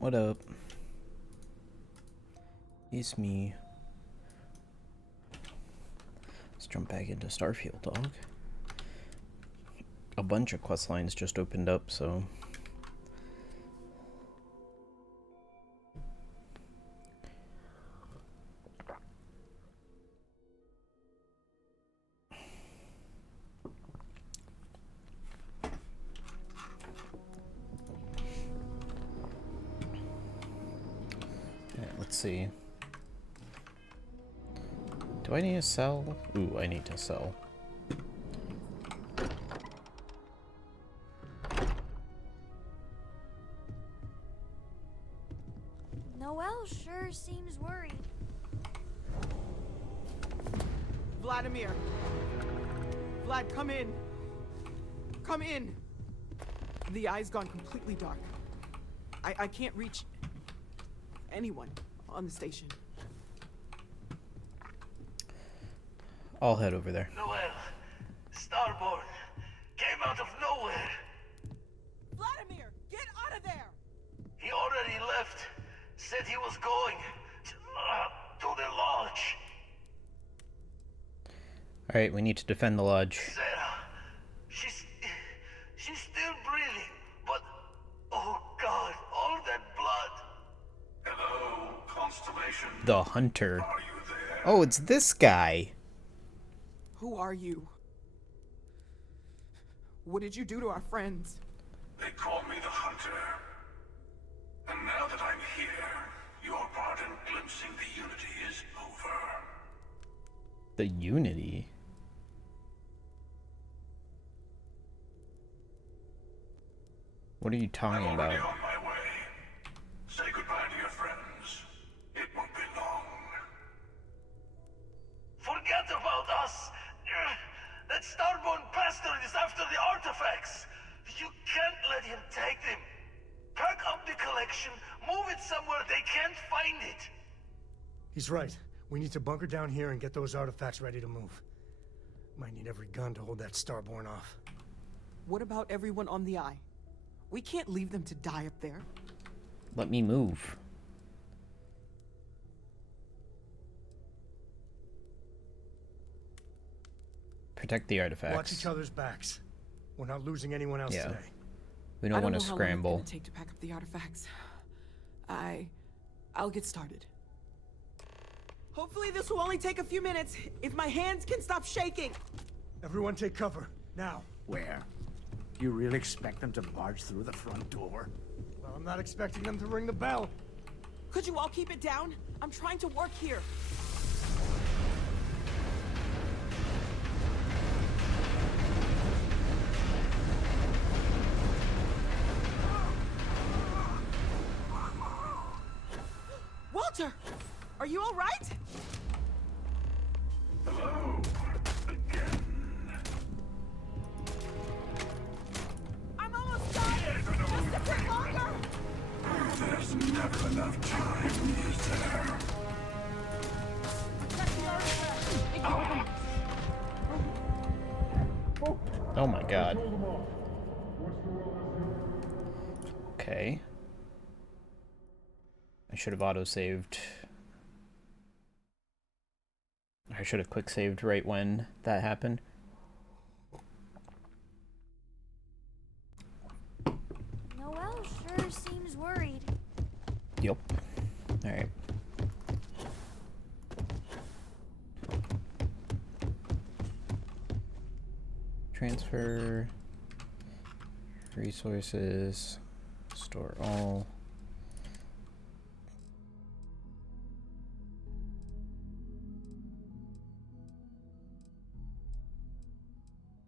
What up? It's me. Let's jump back into Starfield, dog. A bunch of quest lines just opened up, so... Yeah, let's see. Do I need to sell? Ooh, I need to sell. Noelle sure seems worried. Vladimir! Vlad, come in! Come in! The eye's gone completely dark. I can't reach anyone on the station. I'll head over there. Noelle, Starborn, came out of nowhere. Vladimir, get out of there! He already left. Said he was going to the lodge. Alright, we need to defend the lodge. Sarah, she's still breathing, but oh God, all that blood. Hello, Constellation. The Hunter. Are you there? Oh, it's this guy. Who are you? What did you do to our friends? They call me the Hunter. And now that I'm here, your part in glimpsing the Unity is over. The Unity? What are you talking I'm about? already on my way. Say goodbye to your friends. It won't be long. Forget about us. That Starborn bastard is after the artifacts. You can't let him take them. Pack up the collection, move it somewhere they can't find it. He's right. We need to bunker down here and get those artifacts ready to move. Might need every gun to hold that Starborn off. What about everyone on the eye? We can't leave them to die up there. Let me move. Protect the artifacts. Watch each other's backs. We're not losing anyone else today. We don't want to know how long scramble. it's gonna take to pack up the artifacts. I'll get started. Hopefully this will only take a few minutes, if my hands can stop shaking. Everyone take cover, now. Where? You really expect them to barge through the front door? Well, I'm not expecting them to ring the bell. Could you all keep it down? I'm trying to work here. Walter! Are you all right? Hello. Again. I'm almost done! Just a bit longer! There's never enough time, is there? Check the artifact. Oh my god. Okay. I should have auto-saved. I should have quick-saved right when that happened. Noelle sure seems worried. Yup. Alright. Transfer resources, store all.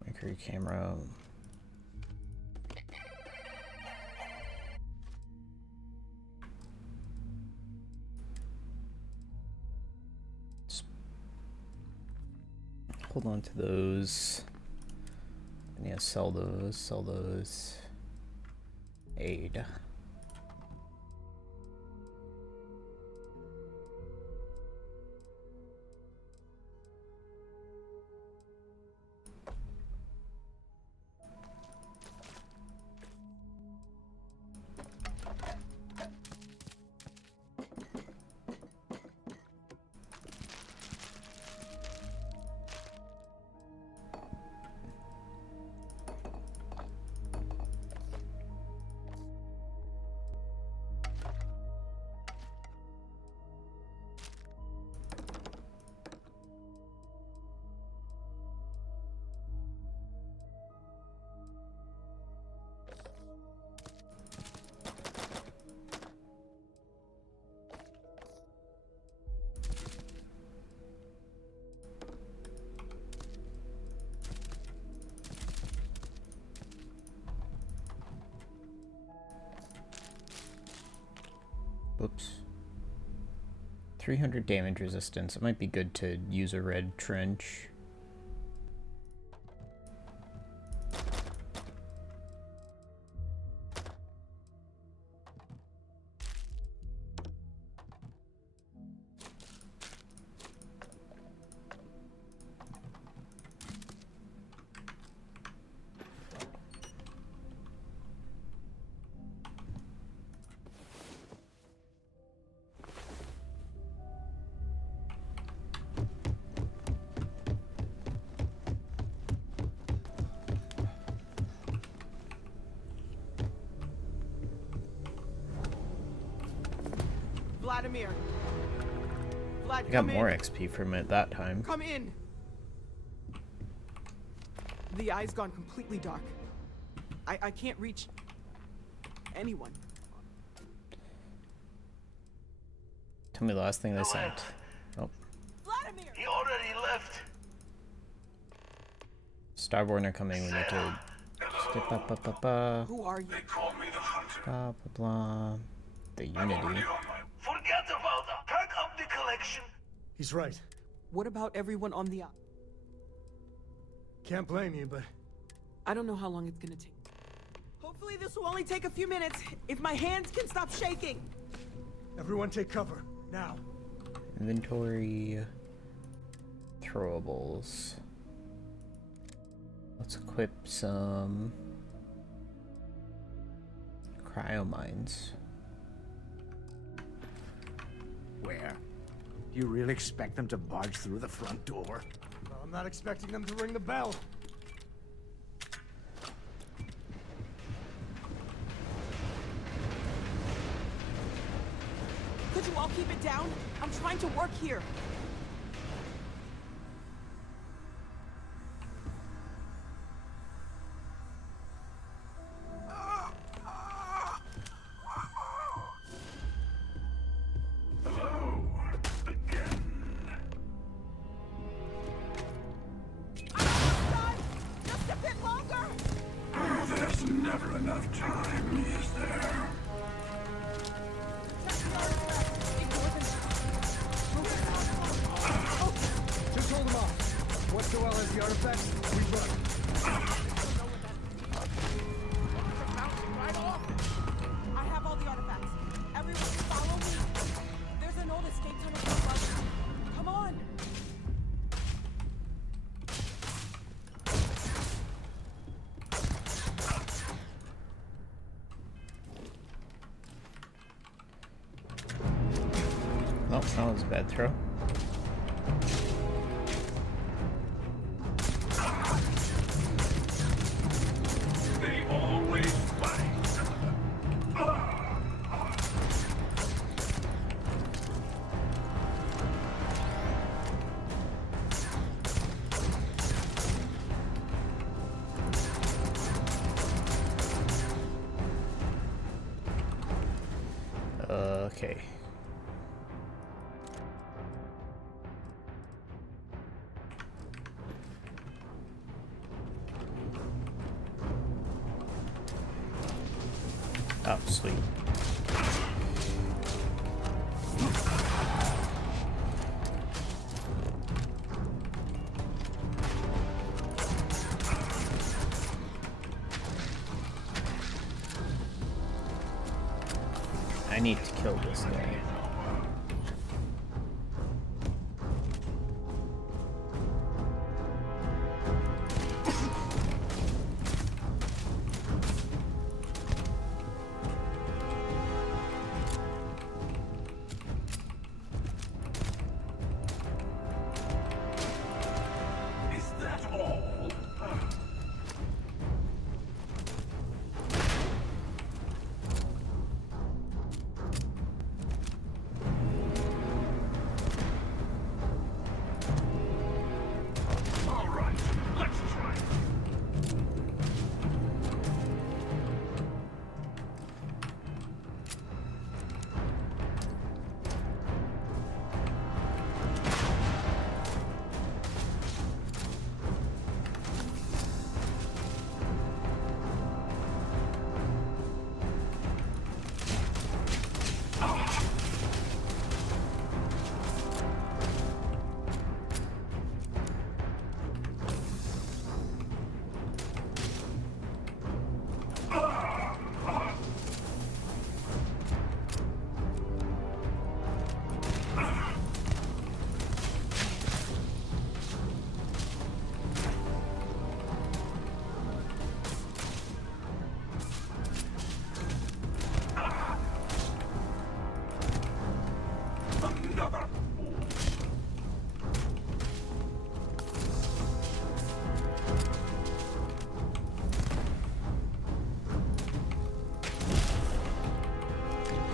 Mercury camera. Hold on to those. I need to sell those. Aid. Whoops. 300 damage resistance. It might be good to use a red trench. Vladimir. Vlad, I got come more in. XP from it that time. Come in. The eye's gone completely dark. I can't reach anyone. Tell me the last thing they sent. Oh, Vladimir! He already left. Starborn are coming. We need to. Who are you? They call me the Hunter. Blah blah blah. The I'm Unity. already on my... Forget about that. Pack up the collection. He's right. What about everyone on the eye? Can't blame you, but I don't know how long it's gonna take. Hopefully this will only take a few minutes, if my hands can stop shaking. everyone take cover, now. Inventory. Throwables. Let's equip some cryomines. Where? Do you really expect them to barge through the front door? Well, I'm not expecting them to ring the bell. Could you all keep it down? I'm trying to work here. Hello. Again. Just a bit longer! There's never enough time, is there? Just hold them off. Once Joel has the artifacts, we run. I have all the artifacts. Everyone follow me. There's an old escape tunnel above. Come on! Nope, that was a bad throw. They always fight. Okay. Oh, sweet. I need to kill this guy. Is that all?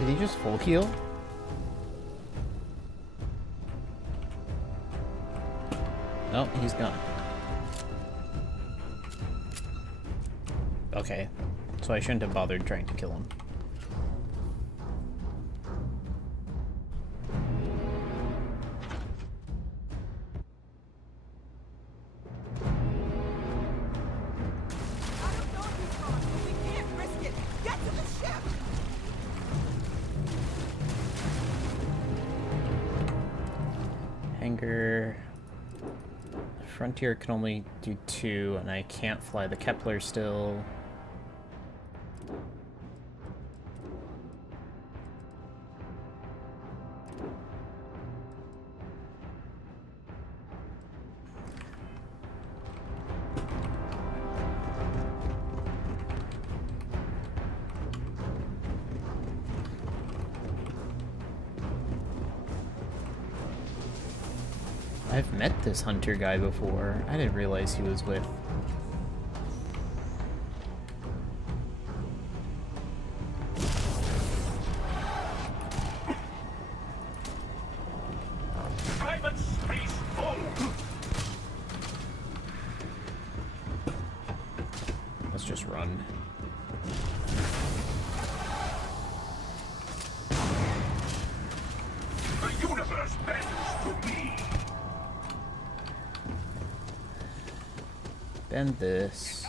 Did he just full heal? No, he's gone. Okay, so I shouldn't have bothered trying to kill him. I don't know if he's wrong, but we can't risk it. Get to the ship! Hangar. Frontier can only do 2, and I can't fly the Kepler still. I've met this hunter guy before. I didn't realize he was with... Private space full. Let's just run. The universe bends to me. Bend this.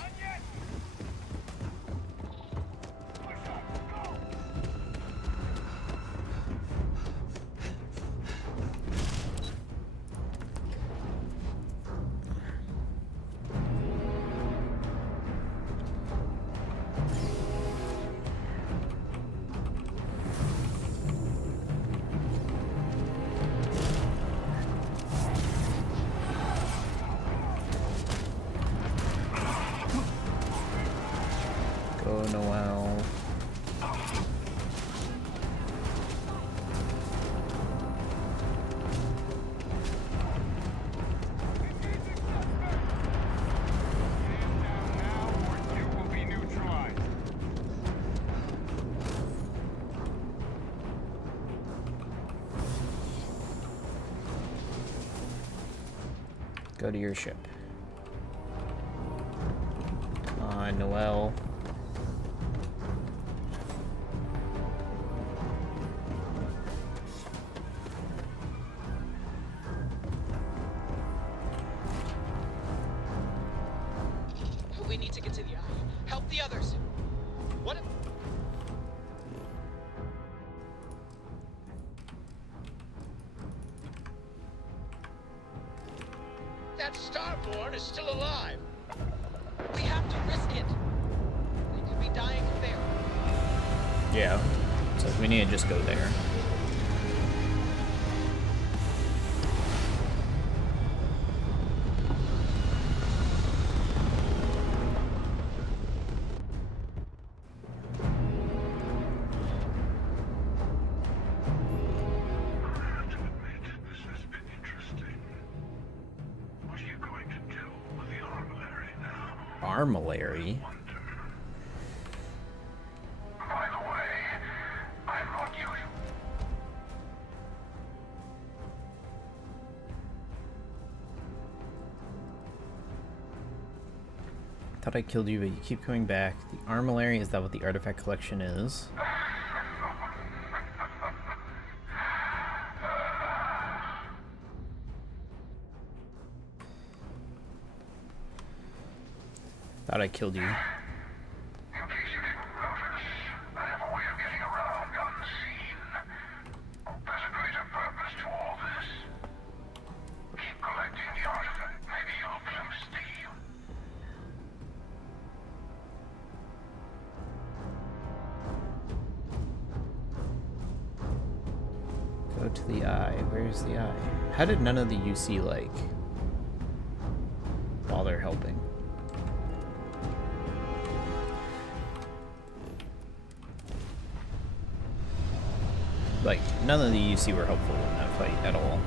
Go, Noel. Go to your ship. Come on, Noel. We need to get to the eye. Help the others. What if... That Starborn is still alive. We have to risk it. They could be dying there. Yeah. So we need to just go there. Armillary? By the way, I'm not usual. Thought I killed you, but you keep coming back. The Armillary, is that what the artifact collection is? Thought I killed you. In case you didn't notice, I have a way of getting around unseen. There's a greater purpose to all this. Keep collecting the artifact. Maybe you'll glimpse steam. Go to the eye. Where's the eye? How did none of the UC, like, bother helping? Like, none of the UC were helpful in that fight at all.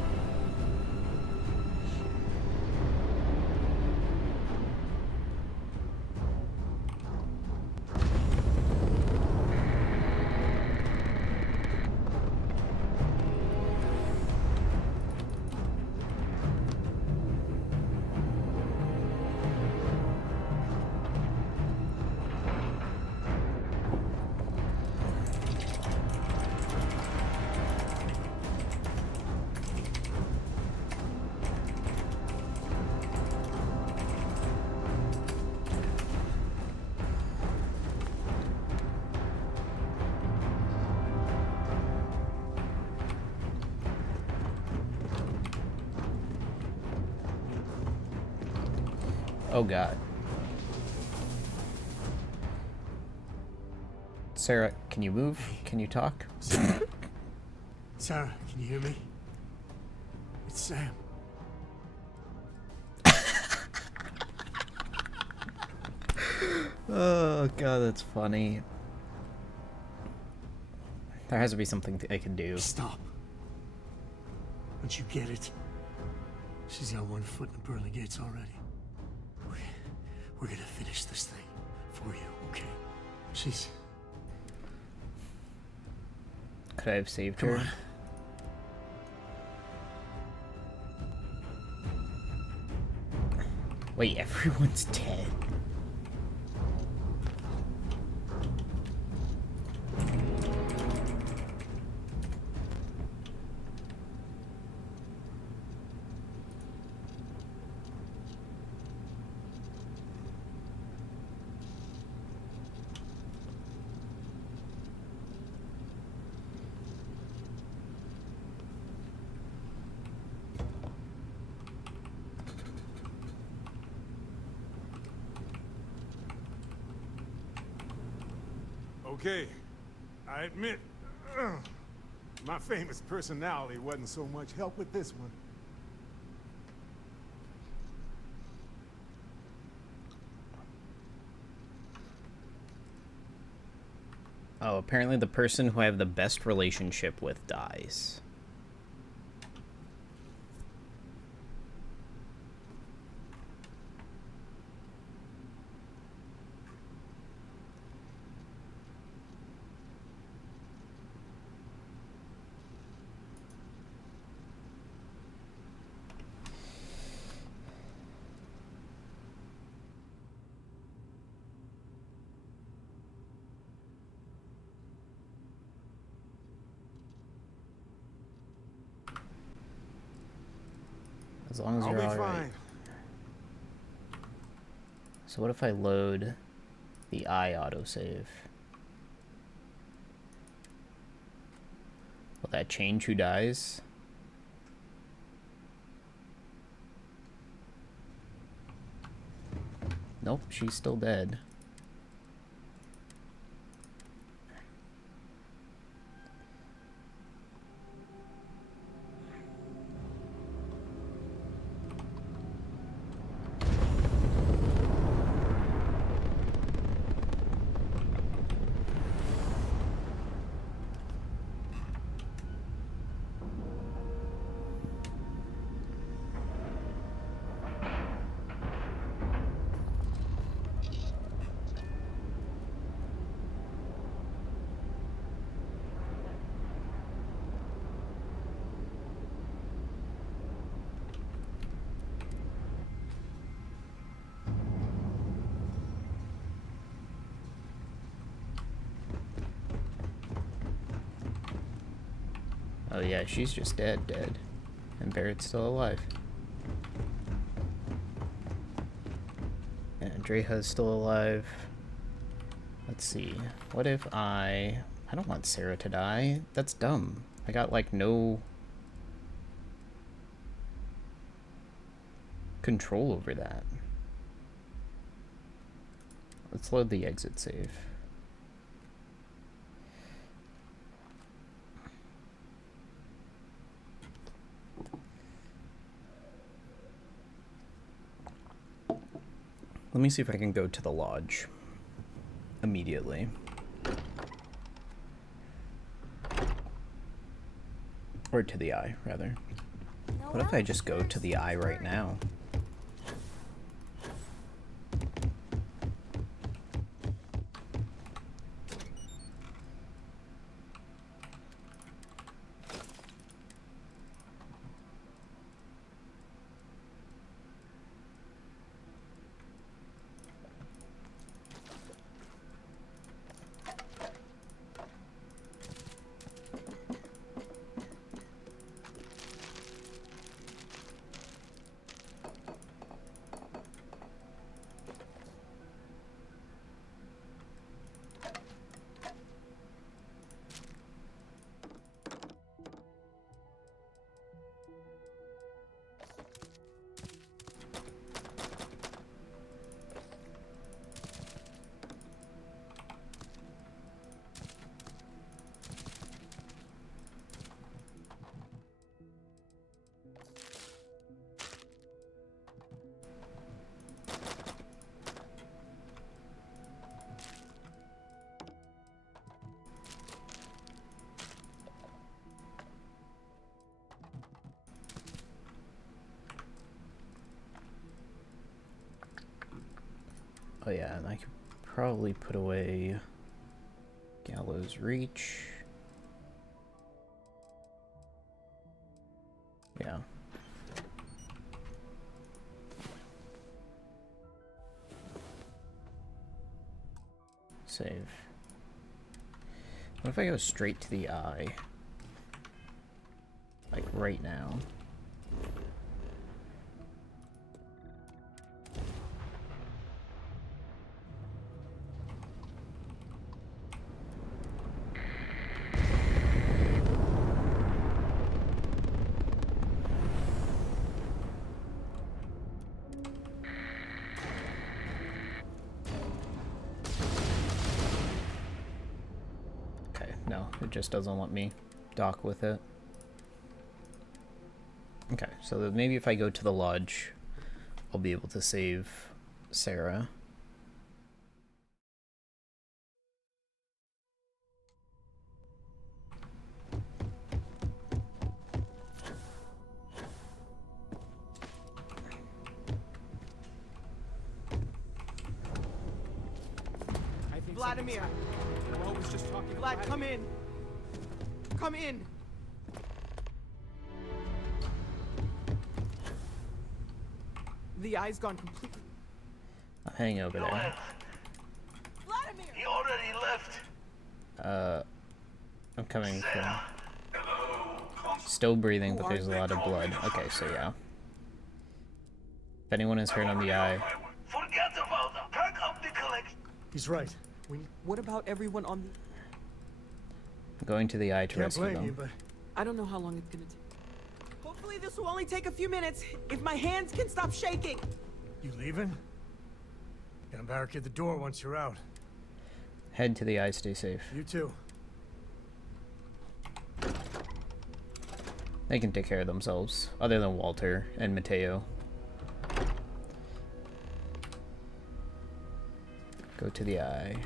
Oh god. Sarah, can you move? Can you talk? Sarah, can you hear me? It's Sam. Oh god, that's funny. There has to be something I can do. Stop. Don't you get it? She's got one foot in the pearly gates already. We're gonna finish this thing for you, okay? She's... Could I have saved Come her? on. Wait, everyone's dead. Okay, I admit, my famous personality wasn't so much help with this one. Oh, apparently the person who I have the best relationship with dies. As long as I'll you're be all right. fine. So what if I load the eye autosave? Will that change who dies? Nope, she's still dead. Oh yeah, she's just dead. And Barrett's still alive. And Dreha's still alive. Let's see. What if I don't want Sarah to die. That's dumb. I got like no control over that. Let's load the exit save. Let me see if I can go to the lodge immediately. Or to the eye, rather. What if I just go to the eye right now? Oh yeah, and I could probably put away Gallows Reach. Yeah. Save. What if I go straight to the eye? Like right now. No, it just doesn't let me dock with it. Okay, so maybe if I go to the lodge, I'll be able to save Sarah. Vladimir! Well, was just talking Vlad, come in! Come in! The eye's gone completely. I'm hanging over there. Vladimir! He already left. I'm coming from... Still breathing, but there's a lot of blood. Okay, so yeah. If anyone is hurt on the eye... Forget about them. Perk up the collection. He's right. What about everyone on the... I'm going to the eye to rescue them. You, but I don't know how long it's gonna take. Hopefully this will only take a few minutes, if my hands can stop shaking. you leaving? Gonna barricade the door once you're out. Head to the eye, stay safe. You too. They can take care of themselves, other than Walter and Mateo. Go to the eye.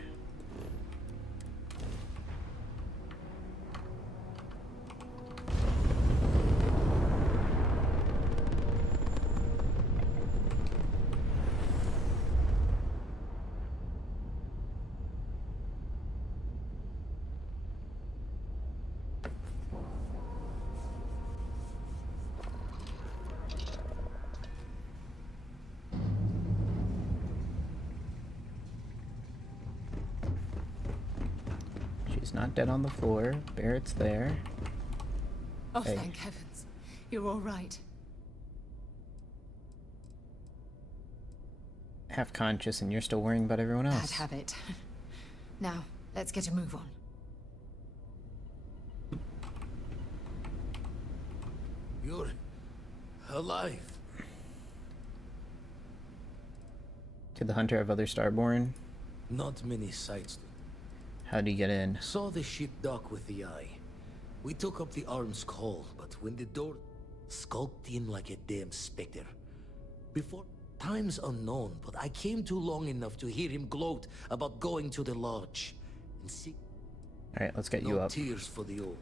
She's not dead on the floor. Barrett's there. Oh, Hey. thank heavens. You're all right. Half conscious and you're still worrying about everyone Bad else. habit. Now, let's get a move on. You're alive. Did the hunter have other Starborn? Not many sights. How'd he get in? Saw the ship dock with the eye. We took up the arm's call, but when the door skulked in like a damn specter. Before times unknown, but I came too long enough to hear him gloat about going to the lodge and see. Alright, let's get you No up. tears for the old.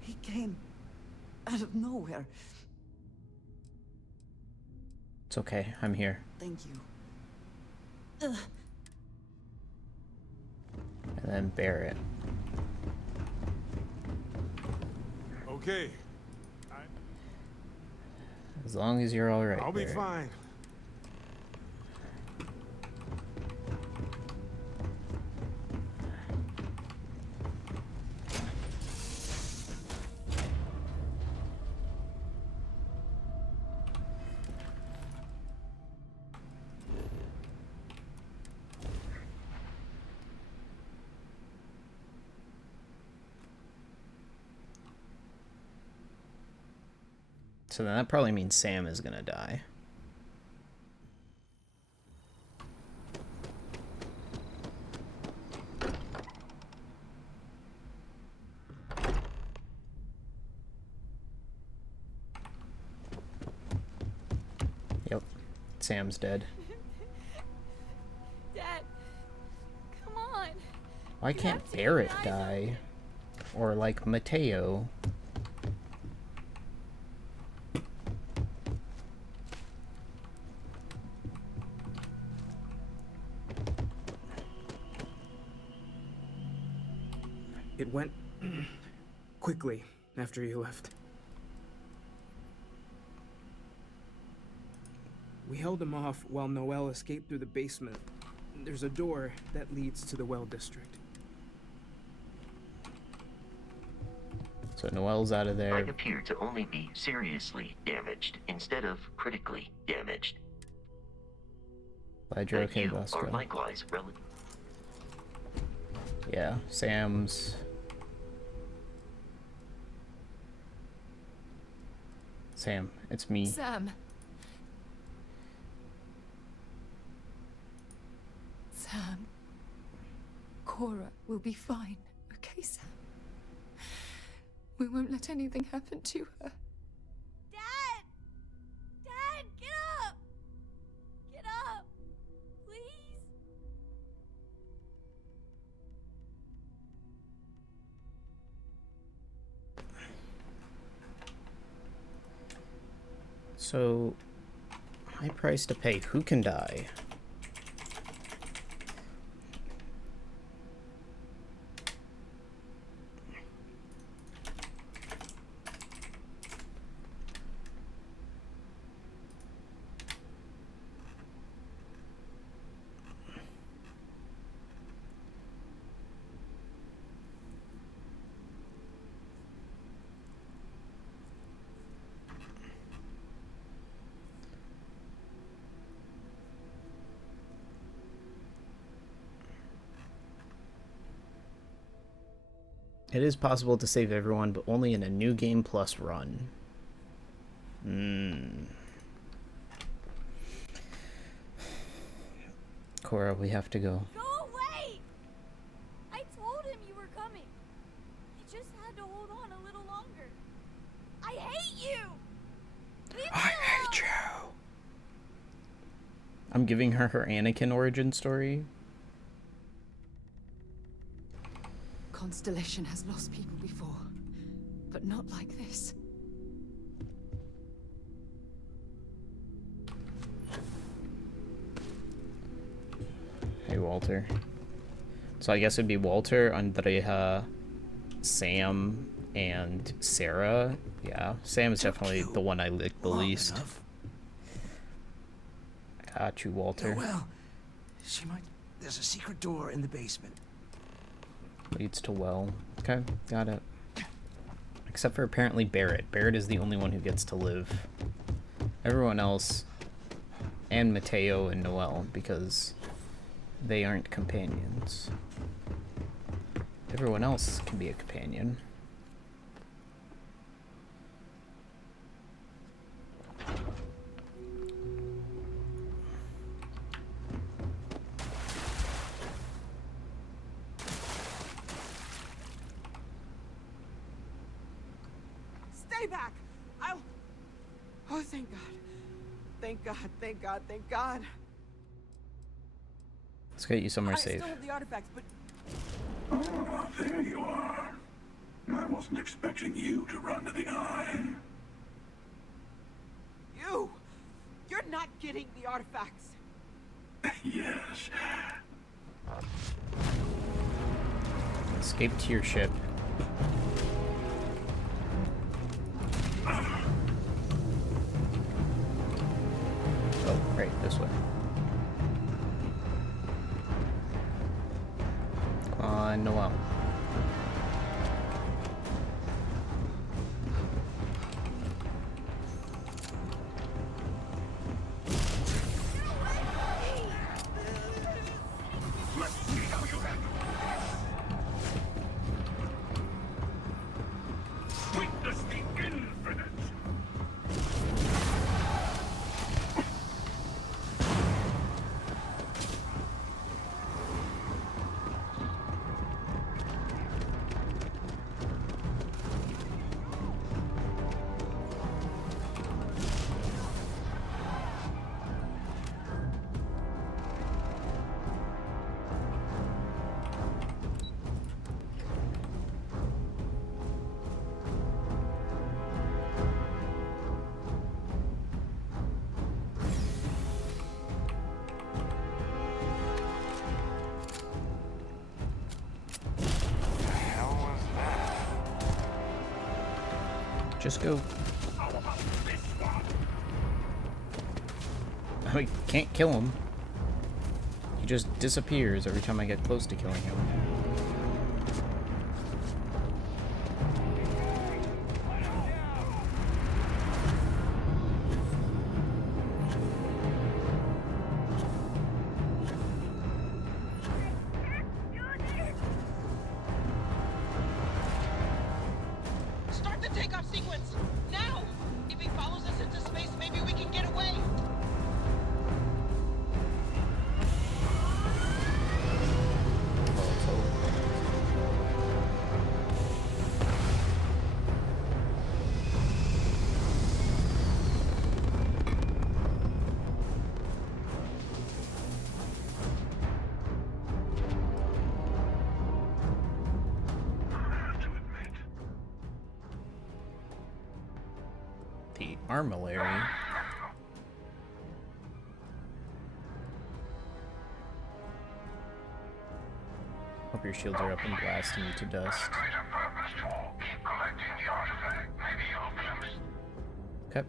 He came out of nowhere. It's okay, I'm here. Thank you. And then Barrett. Okay, As long as you're alright, I'll be Barrett. fine. So then that probably means Sam is gonna die. Yep, Sam's dead. Dad, come on. Why can't Barrett die? Or like Mateo? It went quickly after you left. We held him off while Noel escaped through the basement. There's a door that leads to the well district. So Noel's out of there. I appear to only be seriously damaged instead of critically damaged. Glad you're okay, You Bosco. are likewise Yeah, Sam's... Sam, it's me. Sam. Sam. Cora will be fine, okay, Sam? We won't let anything happen to her. Dad! Dad, get up! Get up! Please? So, high price to pay. Who can die? It is possible to save everyone, but only in a new game plus run. Cora, we have to go. Go away! I told him you were coming. You just had to hold on a little longer. I hate you! Leave me alone! you. I'm giving her her Anakin origin story. Constellation has lost people before, but not like this. Hey, Walter. So I guess it'd be Walter, Andrea, Sam, and Sarah. Yeah, Sam is definitely the one I licked the least. I got you, Walter. Well, she might... There's a secret door in the basement. Leads to well. Okay, got it. Except for apparently Barrett. Barrett is the only one who gets to live. Everyone else, and Mateo and Noel, because they aren't companions. Everyone else can be a companion. Stay back! I'll... Oh, thank God. Thank God, thank God, thank God. Let's get you somewhere I safe. still have the artifacts, but... Oh, there you are. I wasn't expecting you to run to the eye. You! You're not getting the artifacts. Yes. Escape to your ship. Oh, right, this way. Come on, Noel. Let's see how you handle this. Witness the infinite. Just go. I can't kill him. He just disappears every time I get close to killing him. Start the takeoff sequence! Now! If he follows us into space, maybe we can get away! The armillary. Hope your shields are up and blasting you to dust. Okay.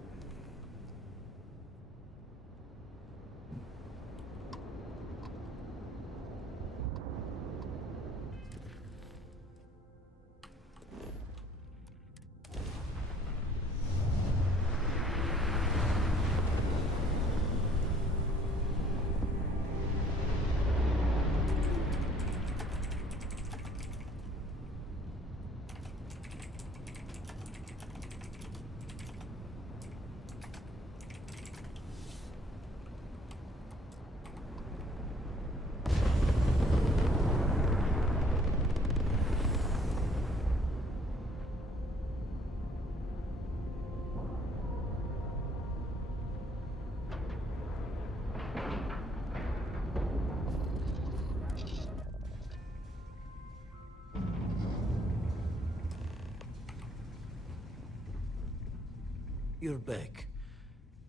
You're back.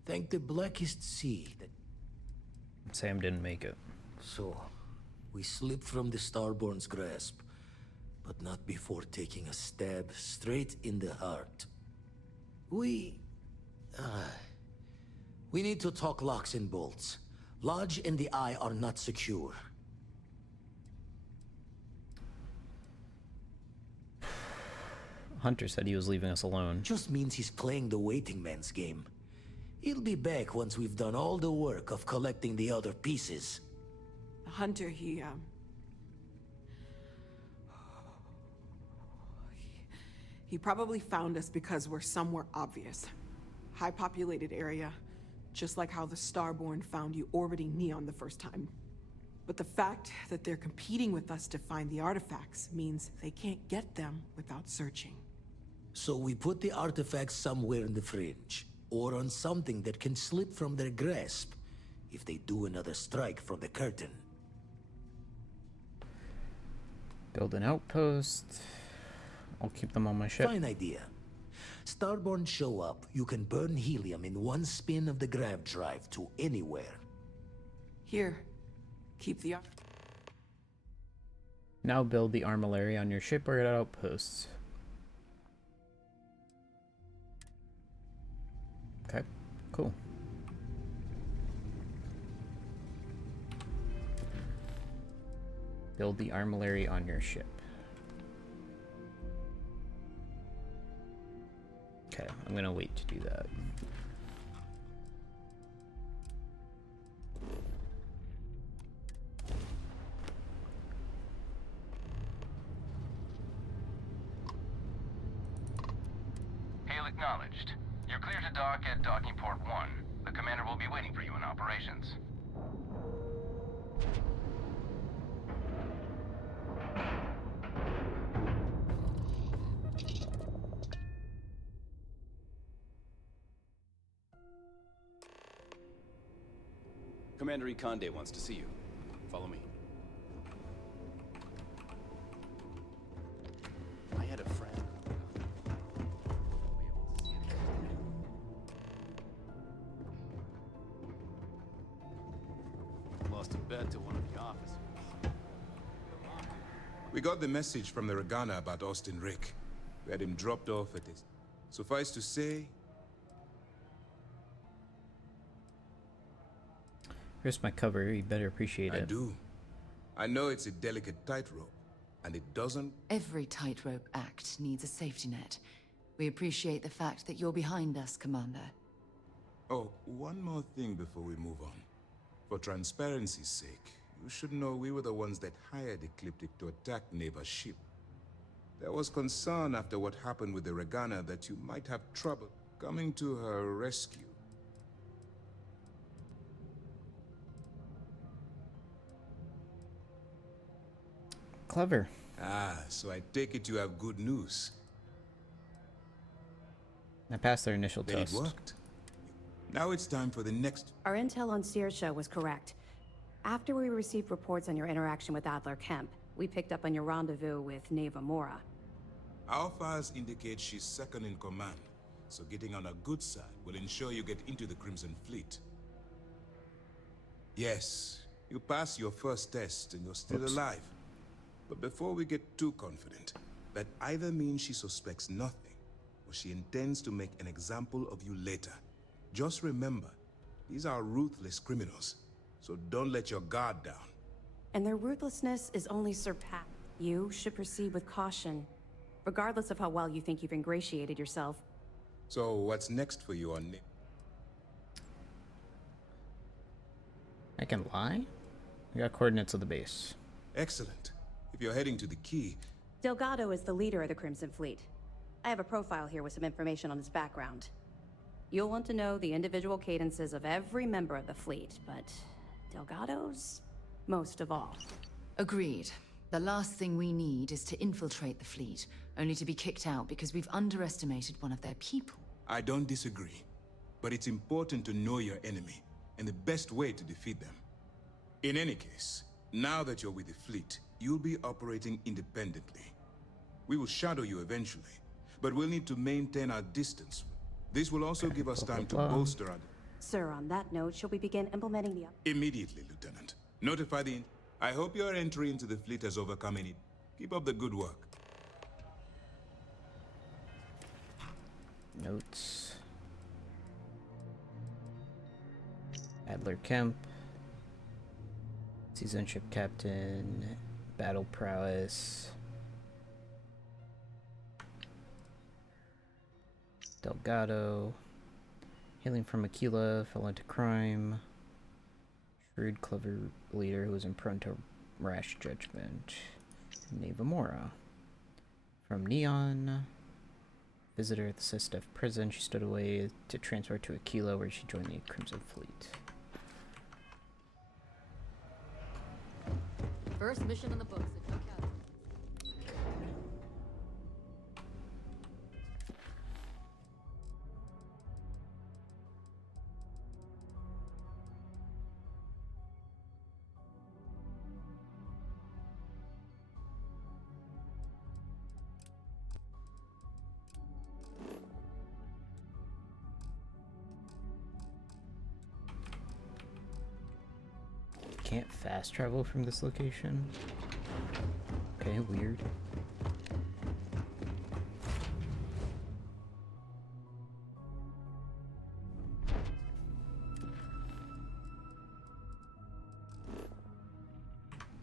Thank the blackest sea that... Sam didn't make it. So, we slipped from the Starborn's grasp, but not before taking a stab straight in the heart. We need to talk locks and bolts. Lodge and the Eye are not secure. Hunter said he was leaving us alone. Just means he's playing the waiting man's game. He'll be back once we've done all the work of collecting the other pieces. Hunter, he probably found us because we're somewhere obvious. High-populated area, just like how the Starborn found you orbiting Neon the first time. But the fact that they're competing with us to find the artifacts means they can't get them without searching. So we put the artifacts somewhere in the fringe, or on something that can slip from their grasp if they do another strike from the curtain. Build an outpost. I'll keep them on my ship. Fine idea. Starborn show up, you can burn helium in one spin of the grav drive to anywhere. Here, keep the... Now build the armillary on your ship or at outposts. Okay, cool. Build the armillary on your ship. Okay, I'm gonna wait to do that. Hail acknowledged. You're clear to dock at docking port 1. The commander will be waiting for you in operations. Commander Ikonde wants to see you. Follow me. I had a friend. Lost a bet to one of the officers. We got the message from the Regana about Austin Rick. We had him dropped off at his... Suffice to say, Here's my cover. You better appreciate it. I do. I know it's a delicate tightrope, and it doesn't... Every tightrope act needs a safety net. We appreciate the fact that you're behind us, Commander. Oh, one more thing before we move on. For transparency's sake, you should know we were the ones that hired Ecliptic to attack Neva's ship. There was concern after what happened with the Regana that you might have trouble coming to her rescue. Clever. Ah, so I take it you have good news. I passed their initial Then test. it worked. Now it's time for the next... Our intel on Searsha was correct. After we received reports on your interaction with Adler Kemp, we picked up on your rendezvous with Neva Mora. Our files indicate she's second in command, so getting on her good side will ensure you get into the Crimson Fleet. Yes, you passed your first test and you're still alive. But before we get too confident, that either means she suspects nothing, or she intends to make an example of you later. Just remember, these are ruthless criminals, so don't let your guard down. And their ruthlessness is only surpassed. You should proceed with caution, regardless of how well you think you've ingratiated yourself. So what's next for you on... I can lie? I got coordinates of the base. Excellent. If you're heading to the key... Delgado is the leader of the Crimson Fleet. I have a profile here with some information on his background. You'll want to know the individual cadences of every member of the fleet, but Delgado's most of all. Agreed. The last thing we need is to infiltrate the fleet, only to be kicked out because we've underestimated one of their people. I don't disagree, but it's important to know your enemy, and the best way to defeat them. In any case, now that you're with the fleet, you'll be operating independently. We will shadow you eventually, but we'll need to maintain our distance. This will also give us time to bolster our... Sir, on that note, shall we begin implementing the... Immediately, Lieutenant. Notify the... I hope your entry into the fleet has overcome any... Keep up the good work. Notes. Adler Kemp. Seasoned ship captain. Battle prowess. Delgado. Hailing from Aquila, fell into crime. Shrewd, clever leader who was prone to rash judgment. Neva Mora. From Neon. Visitor at the Sistef prison, she stood away to transfer to Aquila, where she joined the Crimson Fleet. First mission in the books at Delgado. Can't fast travel from this location? Okay, weird.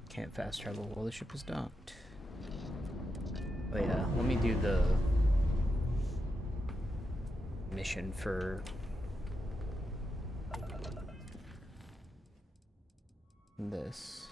Can't fast travel while the ship is docked. Oh yeah, let me do the mission for this.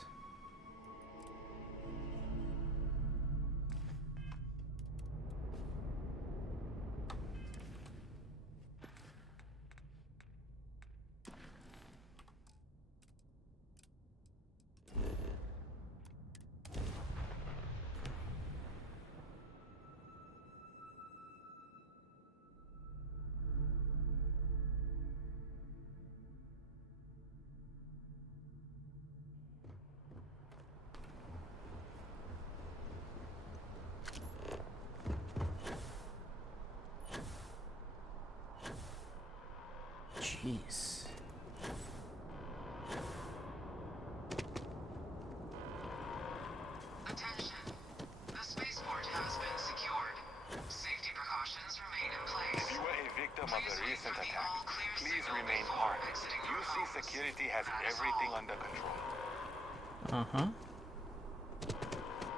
Jeez. Attention. The spaceport has been secured. Safety precautions remain in place. of the recent attack. Please remain armed. UC security has everything under control. Uh-huh.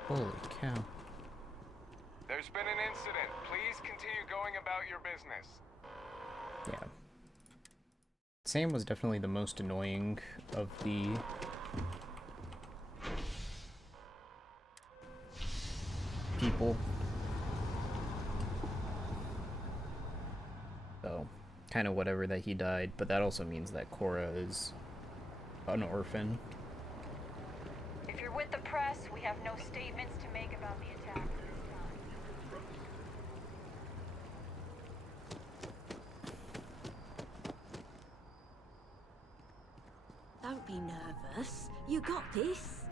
Holy cow. There's been an incident. Please continue going about your business. Yeah. Sam was definitely the most annoying of the people. So, kind of whatever that he died, but that also means that Cora is an orphan. If you're with the press, we have no statements to make about the attack at this time. Don't be nervous. You got this.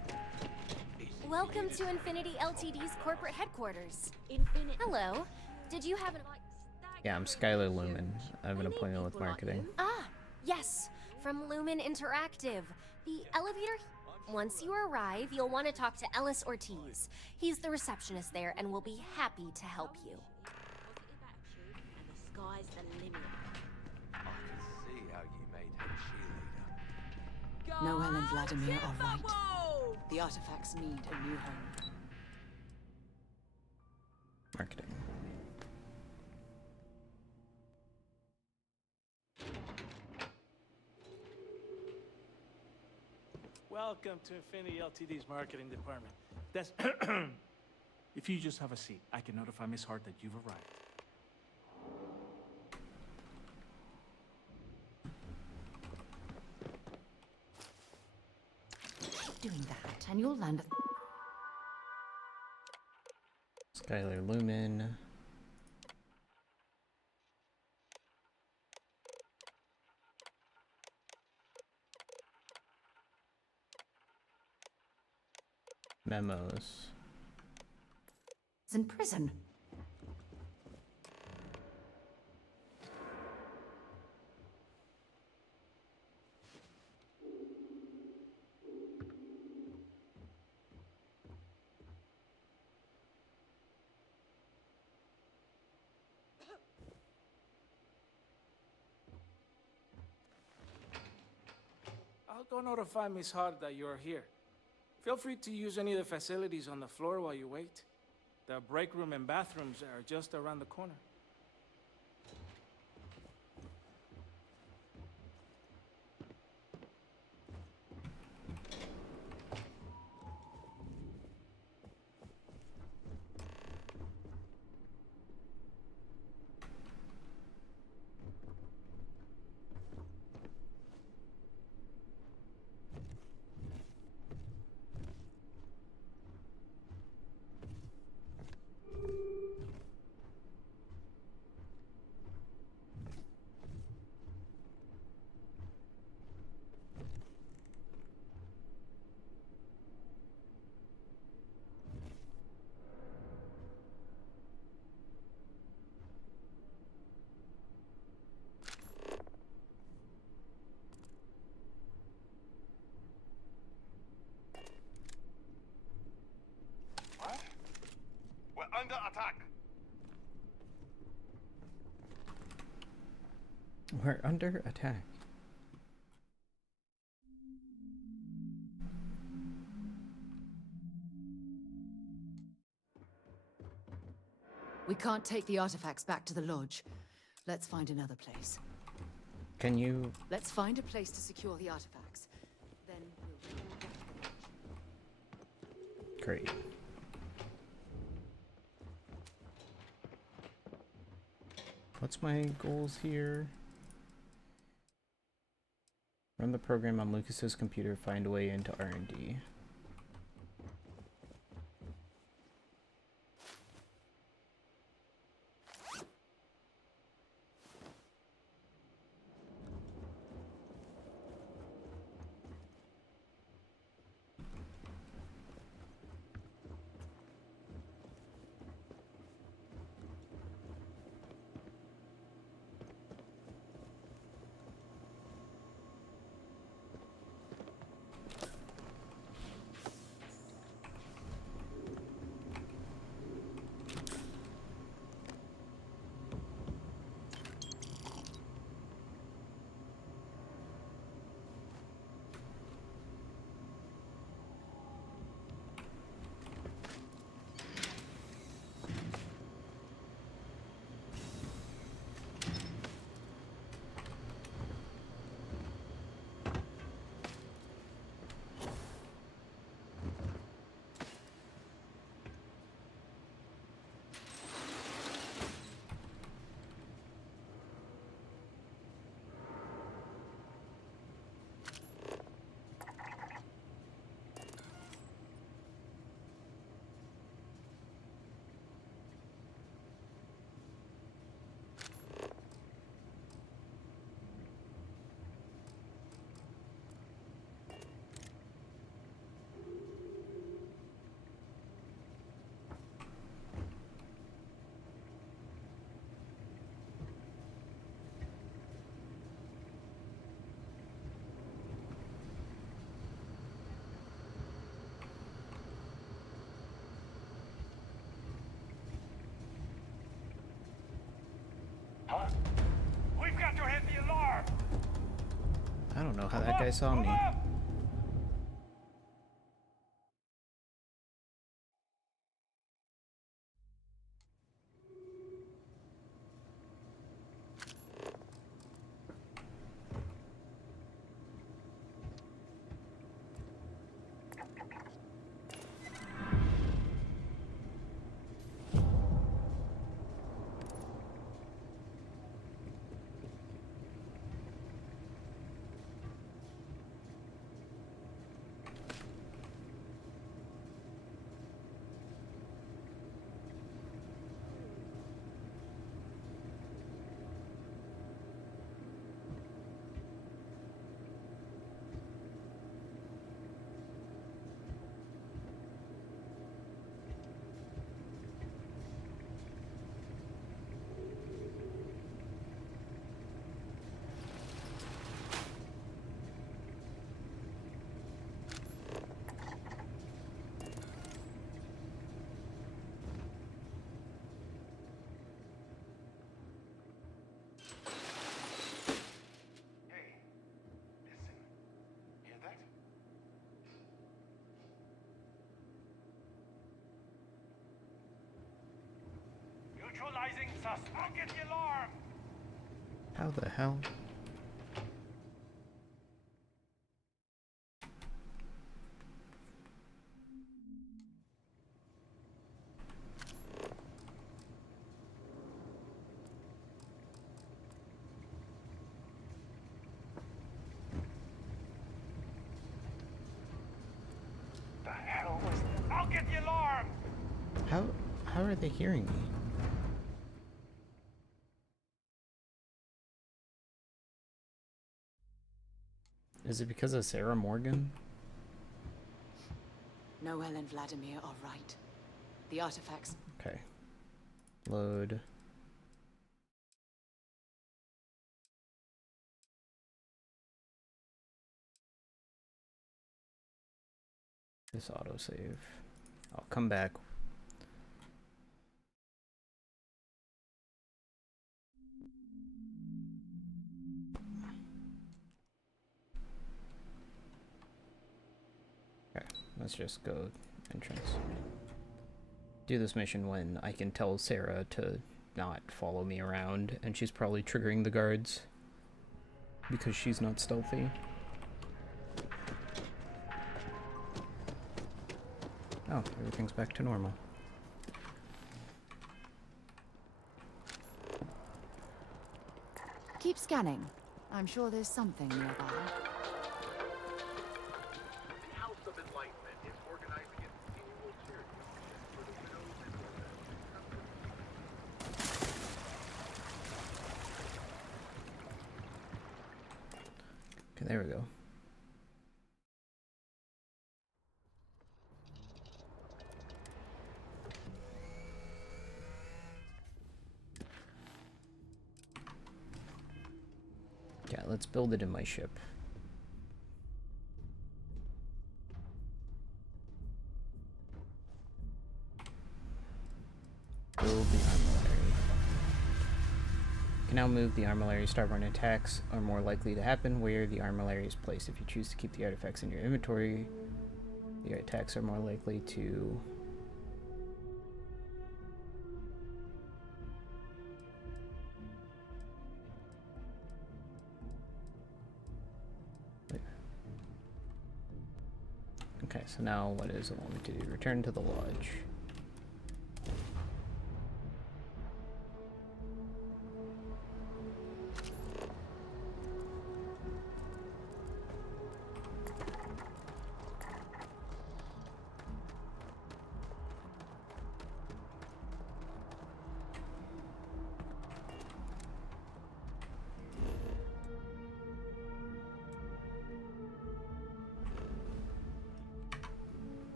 Welcome to Infinity Ltd's corporate headquarters. Hello. Did you have an... Yeah, I'm Skylar Lumen. I have an appointment with marketing. Ah, yes. From Lumen Interactive. The elevator... Once you arrive, you'll want to talk to Ellis Ortiz. He's the receptionist there and will be happy to help you. And the sky's the limit. I can see how you made her cheerleader. Noel and Vladimir are right. The artifacts need a new home. Marketing. Welcome to Infinity Ltd's marketing department. That's if you just have a seat, I can notify Miss Hart that you've arrived. Keep doing that, and you'll land. Skylar Lumen. Memos. It's in prison. I'll go notify Miss Hart that you're here. Feel free to use any of the facilities on the floor while you wait. The break room and bathrooms are just around the corner. Under attack. We're under attack. We can't take the artifacts back to the lodge. Let's find another place. Can you... Let's find a place to secure the artifacts. Then we'll... Great. What's my goals here? Run the program on Lucas's computer, find a way into R&D. Huh? We've got to hit the alarm! I don't know how that guy saw me. Neutralizing sus. I'll get the alarm! How the hell? The hell was that? I'll get the alarm! How are they hearing me? Is it because of Sarah Morgan? Noel and Vladimir are right. The artifacts. Okay. Load. This autosave. I'll come back. Okay, let's just go entrance. Do this mission when I can tell Sarah to not follow me around, and she's probably triggering the guards because she's not stealthy. Oh, everything's back to normal. Keep scanning. I'm sure there's something nearby. The House of Enlightenment is organizing its annual charity for the widows and orphans. Okay, there we go. Yeah, let's build it in my ship. Build the armillary. You can now move the armillary. Starborn attacks are more likely to happen where the armillary is placed. If you choose to keep the artifacts in your inventory, the attacks are more likely to... Okay, so now what does it want me to do? Return to the lodge.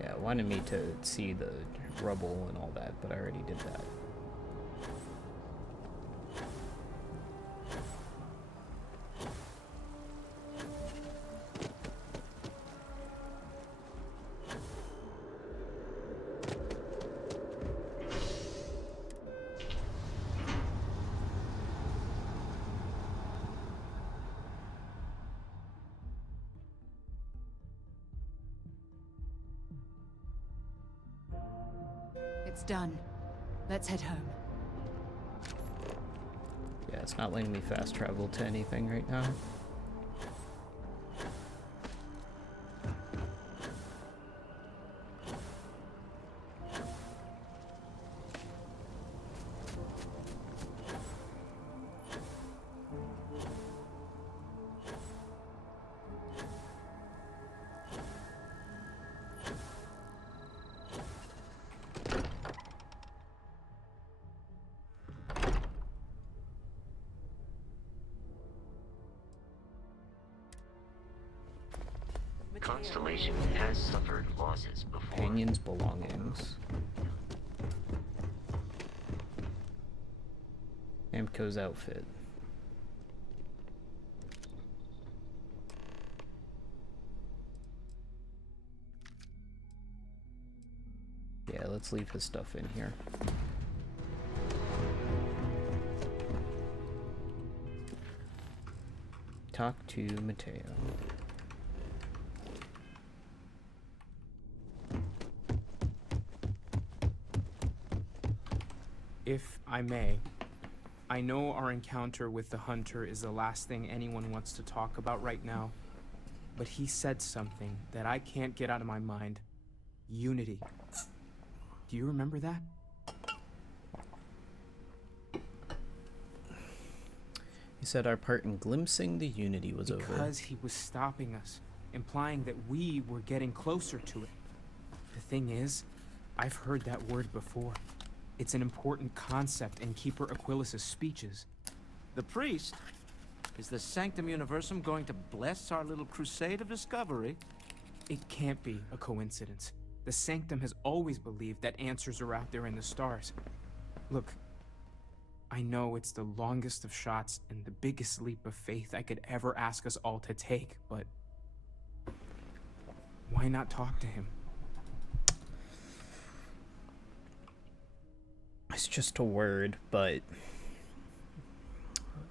Yeah, it wanted me to see the rubble and all that, but I already did that. It's done. Let's head home. Yeah, it's not letting me fast travel to anything right now. Constellation has suffered losses before. Companion's belongings. Amco's outfit. Yeah, let's leave his stuff in here. Talk to Mateo. If I may, I know our encounter with the Hunter is the last thing anyone wants to talk about right now, but he said something that I can't get out of my mind. Unity. Do you remember that? He said our part in glimpsing the Unity was over. Because he was stopping us, implying that we were getting closer to it. The thing is, I've heard that word before. It's an important concept in Keeper Aquilas's speeches. The priest? Is the Sanctum Universum going to bless our little crusade of discovery? It can't be a coincidence. The Sanctum has always believed that answers are out there in the stars. Look, I know it's the longest of shots and the biggest leap of faith I could ever ask us all to take, but why not talk to him? It's just a word, but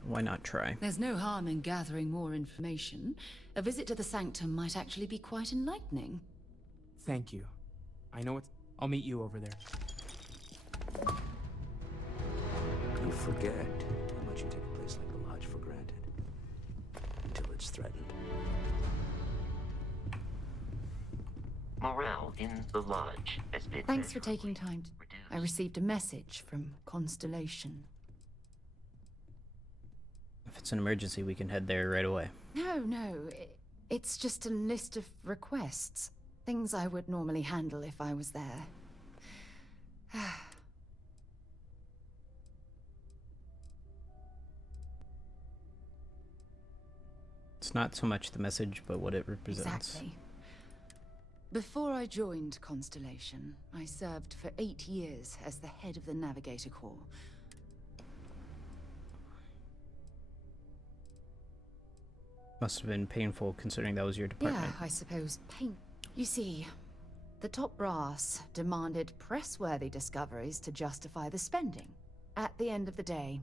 why not try? There's no harm in gathering more information. A visit to the Sanctum might actually be quite enlightening. Thank you. I know it's... I'll meet you over there. You forget how much you take a place like the Lodge for granted. Until it's threatened. Morale in the Lodge has been... Thanks for taking time to... I received a message from Constellation. If it's an emergency, we can head there right away. No, it's just a list of requests. Things I would normally handle if I was there. It's not so much the message, but what it represents. Exactly. Before I joined Constellation, I served for 8 years as the head of the Navigator Corps. Must have been painful considering that was your department. Yeah, I suppose You see, the top brass demanded press-worthy discoveries to justify the spending. At the end of the day,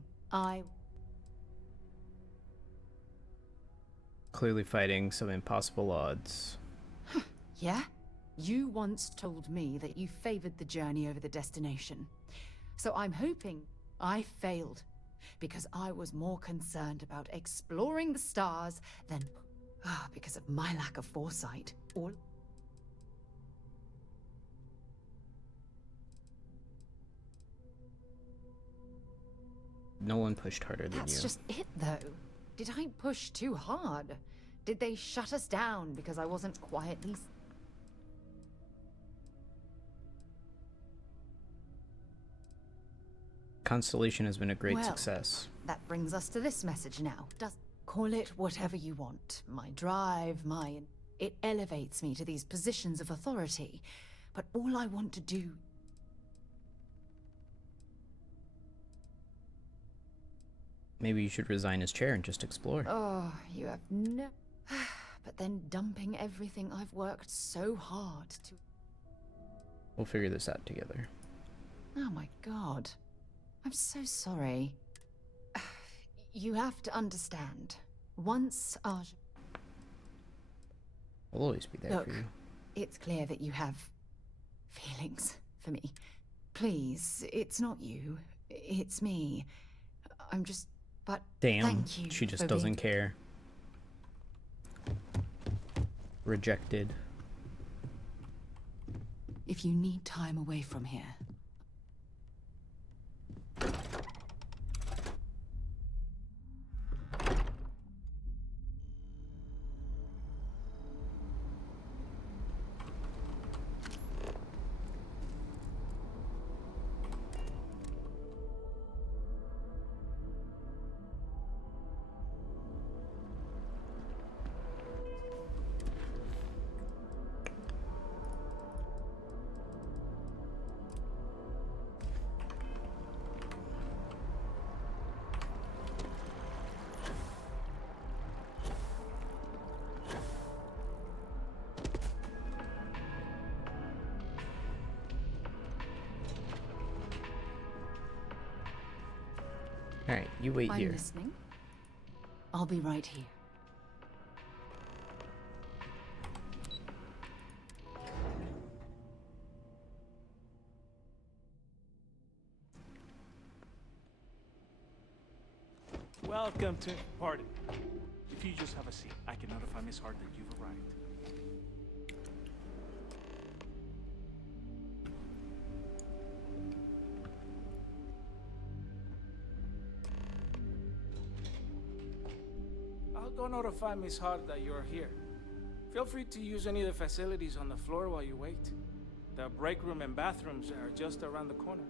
Clearly fighting some impossible odds. Yeah? You once told me that you favored the journey over the destination. So I'm hoping I failed, because I was more concerned about exploring the stars than because of my lack of foresight. No one pushed harder than you. That's just it, though. Did I push too hard? Did they shut us down because I wasn't quietly... Constellation has been a great success. That brings us to this message now. Call it whatever you want. My drive, it elevates me to these positions of authority. But all I want to do... Maybe you should resign his chair and just explore. Oh, you have no... But then dumping everything I've worked so hard to... We'll figure this out together. Oh my god. I'm so sorry. You have to understand. Once I'll always be there for you. It's clear that you have feelings for me. Please, it's not you. It's me. I'm just... But Damn, thank you she just for doesn't being... care. Rejected. If you need time away from here... Alright, you wait I'm here. listening. I'll be right here. Welcome to... Pardon. If you just have a seat, I can notify Miss Hart that you've arrived. I'll go notify Miss Hart that you're here. Feel free to use any of the facilities on the floor while you wait. The break room and bathrooms are just around the corner.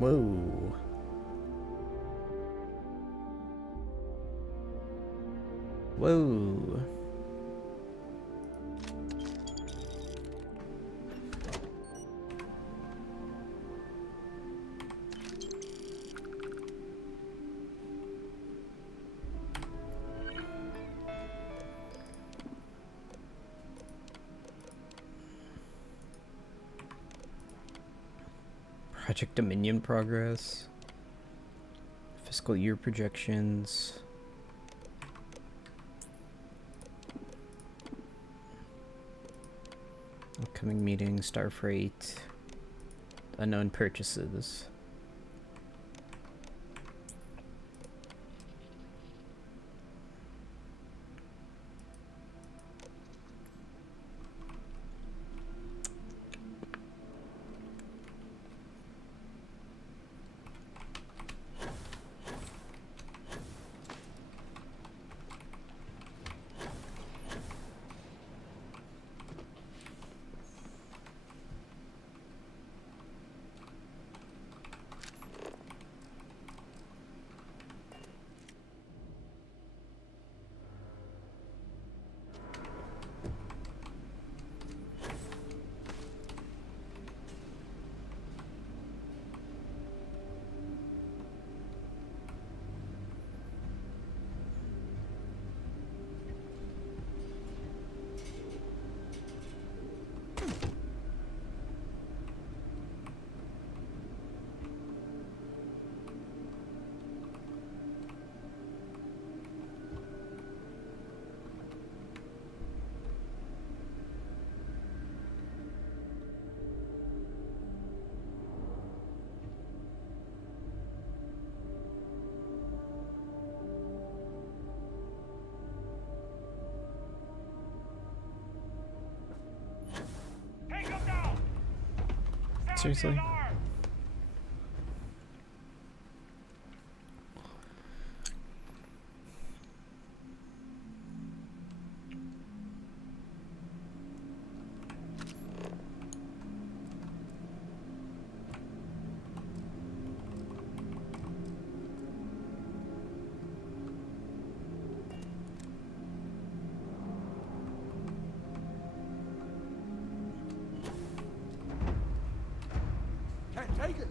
Whoa. Whoa. Project Dominion progress. Fiscal year projections. Upcoming meeting, Starfreight. Unknown purchases. Seriously? Take it.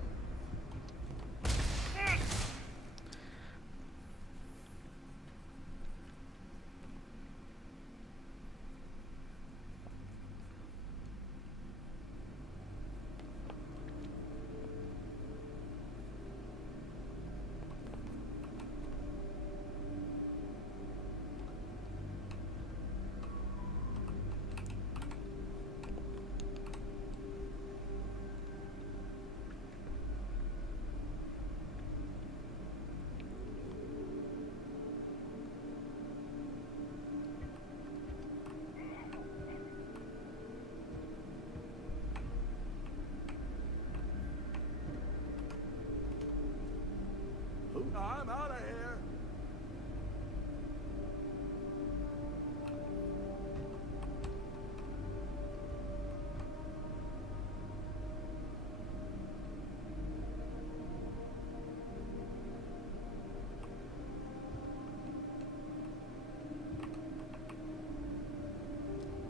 I'm out of here.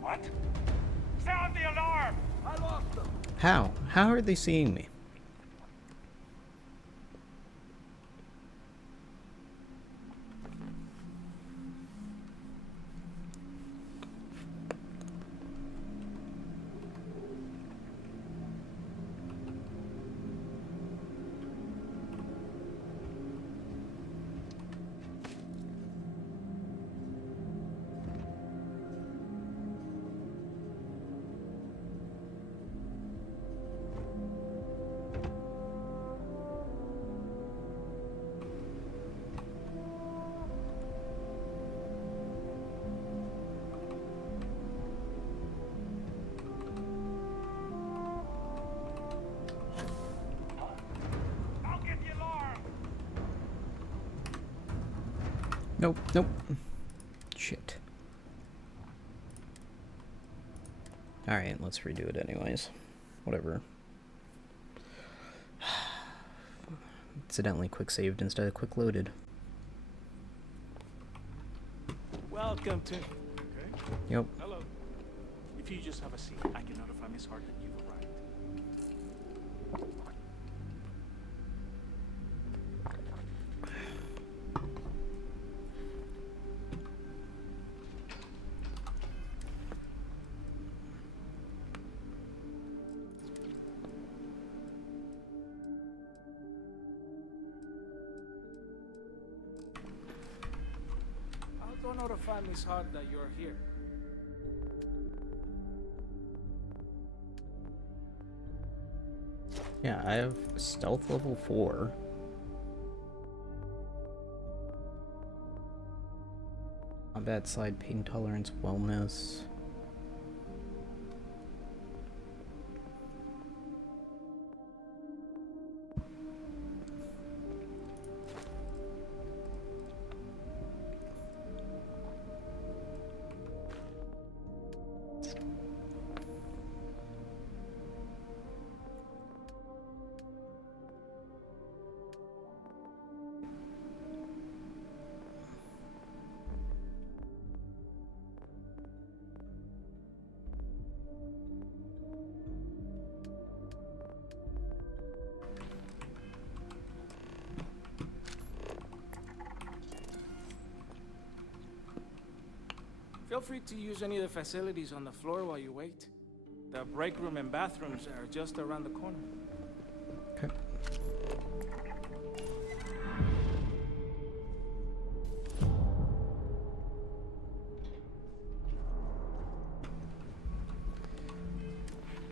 What? Sound the alarm! I lost them. How? How are they seeing me? Nope, nope. Shit. Alright, let's redo it anyways. Whatever. Accidentally quick saved instead of quick loaded. Welcome to... Okay. Yep. Hello. If you just have a seat, I can notify Miss Hart that you've arrived. I'll go notify Miss Hart that you're here. Yeah, I have stealth level 4. Combat slide, pain tolerance, wellness. Feel free to use any of the facilities on the floor while you wait. The break room and bathrooms are just around the corner. Okay.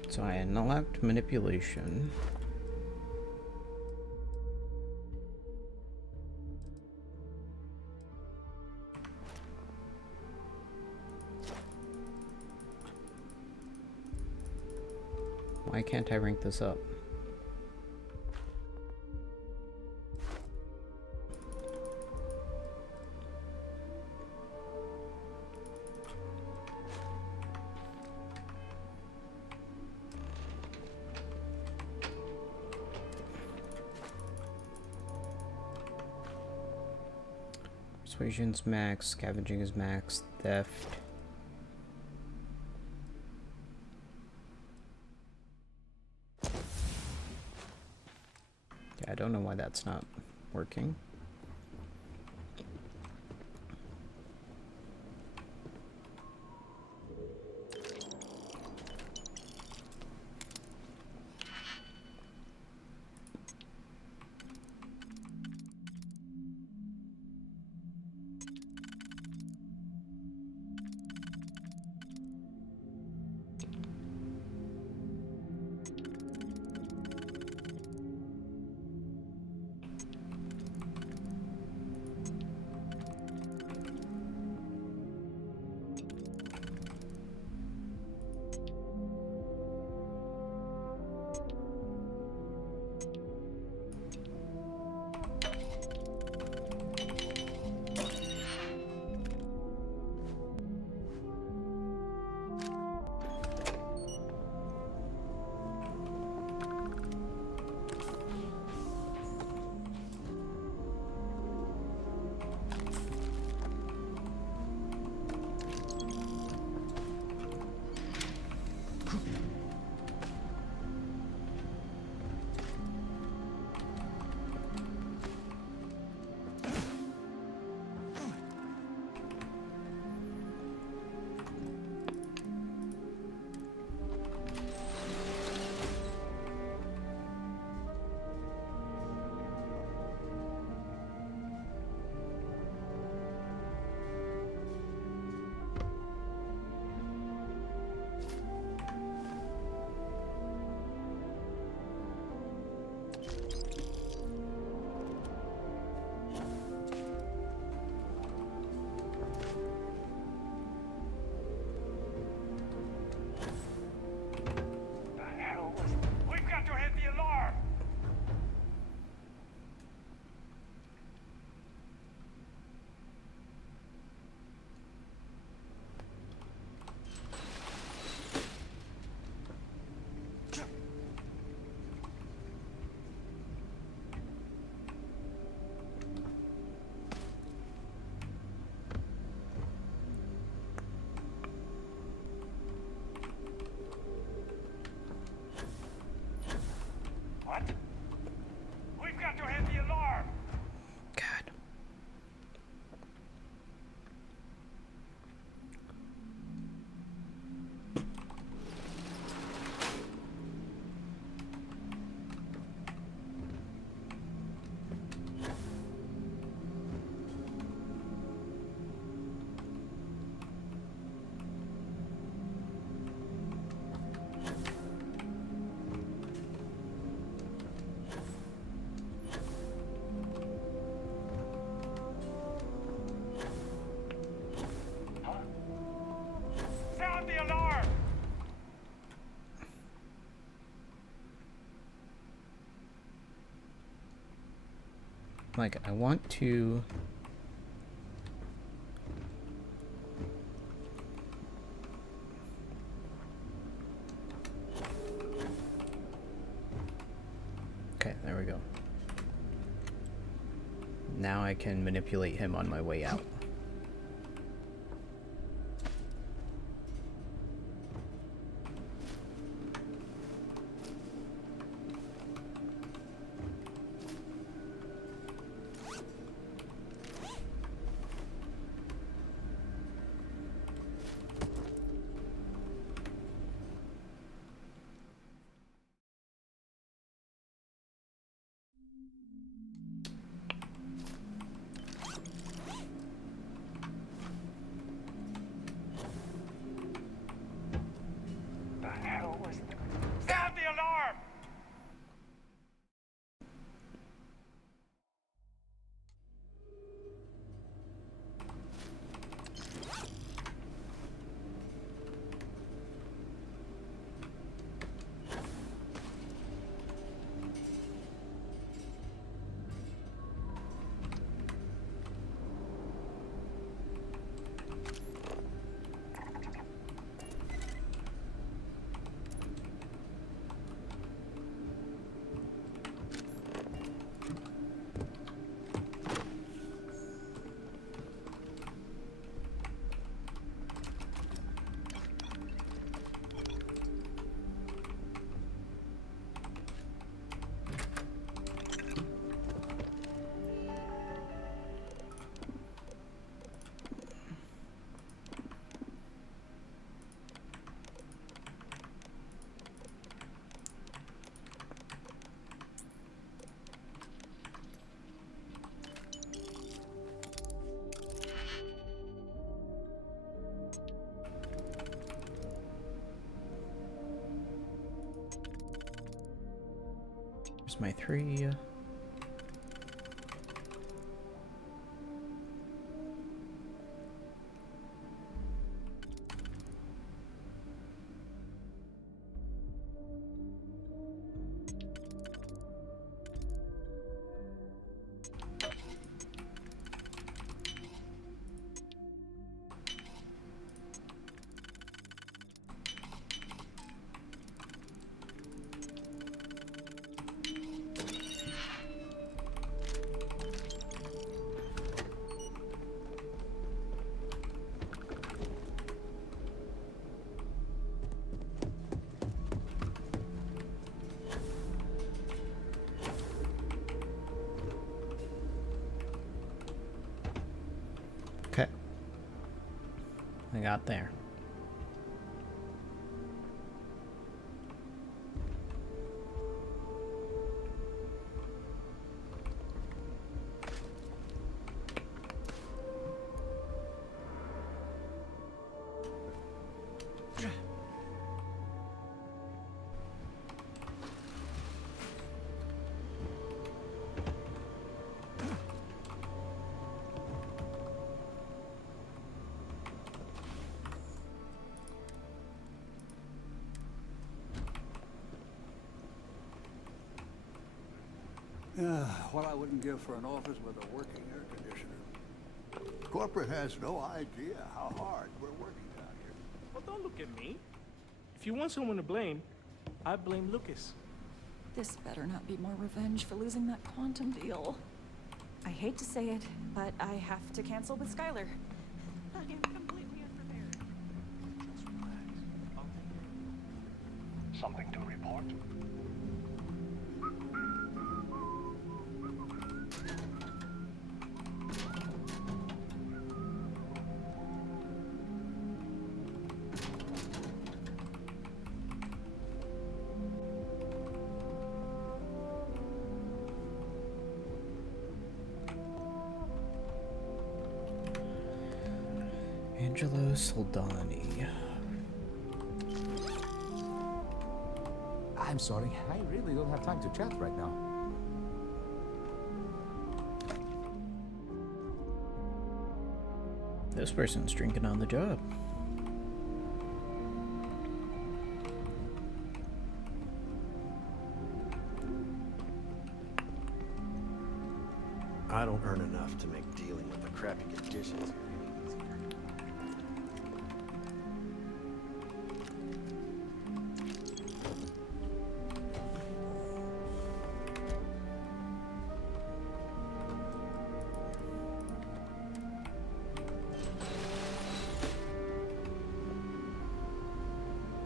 So I unlocked manipulation. Why can't I rank this up? Persuasion's max, scavenging is max, theft. Yeah, I don't know why that's not working. Like, I want to... Okay, there we go. Now I can manipulate him on my way out. Sound the alarm! Here's my 3. Okay. I got there. What I wouldn't give for an office with a working air conditioner. Corporate has no idea how hard we're working down here. Well, don't look at me. If you want someone to blame, I blame Lucas. This better not be more revenge for losing that quantum deal. I hate to say it, but I have to cancel with Skylar. I am completely unprepared. Just relax. Something to report? Angelo Soldani. I'm sorry, I really don't have time to chat right now. This person's drinking on the job. I don't earn enough to make dealing with the crappy conditions here any easier.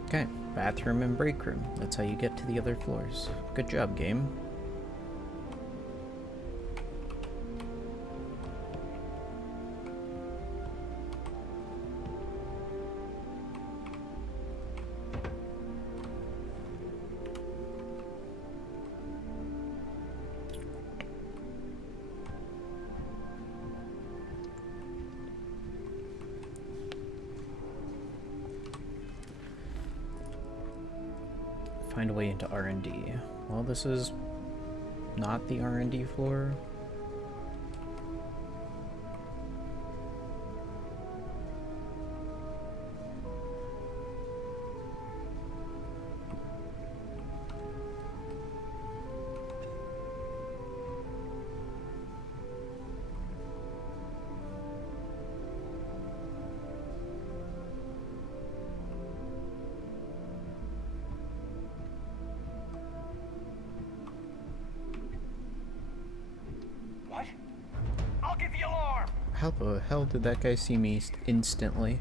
Okay, bathroom and break room. That's how you get to the other floors. Good job, game. Find a way into R&D. Well, this is not the R&D floor. What? I'll get the alarm! How the hell did that guy see me instantly?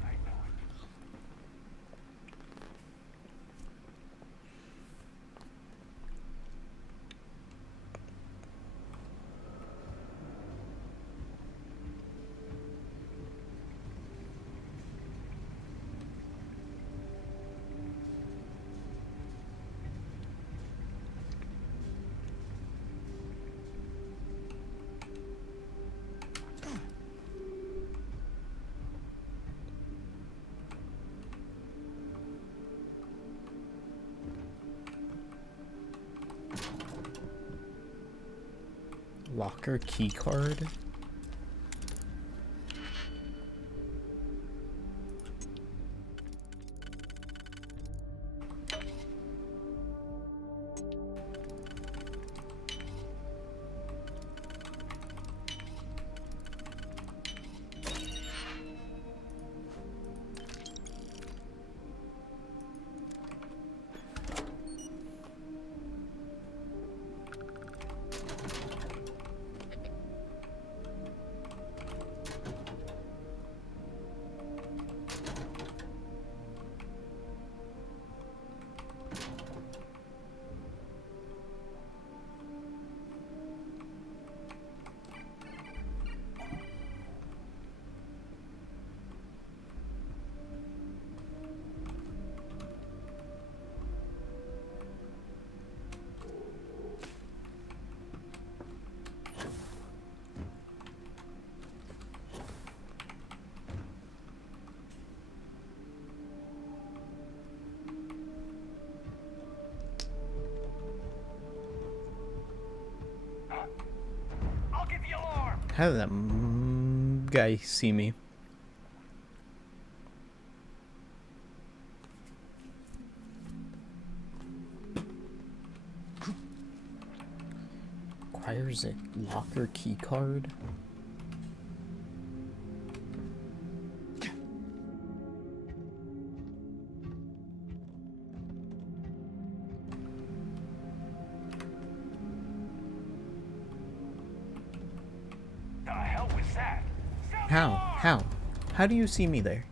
Locker keycard? I'll get the alarm! How did that guy see me? Requires a locker keycard? The hell was that? How? How do you see me there?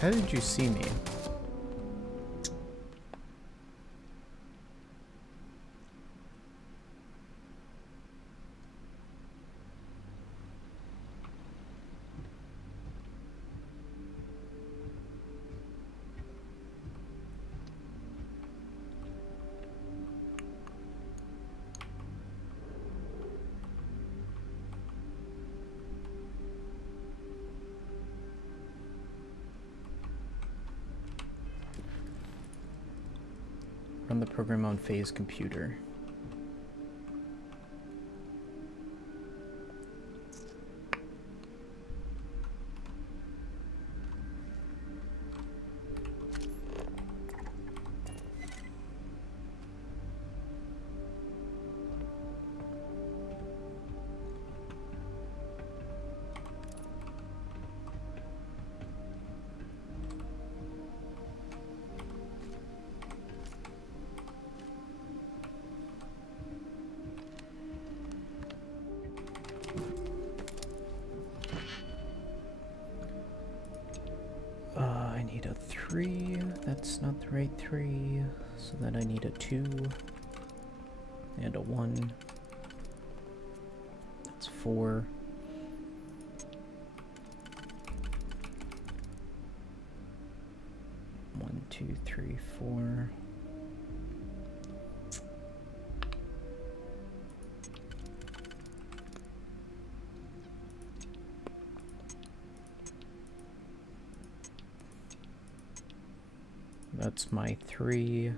How did you see me? Run the program on Faye's computer. I need a 3. That's not the right 3. So then I need a 2. And a 1. That's 4. One, 2, 3, 4. That's my 3.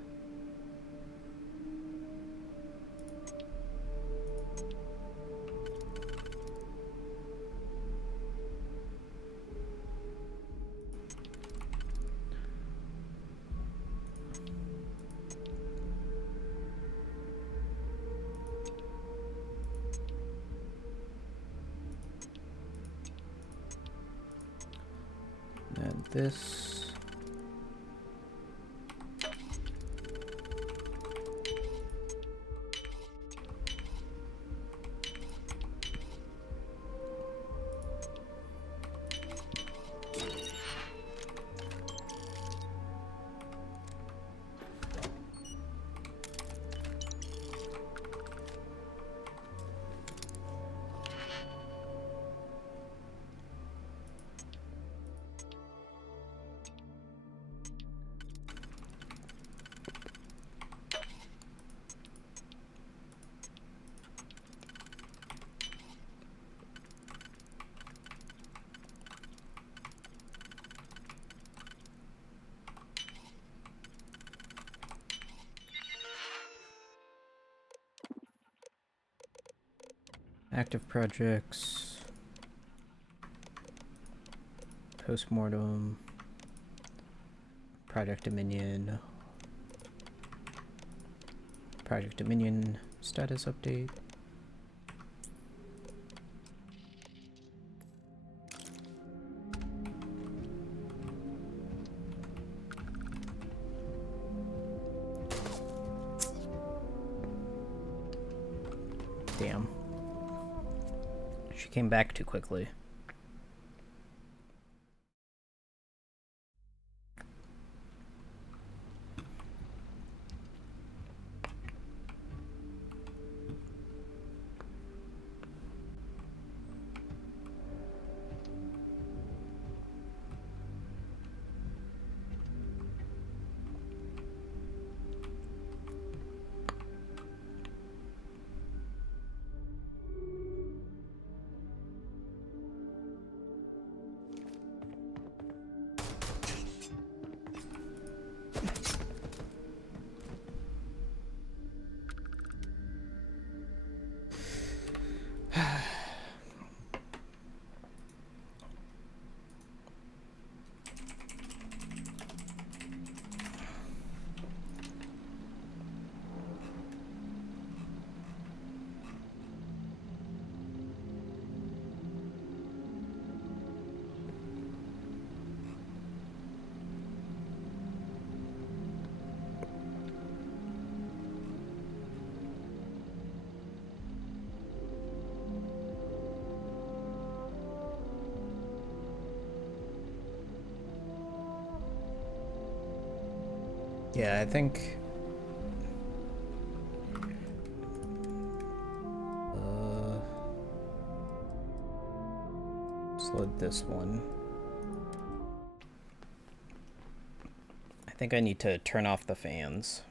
And this. Active projects, postmortem, Project Dominion status update. Damn. She came back too quickly. Yeah, I think... let's load this one. I think I need to turn off the fans.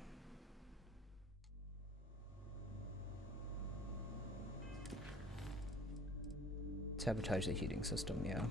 Sabotage the heating system, yeah.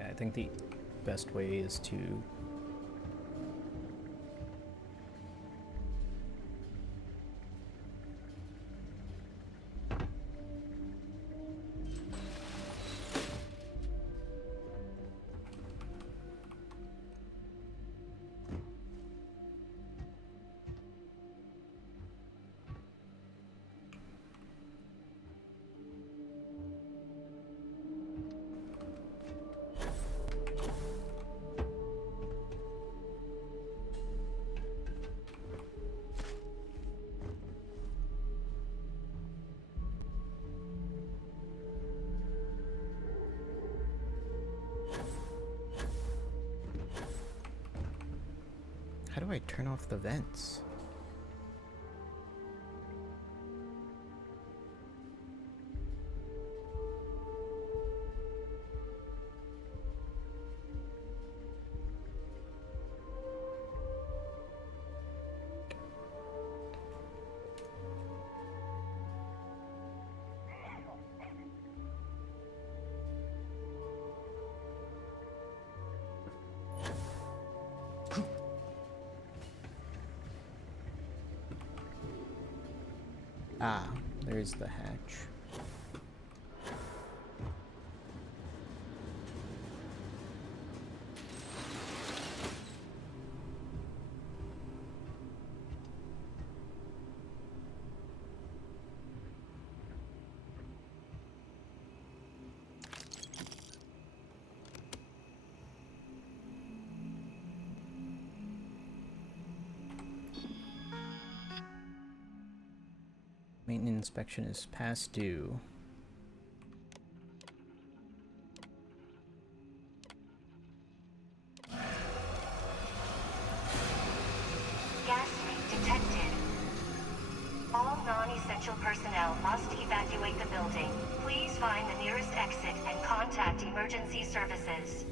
I think the best way is to how do I turn off the vents? Ah, there's the hatch. Maintenance inspection is past due. Gas leak detected. All non-essential personnel must evacuate the building. Please find the nearest exit and contact emergency services.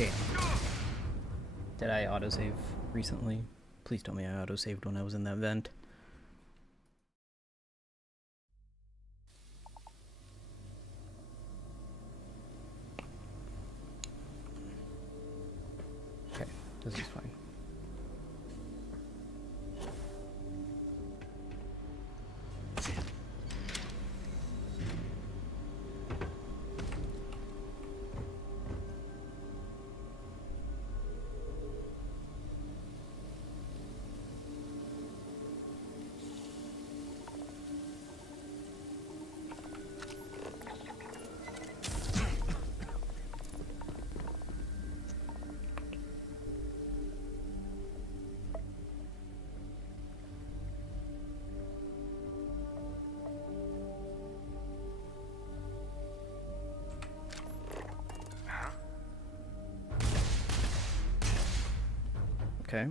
Damn. Did I autosave recently? Please tell me I autosaved when I was in that vent. Okay, this is fine. Okay.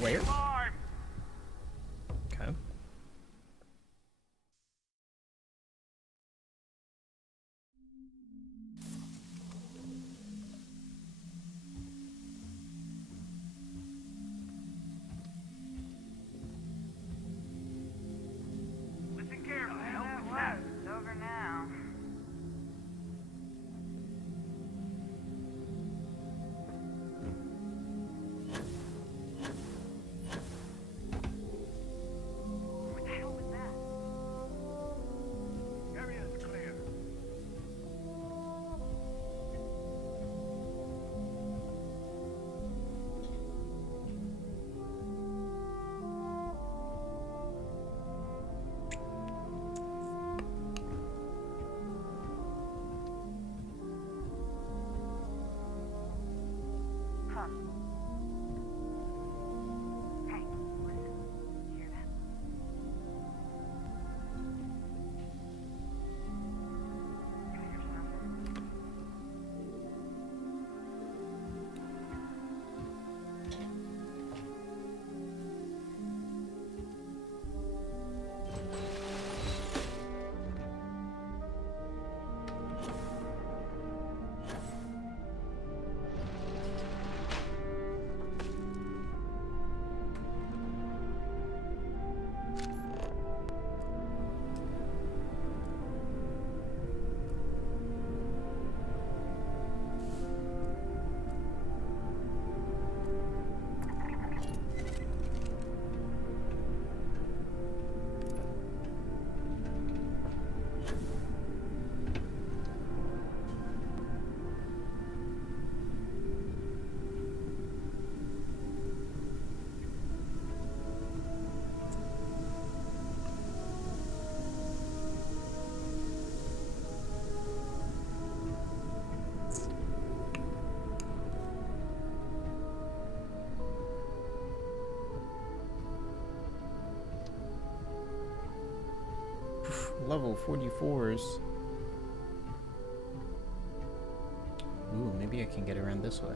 Where? Okay. Listen carefully. It's over now. Hey, listen. You hear that? You hear something? Level 44s. Ooh, maybe I can get around this way.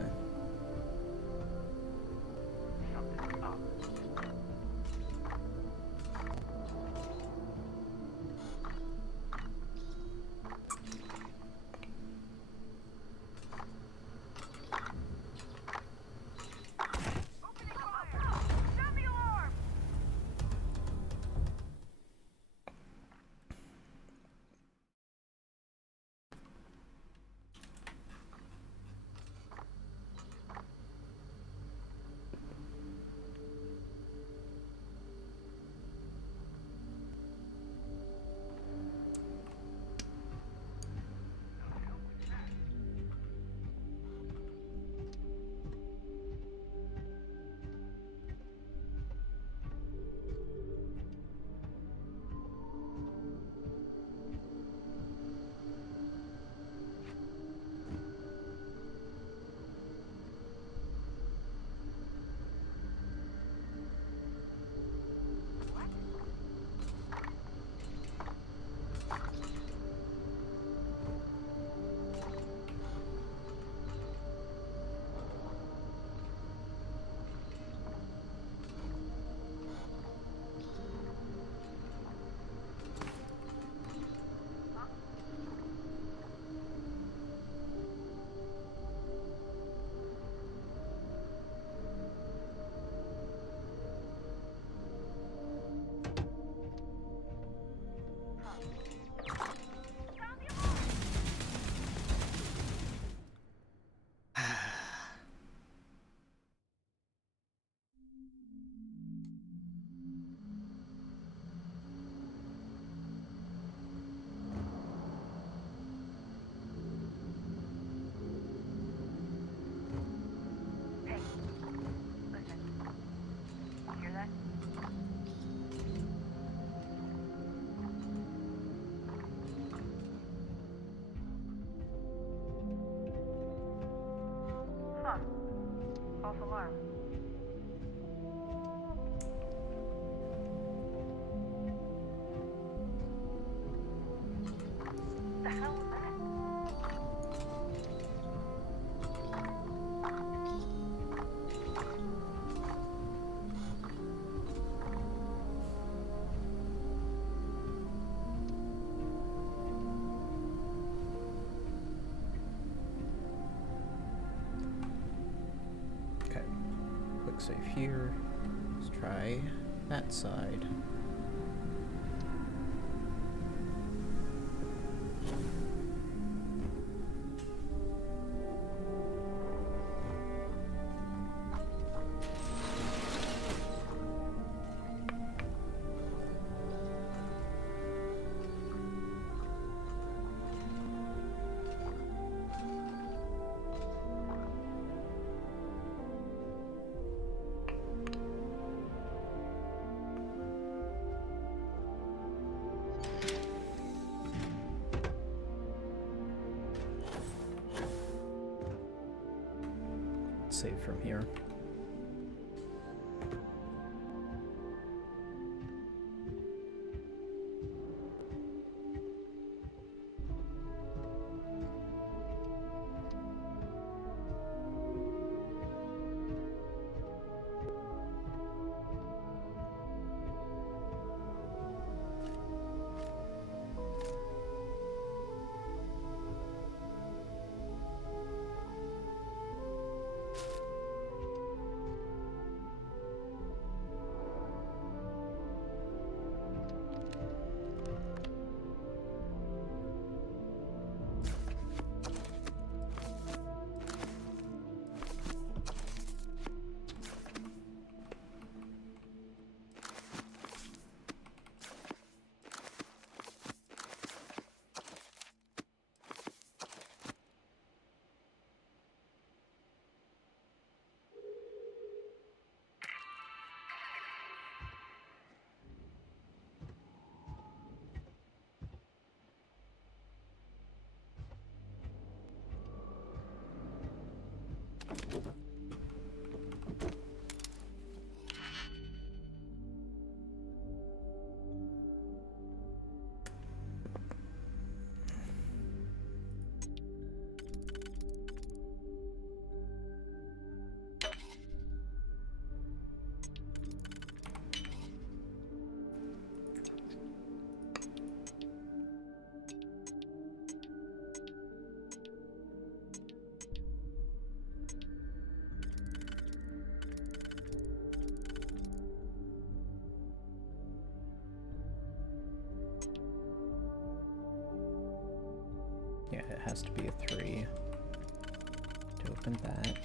False alarm. The hell was that? Okay, quick save here. Let's try that side. save from here. Yeah, it has to be a 3 to open that.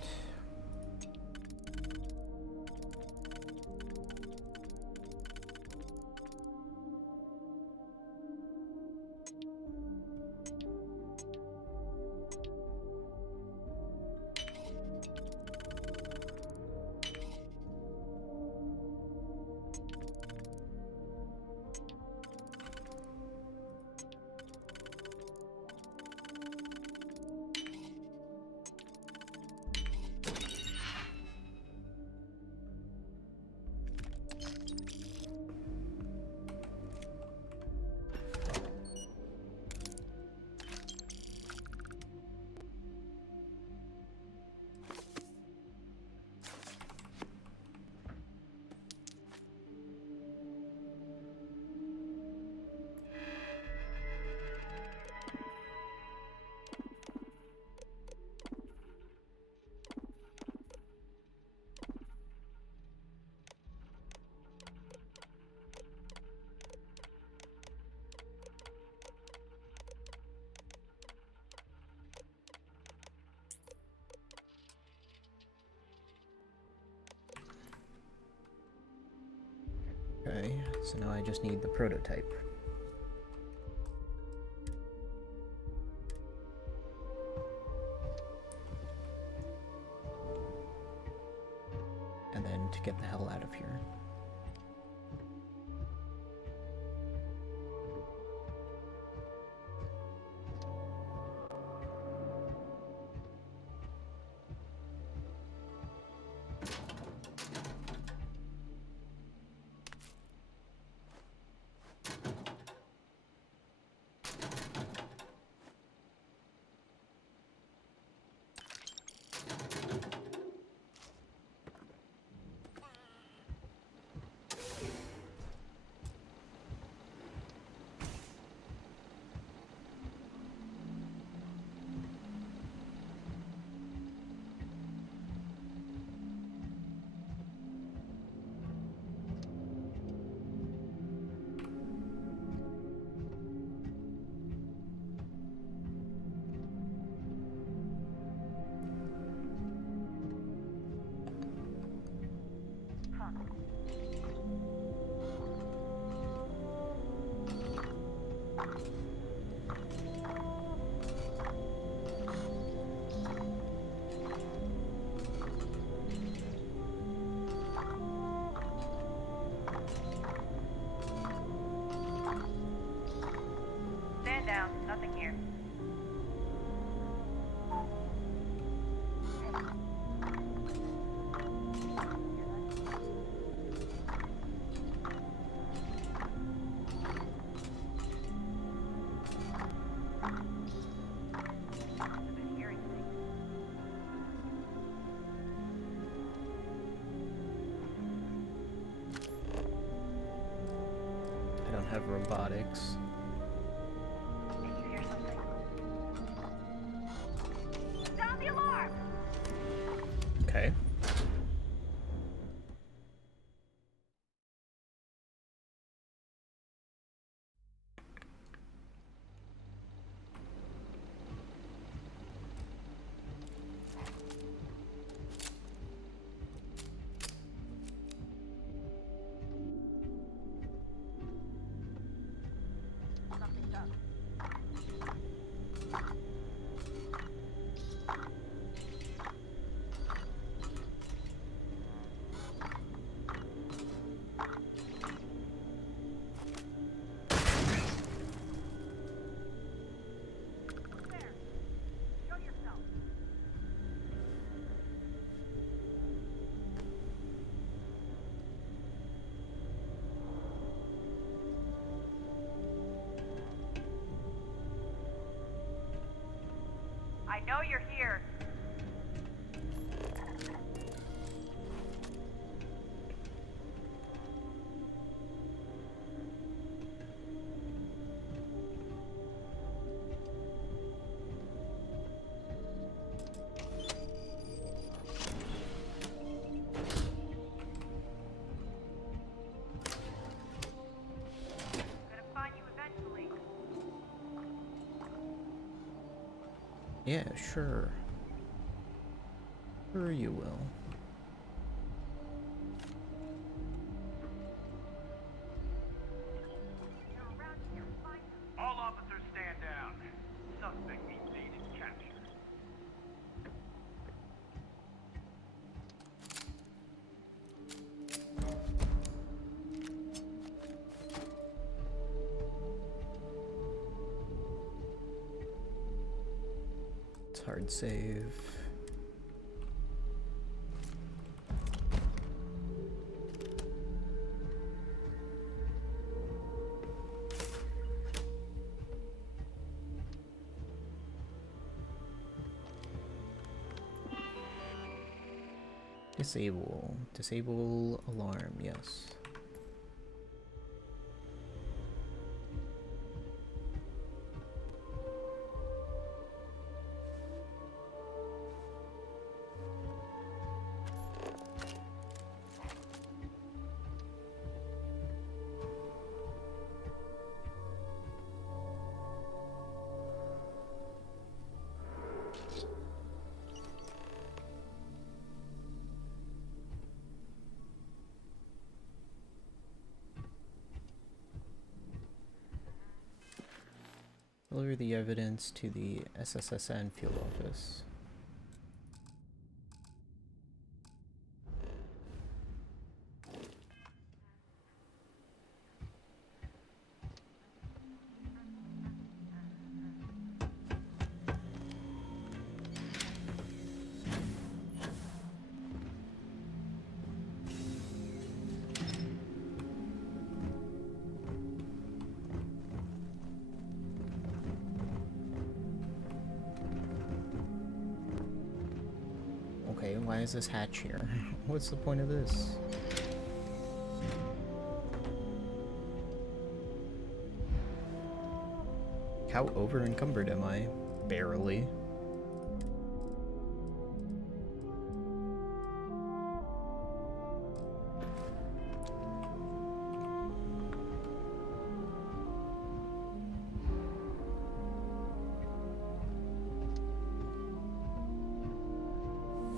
Okay, so now I just need the prototype. And then to get the hell out of here. robotics. Did you hear something? Sound the alarm! Okay. Something's up. There. Show yourself. I know you're here. Gonna find you eventually. Yeah, sure. Sure you will. All officers stand down. Suspect evaded capture. It's hard save. Disable. Disable alarm, yes. Deliver the evidence to the SSSN field office. Okay, why is this hatch here? What's the point of this? How over encumbered am I? Barely.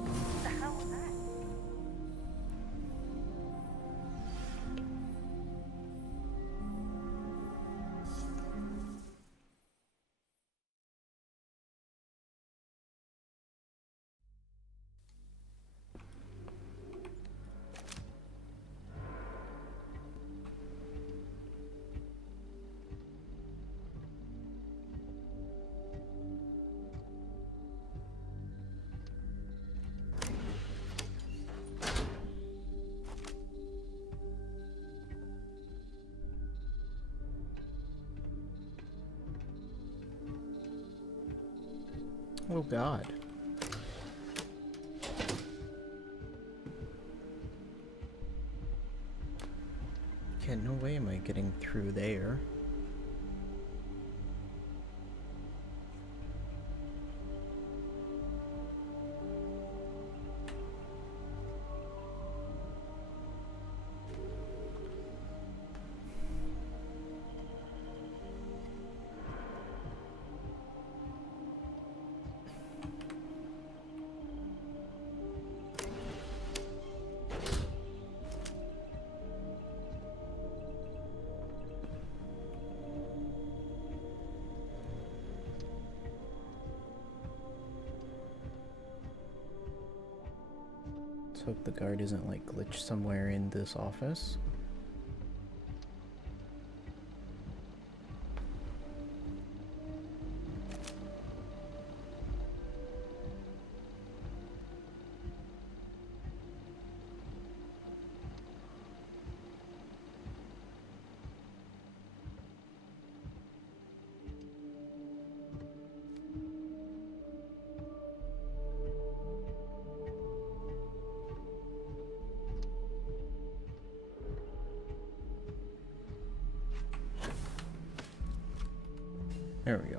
What the hell was that? Oh god. Yeah, no way am I getting through there. Let's hope the guard isn't like glitched somewhere in this office. There we go.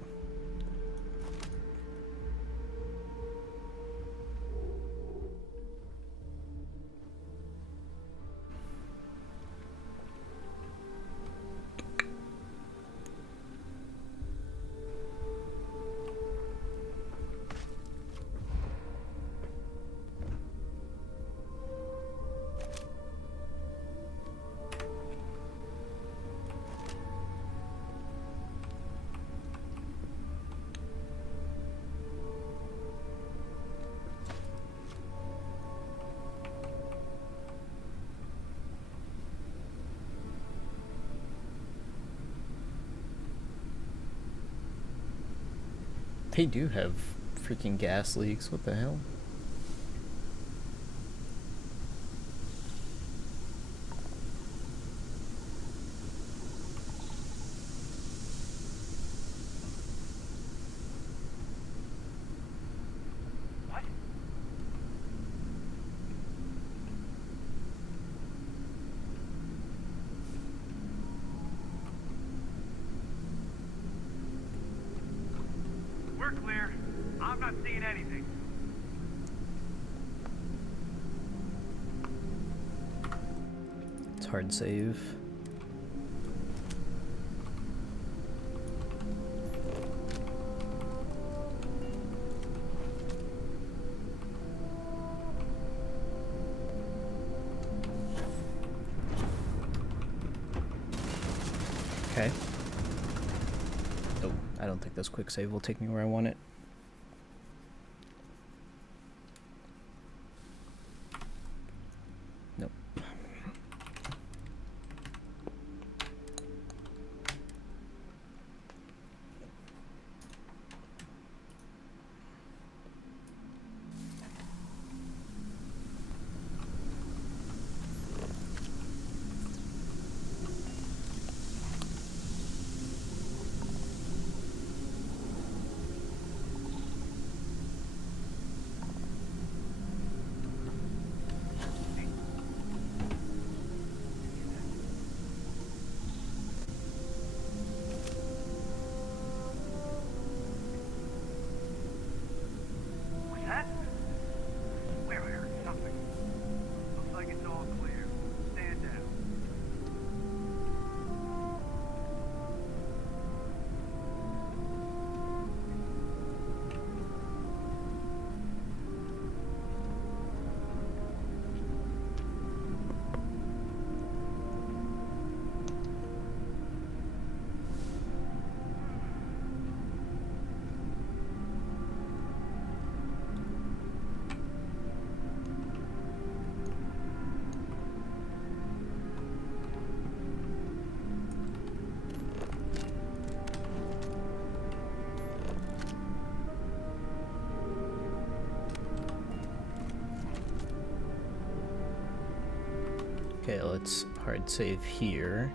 They do have freaking gas leaks, what the hell? What? We're clear. I'm not seeing anything. It's hard save. Okay. Oh, I don't think this quick save will take me where I want it. Nope. What's that? Where we heard something. Looks like it's all clear. Stand down. Okay, let's hard save here.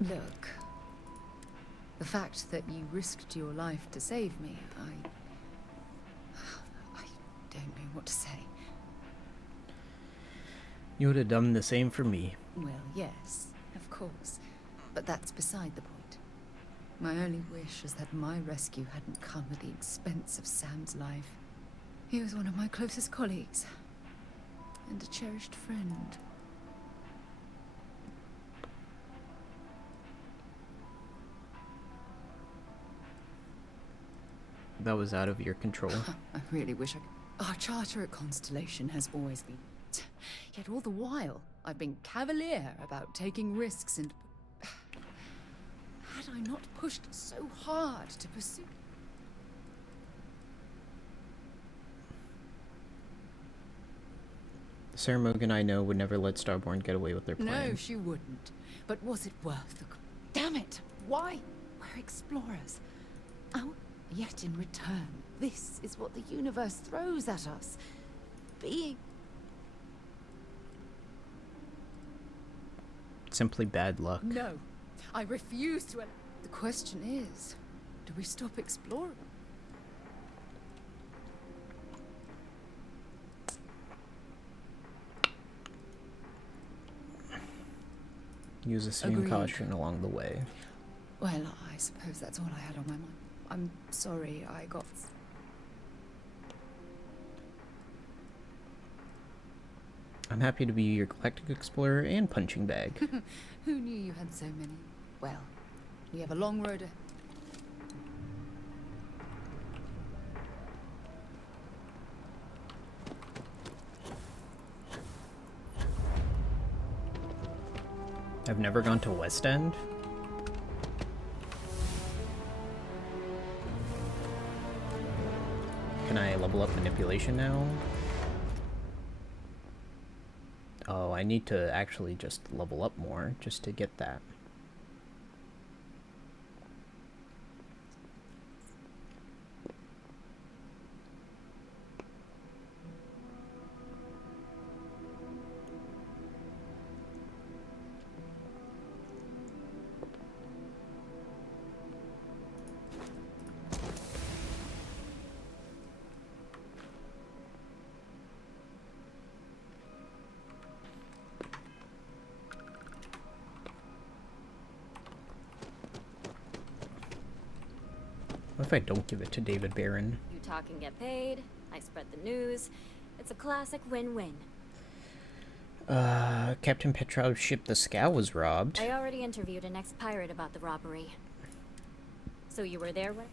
Look, the fact that you risked your life to save me, I don't know what to say. You would have done the same for me. Well, yes, of course. But that's beside the point. My only wish is that my rescue hadn't come at the expense of Sam's life. He was one of my closest colleagues. And a cherished friend. That was out of your control. I really wish I could. Our charter at Constellation has always been. Yet all the while, I've been cavalier about taking risks and. Had I not pushed so hard to pursue. Sarah Morgan, I know, would never let Starborn get away with their plan. No, she wouldn't. But was it worth the... Damn it! Why? We're explorers. Yet in return, this is what the universe throws at us. Being... Simply bad luck. No. I refuse to... The question is, do we stop exploring? Use a same Agreed. caution along the way. Well, I suppose that's all I had on my mind. I'm sorry I got... I'm happy to be your galactic explorer and punching bag. Who knew you had so many? Well, we have a long road ahead. I've never gone to West End. Can I level up manipulation now? Oh, I need to actually just level up more just to get that. What if I don't give it to David Barron? You talk and get paid. I spread the news. It's a classic win-win. Captain Petrov's ship, the Scow, was robbed. I already interviewed an ex-pirate about the robbery. So you were there when?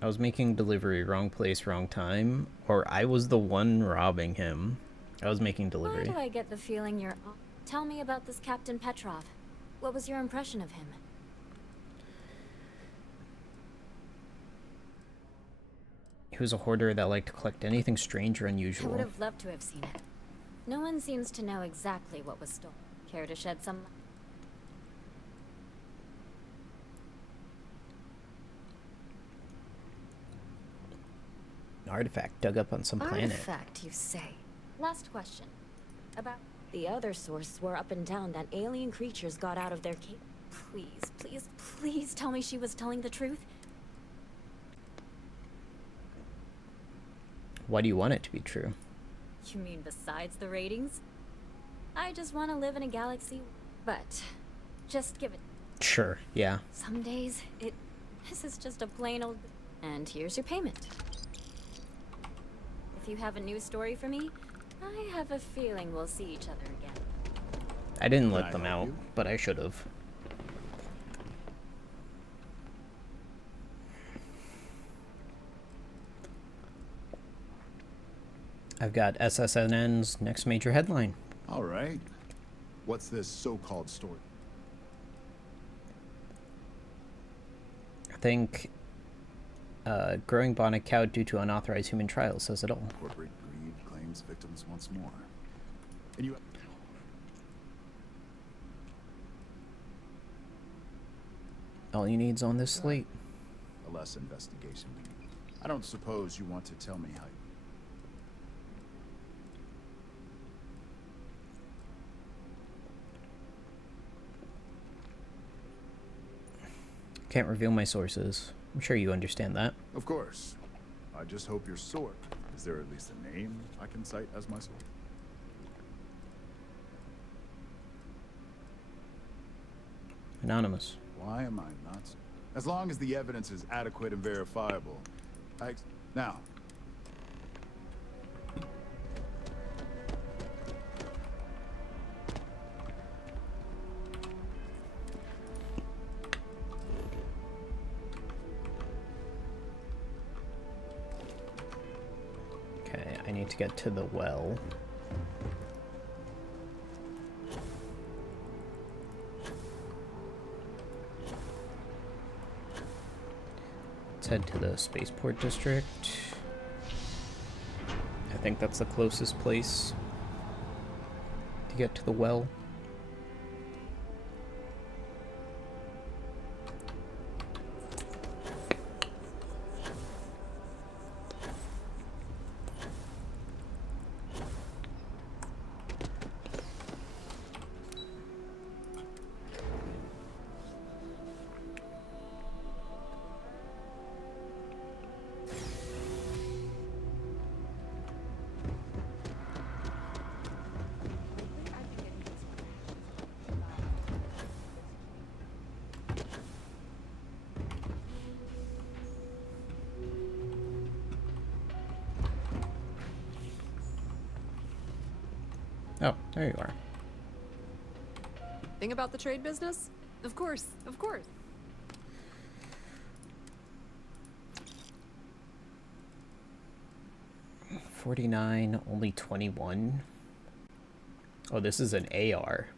I was making delivery, wrong place, wrong time, or I was the one robbing him. I was making delivery. Why do I get the feeling you're... Tell me about this Captain Petrov. What was your impression of him? He was a hoarder that liked to collect anything strange or I unusual. would have loved to have seen it. No one seems to know exactly what was stolen. Care to shed some light? An artifact dug up on some planet. Artifact, you say? Last question. About the other source swore up and down that alien creatures got out of their cave. Please, please, please tell me she was telling the truth. Why do you want it to be true? You mean besides the ratings? I just want to live in a galaxy, but just give it. Sure, yeah. Some days, this is just a plain old... And here's your payment. If you have a new story for me, I have a feeling we'll see each other again. I didn't let them out, but I should have. I've got SSNN's next major headline. All right. What's this so-called story? I think growing bionic cow due to unauthorized human trials says it all. Corporate greed claims victims once more. And you... All you need's on this slate. A less investigation. I don't suppose you want to tell me how... Can't reveal my sources. I'm sure you understand that. Of course. I just hope your sort. Is there at least a name I can cite as my sort? Anonymous. Why am I not? As long as the evidence is adequate and verifiable. Now. Okay, I need to get to the well. Let's head to the spaceport district. I think that's the closest place to get to the well. Oh, there you are. Thing about the trade business? Of course, of course. $49, only 21. Oh, this is an AR.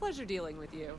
Pleasure dealing with you.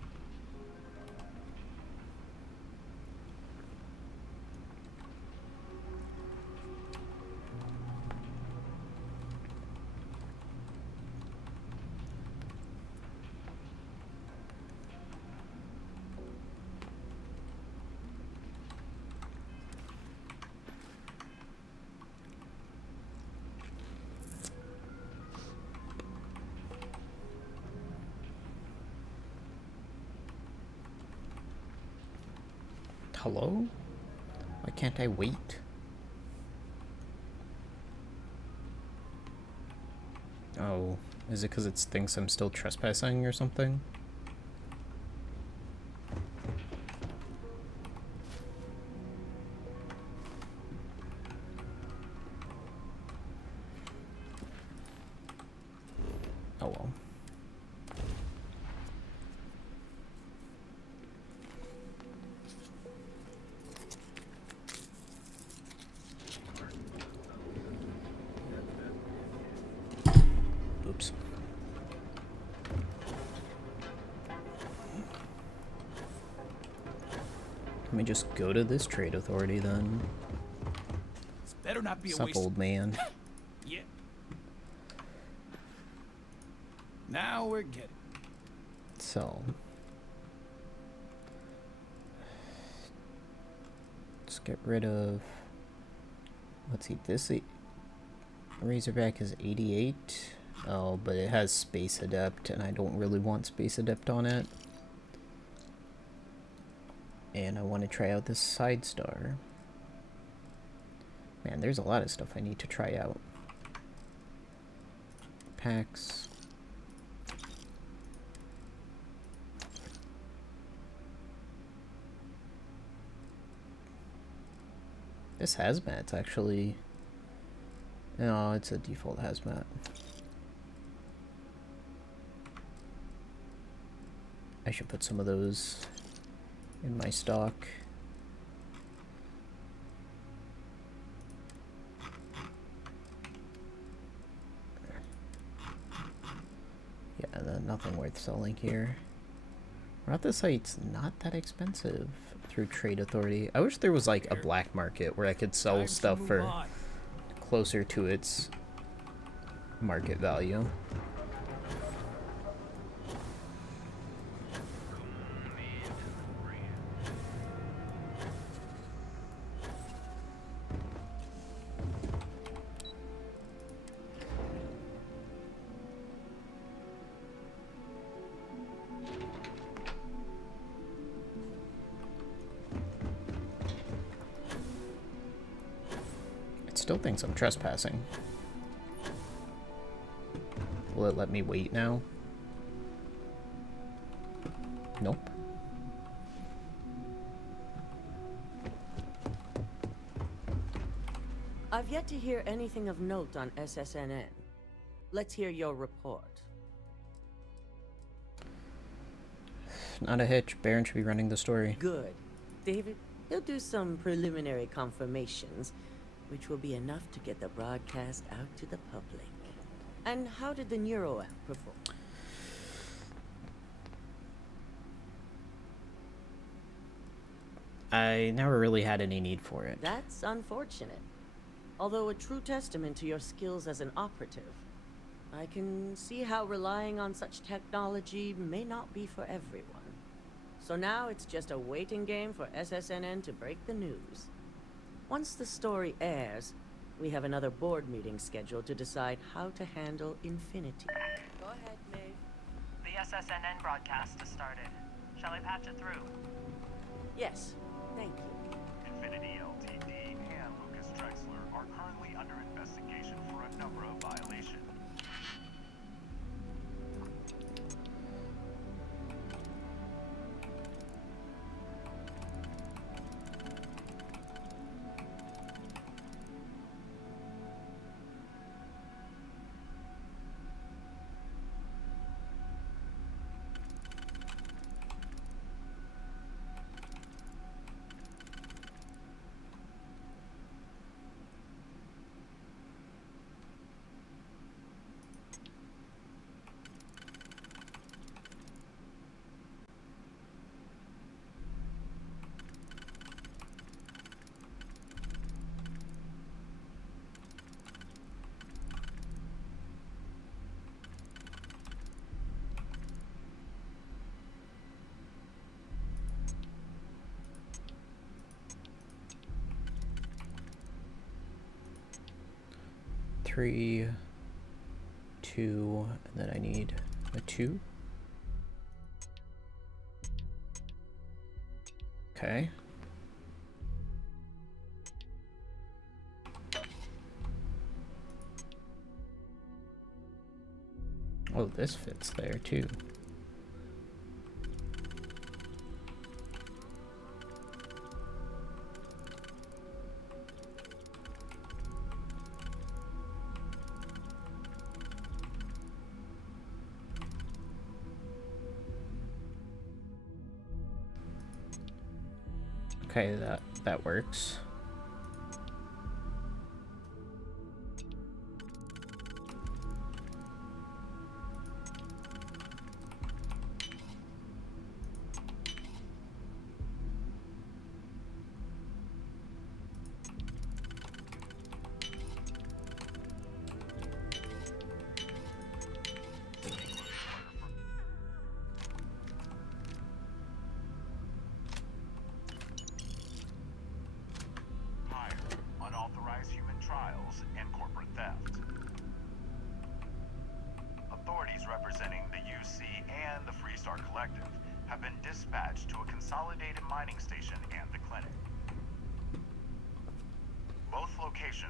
Hello? Why can't I wait? Oh, is it because it thinks I'm still trespassing or something? Oh well. Oops. Let me just go to this trade authority then. This better not be a Sup, waste. old man? Yeah. Now we're getting. So. Let's get rid of. Let's see, this Razorback is 88. Oh, but it has Space Adept, and I don't really want Space Adept on it. And I want to try out this Side Star. Man, there's a lot of stuff I need to try out. Packs. This hazmat's actually... No, it's a default hazmat. I should put some of those in my stock. Yeah, nothing worth selling here. Rotha site's not that expensive through Trade Authority. I wish there was like a black market where I could sell stuff for closer to its market value. Still thinks I'm trespassing. Will it let me wait now? Nope. I've yet to hear anything of note on SSNN. Let's hear your report. Not a hitch. Baron should be running the story. Good. David, he'll do some preliminary confirmations, which will be enough to get the broadcast out to the public. And how did the Neuro app perform? I never really had any need for it. That's unfortunate. Although a true testament to your skills as an operative. I can see how relying on such technology may not be for everyone. So now it's just a waiting game for SSNN to break the news. Once the story airs, we have another board meeting scheduled to decide how to handle Infinity. Go ahead, Maeve. The SSNN broadcast has started. Shall I patch it through? Yes, thank you. Infinity Ltd. and Lucas Drexler are currently under investigation for a number of violations. Three, 2, and then I need a 2. Okay. Oh, this fits there too. Okay, that works.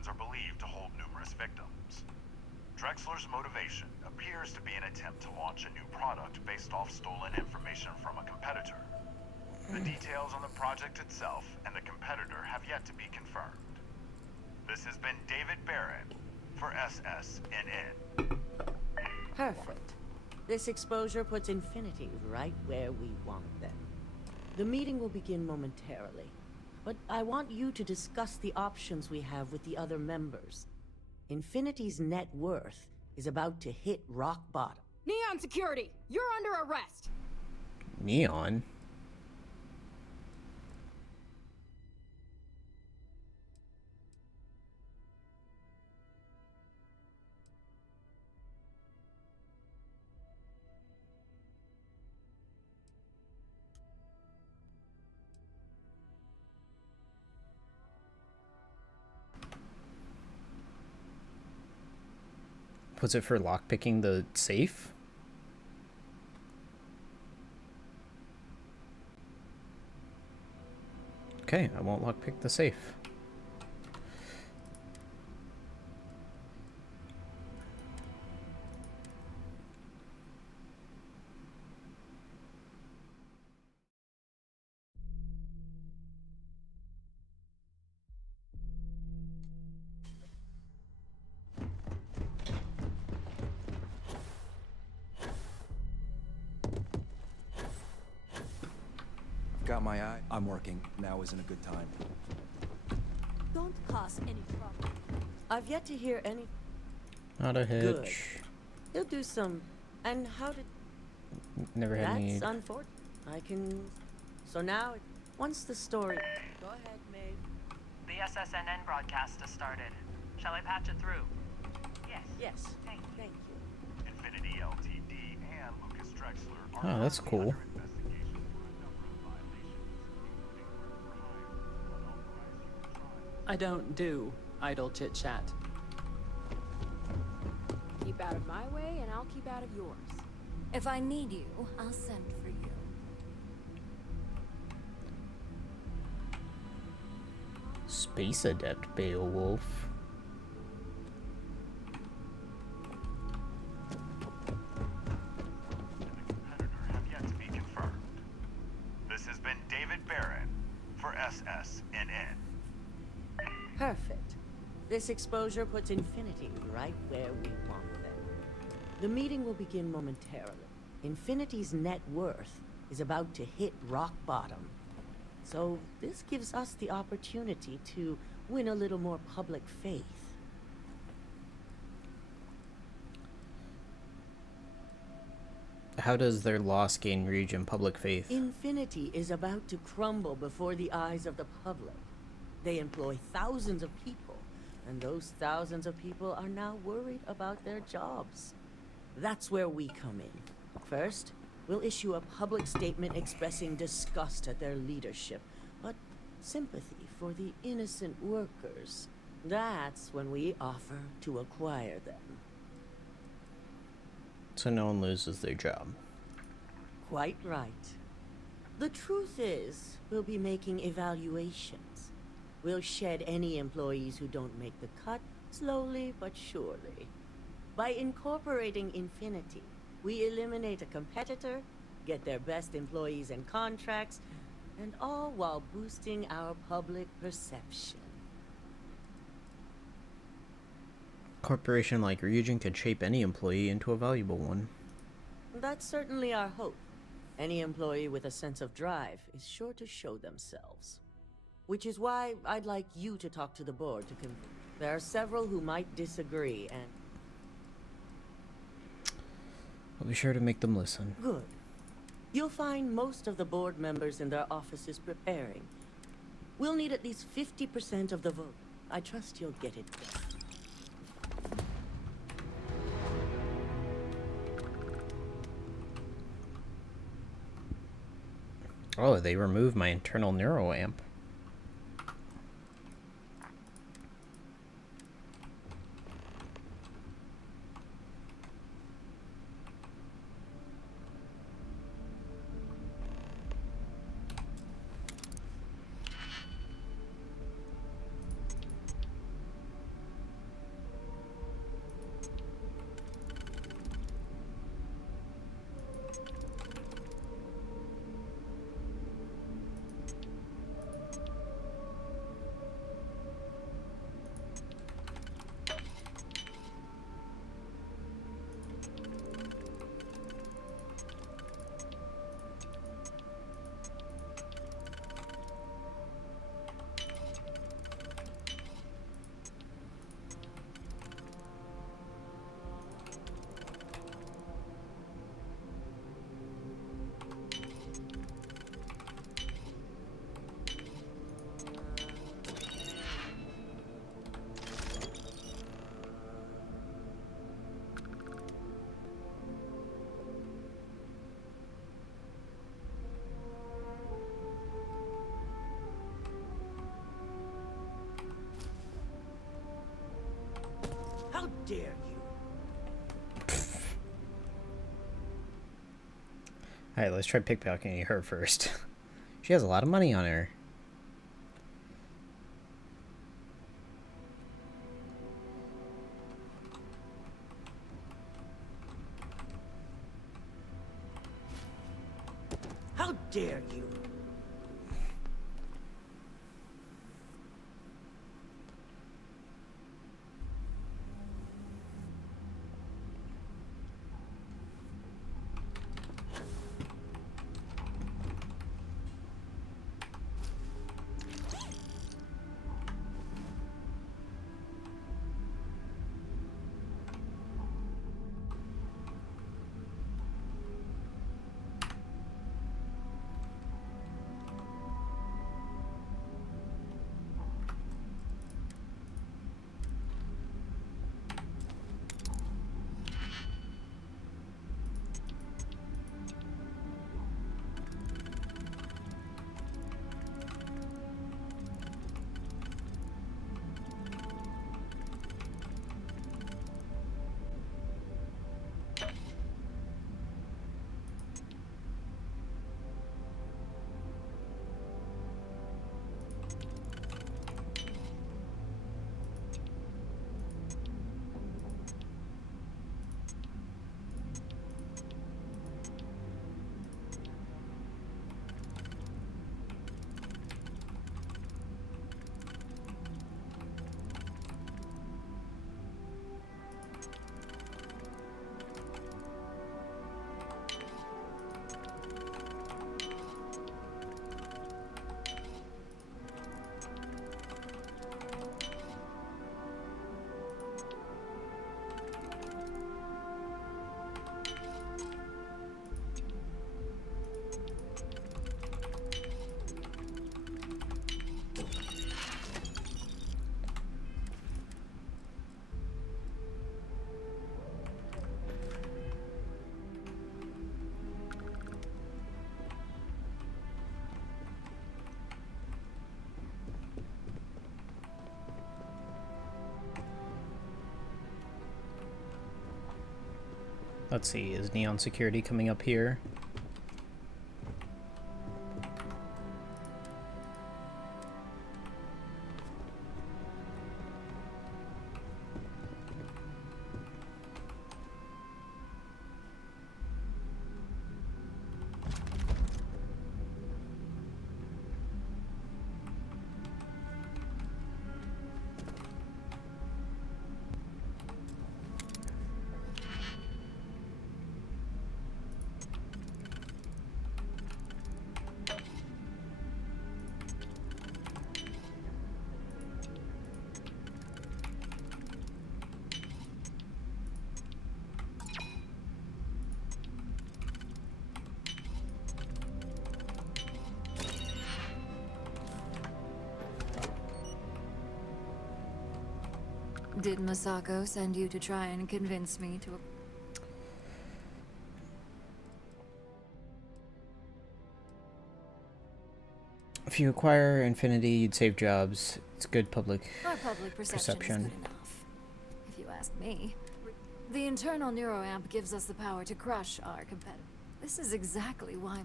Are believed to hold numerous victims. Drexler's motivation appears to be an attempt to launch a new product based off stolen information from a competitor. The details on the project itself and the competitor have yet to be confirmed. This has been David Barron for SSNN. Perfect. This exposure puts Infinity right where we want them. The meeting will begin momentarily, but I want you to discuss the options we have with the other members. Infinity's net worth is about to hit rock bottom. Neon Security, you're under arrest! Neon? Was it for lockpicking the safe? Okay, I won't lockpick the safe. Got my eye. I'm working. Now isn't a good time. Don't cause any trouble. I've yet to hear any. Not a hitch. Good. He'll do some. And how did? Never had need. That's unfortunate. I can. So now, once the story. Go ahead, Maeve. The SSNN broadcast has started. Shall I patch it through? Yes. Yes. Thank you. Infinity Ltd. and Lucas Drexler are Oh, that's cool. I don't do idle chit-chat. Keep out of my way, and I'll keep out of yours. If I need you, I'll send for you. Space Adept Beowulf. have yet to be confirmed. This has been David Barron for SSNN. Perfect. This exposure puts Infinity right where we want them. The meeting will begin momentarily. Infinity's net worth is about to hit rock bottom. So this gives us the opportunity to win a little more public faith. How does their loss gain region public faith? Infinity is about to crumble before the eyes of the public. They employ thousands of people, and those thousands of people are now worried about their jobs. That's where we come in. First, we'll issue a public statement expressing disgust at their leadership, but sympathy for the innocent workers. That's when we offer to acquire them. So no one loses their job. Quite right. The truth is, we'll be making evaluations. We'll shed any employees who don't make the cut, slowly but surely. By incorporating Infinity, we eliminate a competitor, get their best employees and contracts, and all while boosting our public perception. A corporation like Ryujin could shape any employee into a valuable one. That's certainly our hope. Any employee with a sense of drive is sure to show themselves. Which is why I'd like you to talk to the board to convince. There are several who might disagree, and I'll be sure to make them listen. good. You'll find most of the board members in their offices preparing. We'll need at least 50% of the vote. I trust you'll get it done. Oh, they removed my internal neuro amp. dare you? Alright, let's try pickpocketing her first. She has a lot of money on her. How dare you? Let's see, is Neon Security coming up here? Did Masako send you to try and convince me to... If you acquire Infinity, you'd save jobs. It's good public Our public perception is good enough, if you ask me. The internal neuroamp gives us the power to crush our competitor. This is exactly why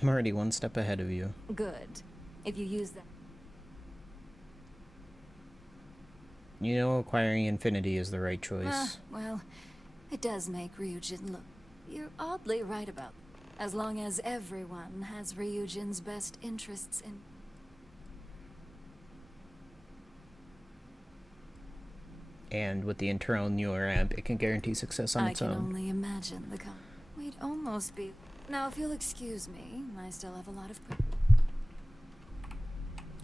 I'm already one step ahead of you. Good. If you use that... You know acquiring Infinity is the right choice. Well, it does make Ryujin look... You're oddly right about that. As long as everyone has Ryujin's best interests in... And with the internal neuroamp, it can guarantee success on its own. I can only imagine the We'd almost be... Now, if you'll excuse me, I still have a lot of...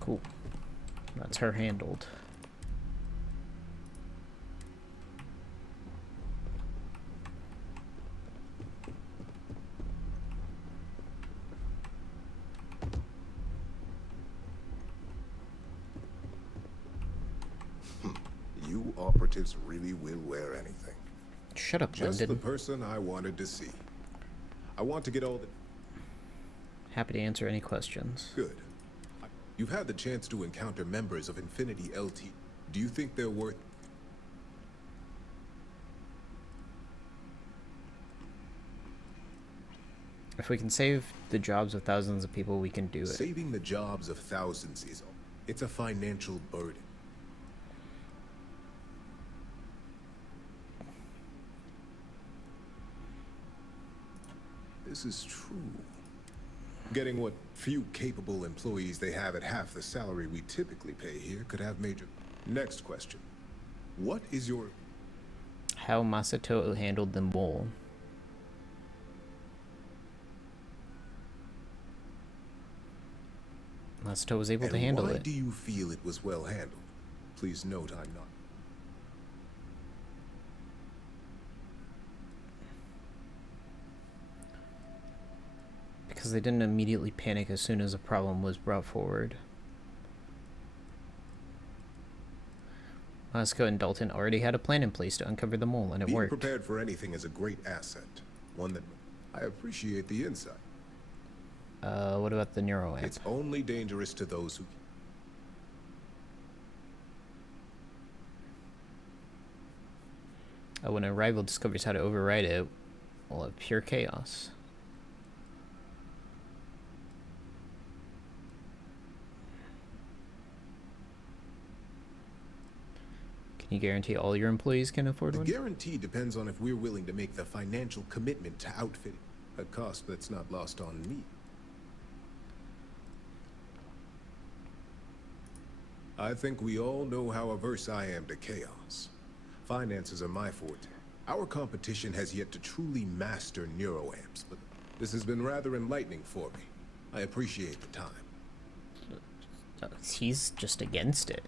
Cool. That's her handled. You operatives really will wear anything. Shut up, Just Lyndon. the person I wanted to see. I want to get all the... Happy to answer any questions. Good. You've had the chance to encounter members of Infinity LT. Do you think they're worth... If we can save the jobs of thousands of people, we can do it. Saving the jobs of thousands is... It's a financial burden. This is true. Getting what few capable employees they have at half the salary we typically pay here could have major... Next question. What is your... How Masato handled the mole. Masato was able to handle why it. do you feel it was well handled? Please note I'm not... Because they didn't immediately panic as soon as a problem was brought forward. Masako and Dalton already had a plan in place to uncover the mole, and it Being worked. prepared for anything is a great asset. One that... I appreciate the insight. What about the neuro amp? It's only dangerous to those who... When a rival discovers how to override it, we'll have pure chaos. Can you guarantee all your employees can afford one? The guarantee depends on if we're willing to make the financial commitment to outfit it, a cost that's not lost on me. I think we all know how averse I am to chaos. Finances are my forte. Our competition has yet to truly master neuroamps, but this has been rather enlightening for me. I appreciate the time. He's just against it.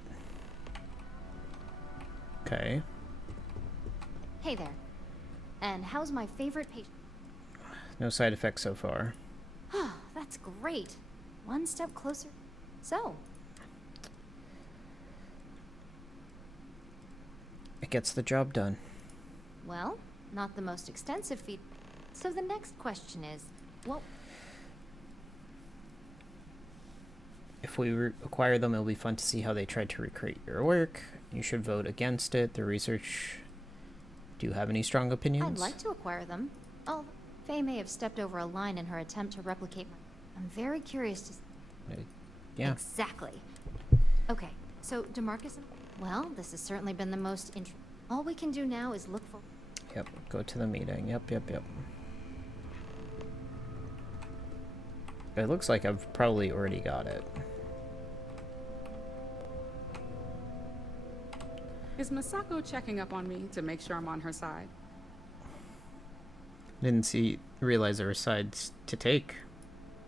Okay. Hey there. And how's my favorite patient? No side effects so far. That's great. One step closer. So, it gets the job done. well, not the most extensive feat. So the next question is, what... If we acquire them, it'll be fun to see how they tried to recreate your work. You should vote against it. The research... Do you have any strong opinions? I'd like to acquire them. Oh, Faye may have stepped over a line in her attempt to replicate my... I'm very curious to... Yeah. Exactly. Okay, so DeMarcus... Well, this has certainly been the most all we can do now is look for... Yep, go to the meeting. Yep. It looks like I've probably already got it. Is Masako checking up on me to make sure I'm on her side? Didn't realize there were sides to take.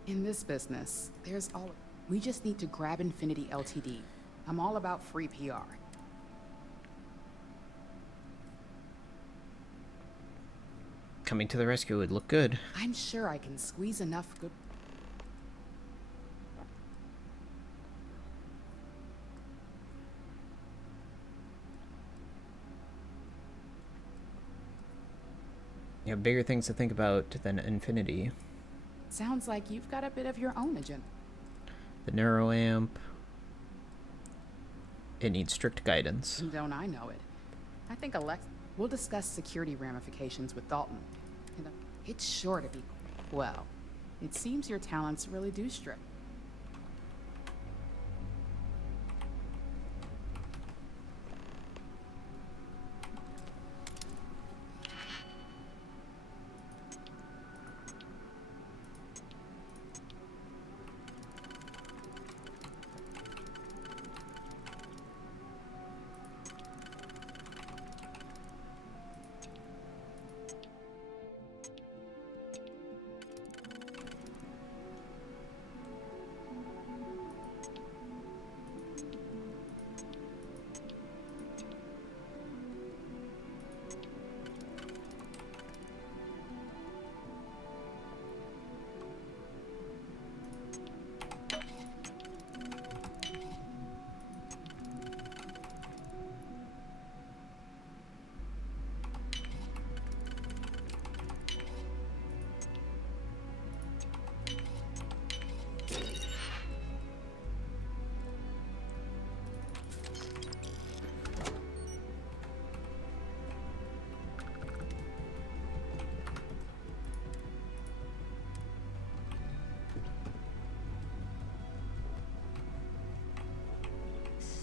In this business, there's all... We just need to grab Infinity Ltd. I'm all about free PR. Coming to the rescue would look good. I'm sure I can squeeze enough good... You have bigger things to think about than Infinity. Sounds like you've got a bit of your own agenda. The neuro amp. It needs strict guidance. Don't I know it? I think we'll discuss security ramifications with Dalton. It's sure to be... Well, it seems your talents really do strip.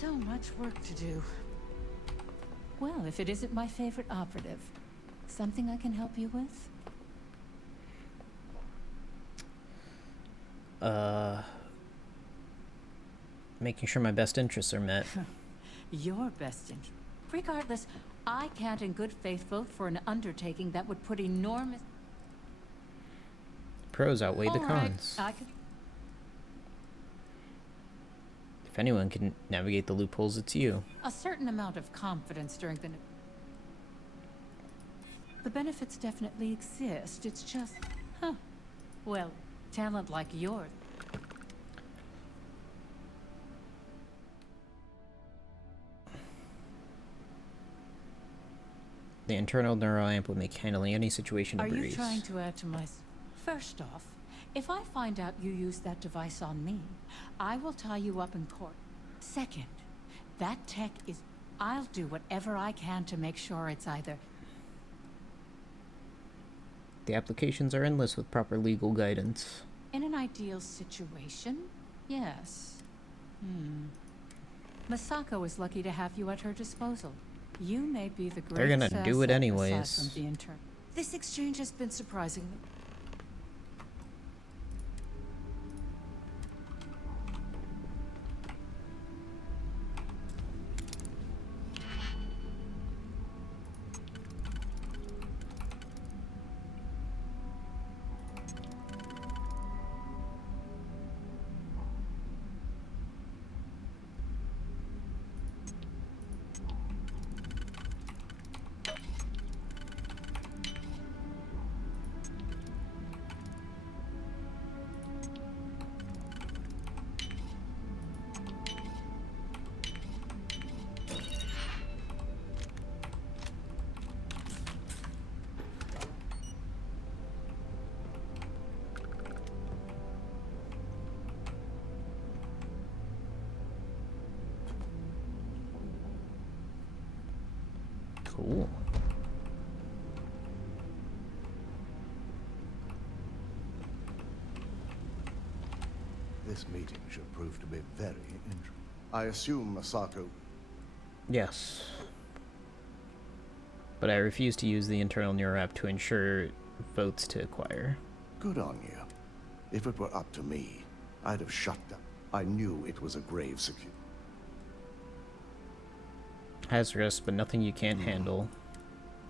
So much work to do. Well, if it isn't my favorite operative, something I can help you with? Making sure my best interests are met. Your best interest. Regardless, I can't in good faith vote for an undertaking that would put enormous... Pros outweigh the All right, cons. I could... If anyone can navigate the loopholes, it's you. A certain amount of confidence during the... The benefits definitely exist, it's just... Huh. Well, talent like yours... The internal neuroamp would make handling any situation a Are breeze. you trying to add to my... First off, if I find out you used that device on me, I will tie you up in court. Second, that tech is... I'll do whatever I can to make sure it's either... The applications are endless with proper legal guidance. In an ideal situation, yes. Masako is lucky to have you at her disposal. You may be the greatest They're gonna do it asset anyways. aside from the intern. This exchange has been surprisingly... Cool. This meeting should prove to be very interesting. I assume Masako... Yes. But I refuse to use the internal neuroapp to ensure votes to acquire. Good on you. If it were up to me, I'd have shut down. I knew it was a grave security. Hazardous, but nothing you can't handle.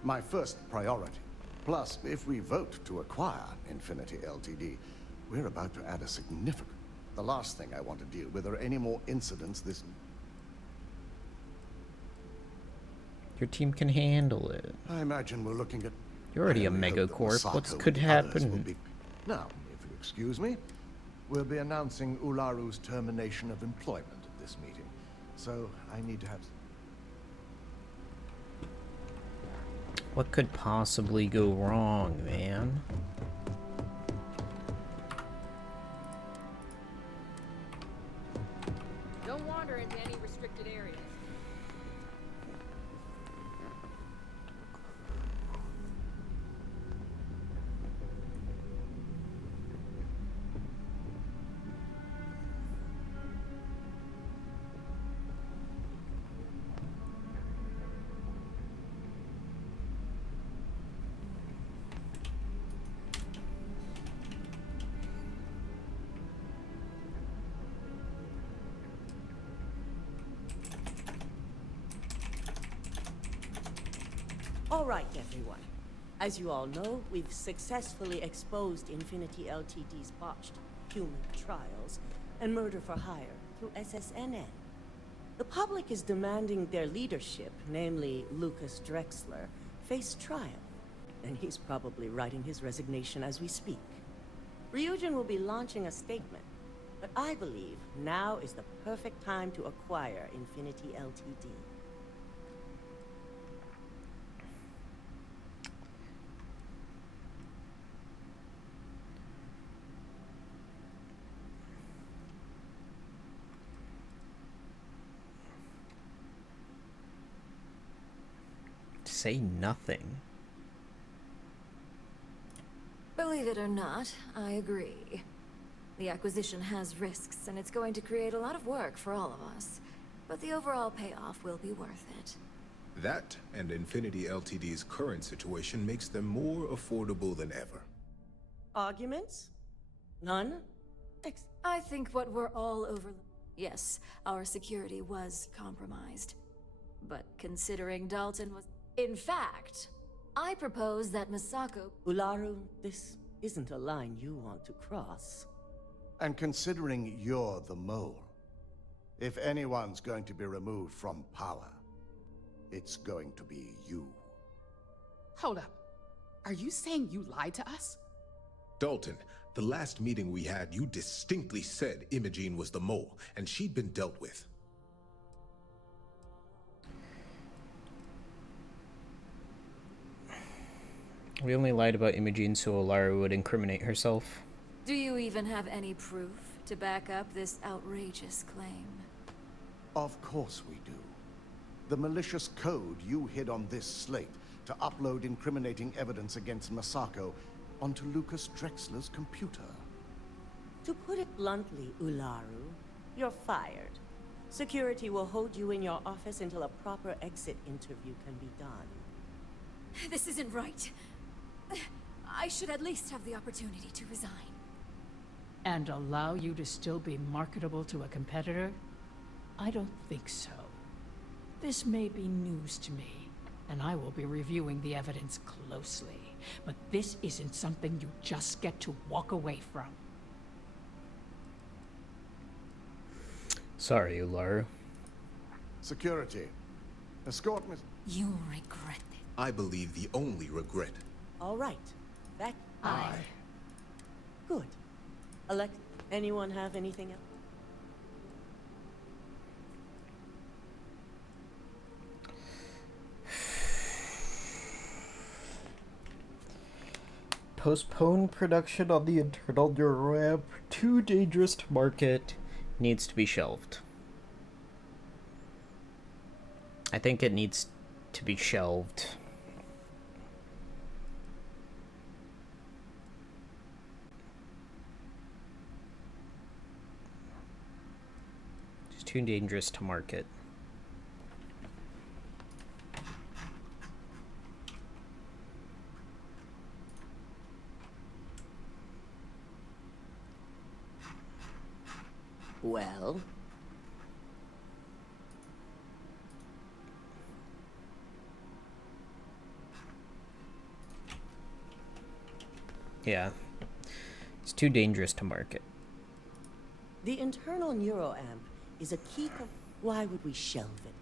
My first priority. Plus, if we vote to acquire Infinity Ltd, we're about to add a significant... The last thing I want to deal with are any more incidents this... Your team can handle it. I imagine we're looking at... You're already a We hope that megacorp. What Masako could and others will happen? be- Now, if you excuse me, we'll be announcing Ularu's termination of employment at this meeting. So, I need to have... What could possibly go wrong, man? Don't wander into any restricted areas. All right, everyone. As you all know, we've successfully exposed Infinity Ltd's botched human trials and murder for hire through SSNN. The public is demanding their leadership, namely Lucas Drexler, face trial. And he's probably writing his resignation as we speak. Ryujin will be launching a statement, but I believe now is the perfect time to acquire Infinity Ltd. Say nothing. Believe it or not, I agree. The acquisition has risks, and it's going to create a lot of work for all of us. but the overall payoff will be worth it. That and Infinity Ltd's current situation makes them more affordable than ever. Arguments? None? I think what we're all over... Yes, our security was compromised. But considering Dalton was... In fact, I propose that Misako... Ularu, this isn't a line you want to cross. And considering you're the mole, if anyone's going to be removed from power, it's going to be you. Hold up. Are you saying you lied to us? Dalton, the last meeting we had, you distinctly said Imogene was the mole, and she'd been dealt with. We only lied about Imogene so Lara would incriminate herself. Do you even have any proof to back up this outrageous claim? Of course we do. The malicious code you hid on this slate to upload incriminating evidence against Misako onto Lucas Drexler's computer. To put it bluntly, Ularu, you're fired. Security will hold you in your office until a proper exit interview can be done. This isn't right. I should at least have the opportunity to resign. And allow you to still be marketable to a competitor? I don't think so. This may be news to me, and I will be reviewing the evidence closely. But this isn't something you just get to walk away from. Sorry, Ularu. Security. Escort Miss... You'll regret it. I believe the only regret. All right. That... Aye. Good. Alex, anyone have anything else? Postpone production on the internal neuroamp. Too dangerous to market. Needs to be shelved. I think it needs to be shelved. It's too dangerous to market. Well? Yeah. It's too dangerous to market. The internal neuroamp is a key Why would we shelve it?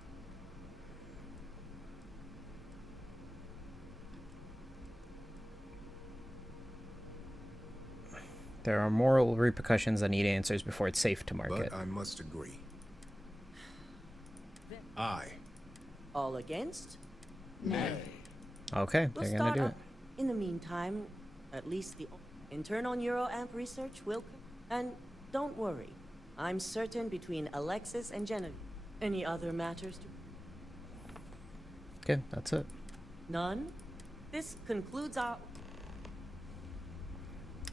There are moral repercussions that need answers before it's safe to market. But I must agree. Aye. All against? Nay. Okay, We'll they're gonna do it. In the meantime, at least the internal neuroamp research will... And don't worry, I'm certain between Alexis and Genevieve. Any other matters to... Okay, that's it. None? This concludes our...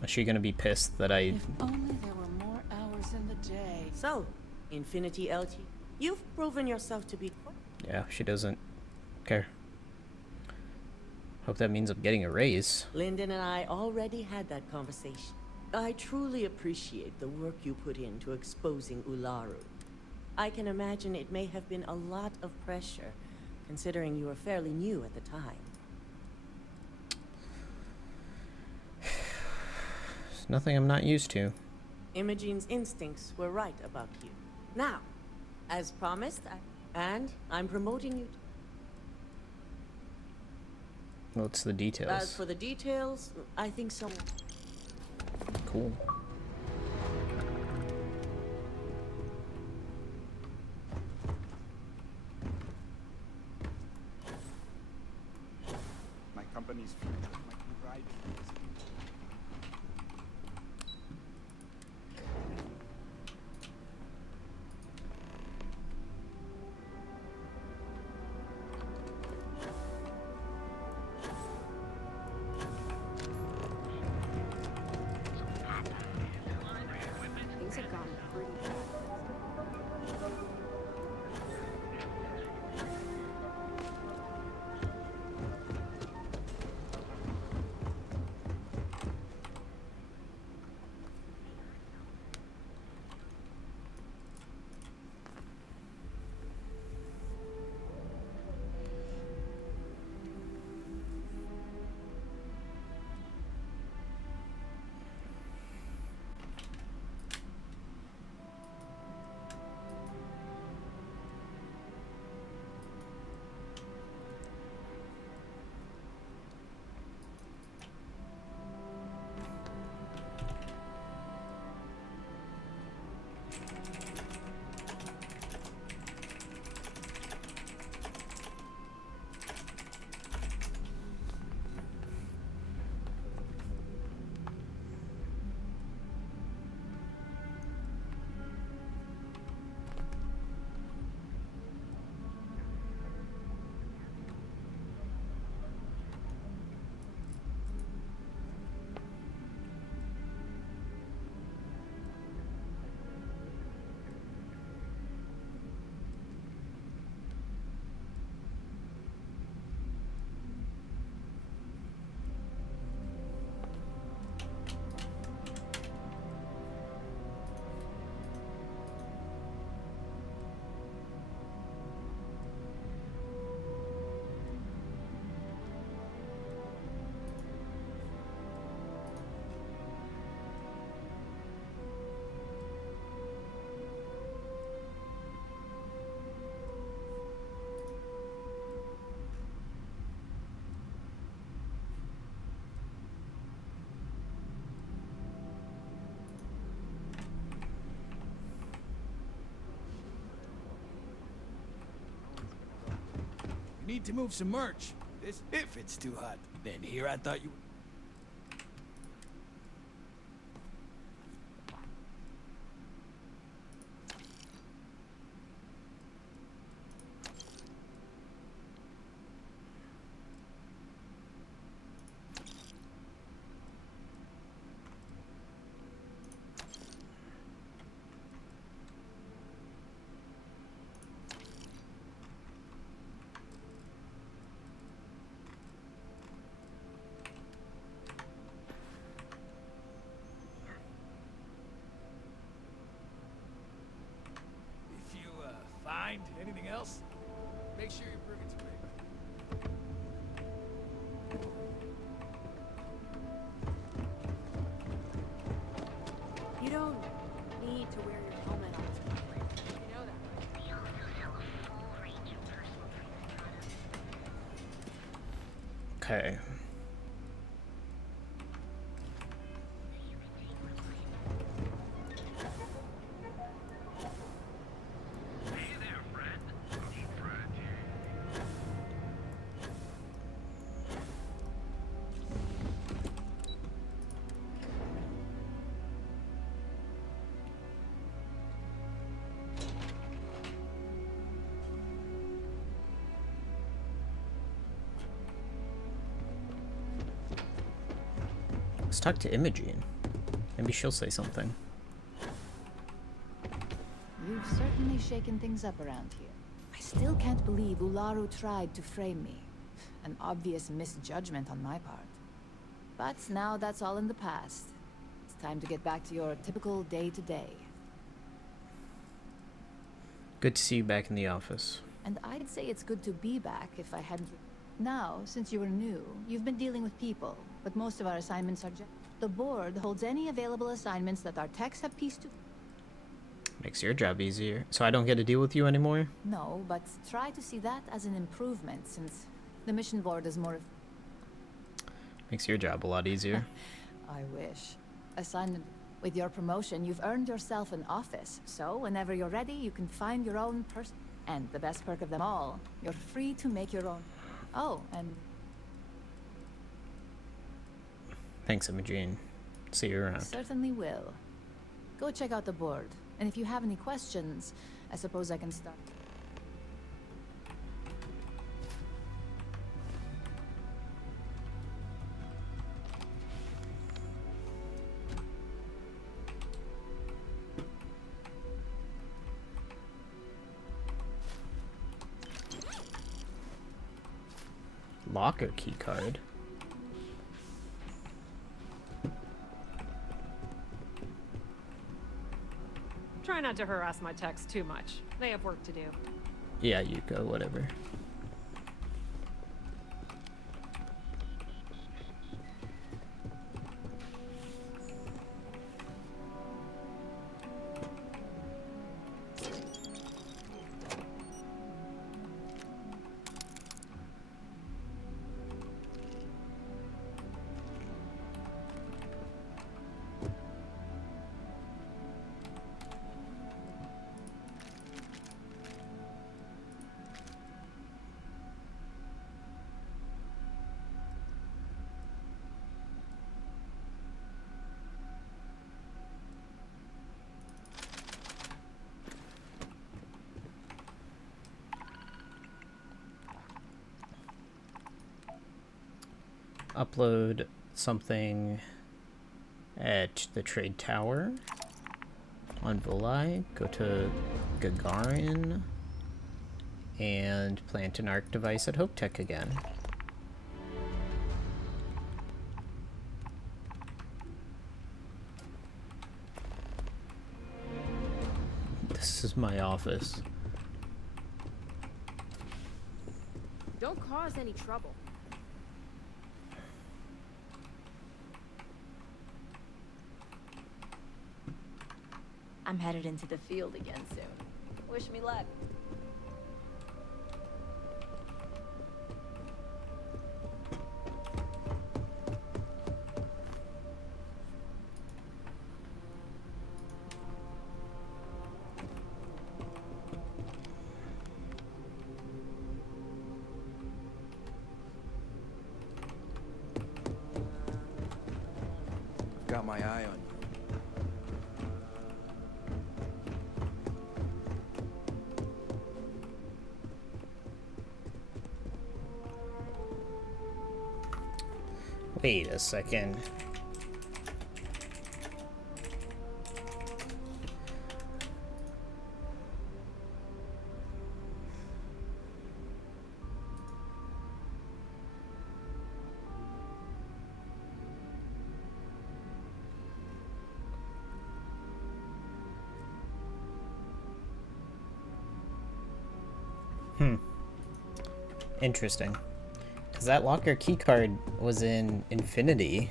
Is she gonna be pissed that I... If only there were more hours in the day. So, Infinity LT, you've proven yourself to be... Yeah, she doesn't care. Hope that means I'm getting a raise. Lyndon and I already had that conversation. I truly appreciate the work you put into exposing Ularu. I can imagine it may have been a lot of pressure, considering you were fairly new at the time. It's nothing I'm not used to. Imogene's instincts were right about you. Now, as promised, I'm promoting you. What's the details? As for the details, I think so. Cool. My company's future might be riding on this. Things have gotten pretty bad. Need to move some merch. If it's too hot. Then here I thought you... Find anything else? Make sure you bring it to me. You don't need to wear your helmet on this program. You know that, right? Okay. Let's talk to Imogene. Maybe she'll say something. You've certainly shaken things up around here. I still can't believe Ularu tried to frame me. An obvious misjudgment on my part. But now that's all in the past. It's time to get back to your typical day-to-day. Good to see you back in the office. And I'd say it's good to be back if I hadn't... Now, since you were new, you've been dealing with people, but most of our assignments are the board holds any available assignments that our techs have pieced to... Makes your job easier. So I don't get to deal with you anymore? No, but try to see that as an improvement, since the mission board is more... Makes your job a lot easier. I wish. Assignment... With your promotion, you've earned yourself an office, so whenever you're ready, you can find your own person. And the best perk of them all, you're free to make your own... Oh, and... Thanks, Imogene. See you around. Certainly will. Go check out the board, and if you have any questions, I suppose I can start. Locker keycard. Try not to harass my techs too much. They have work to do. Yeah, you go, whatever. Upload something at the trade tower on Volai, go to Gagarin, and plant an arc device at Hope Tech again. This is my office. Don't cause any trouble. I'm headed into the field again soon. Wish me luck. got my eye on you. Wait a second. Interesting. Because that locker keycard was in Infinity.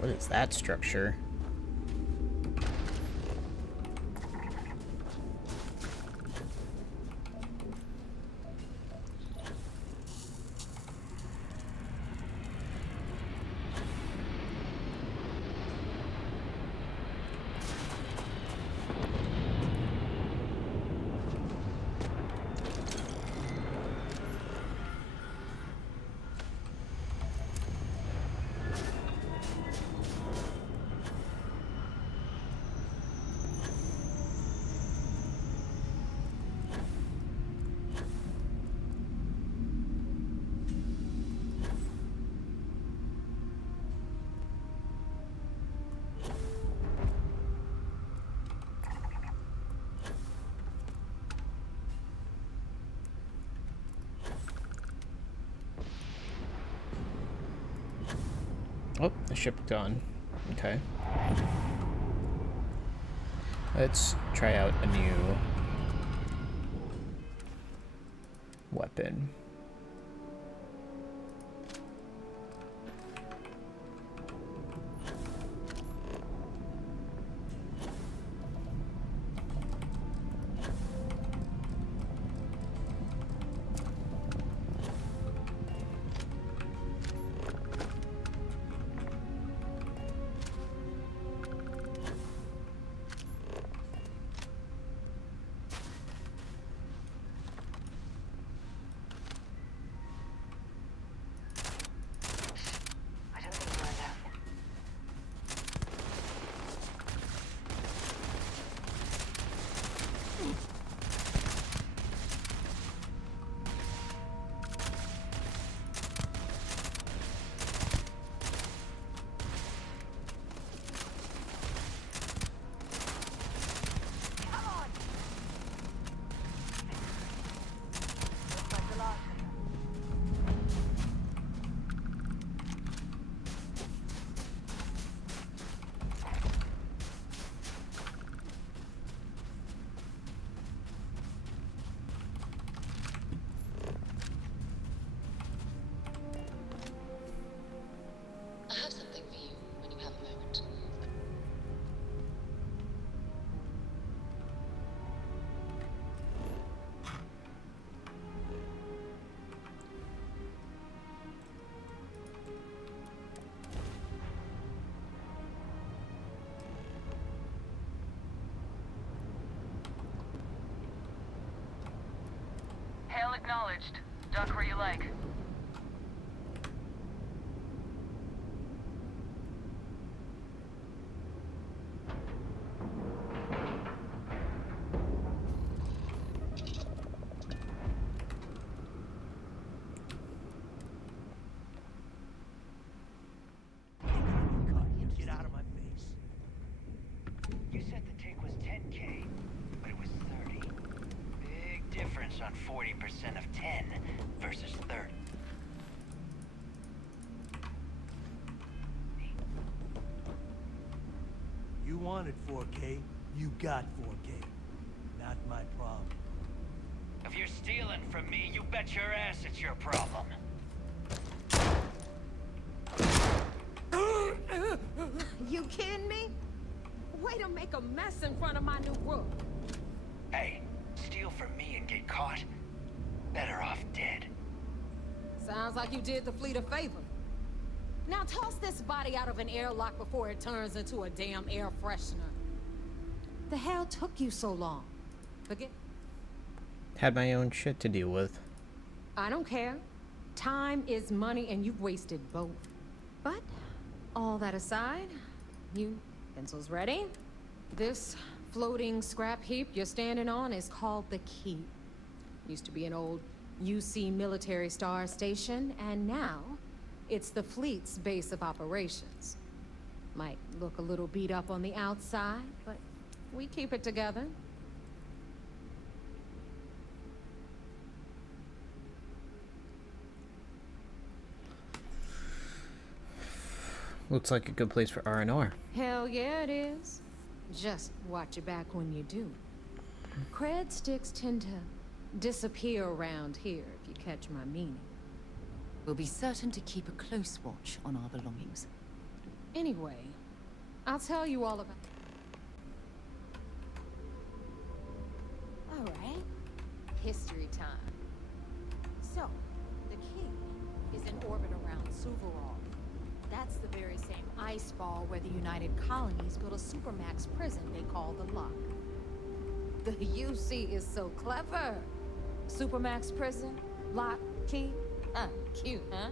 What is that structure? Oh, the ship's gone. Okay. Let's try out a new weapon. Hail acknowledged. Dock where you like. Get out of my face. You said the take was 10K, but it was 30. Big difference. focus on 40% of 10 versus 30. You wanted 4K, you got 4K. Not my problem. If you're stealing from me, you bet your ass it's your problem. You kidding me? Way to make a mess in front of my new roof. Hey, steal from me and get caught? Better off dead. Sounds like you did the fleet a favor. Now toss this body out of an airlock before it turns into a damn air freshener. The hell took you so long? Forget. Had my own shit to deal with. I don't care. Time is money and you've wasted both. But, all that aside, pencils ready? This floating scrap heap you're standing on is called the Keep. Used to be an old UC military star station, and now it's the fleet's base of operations. Might look a little beat up on the outside, but we keep it together. Looks like a good place for R&R. Hell yeah, it is. Just watch your back when you do. Cred sticks tend to disappear around here, if you catch my meaning. We'll be certain to keep a close watch on our belongings. Anyway, I'll tell you all about... All right, history time. So, the Key is in orbit around Suvorov. That's the very same ice ball where the United Colonies built a supermax prison they call the Lock. The UC is so clever. Supermax prison, Lock, Key. Cute, huh?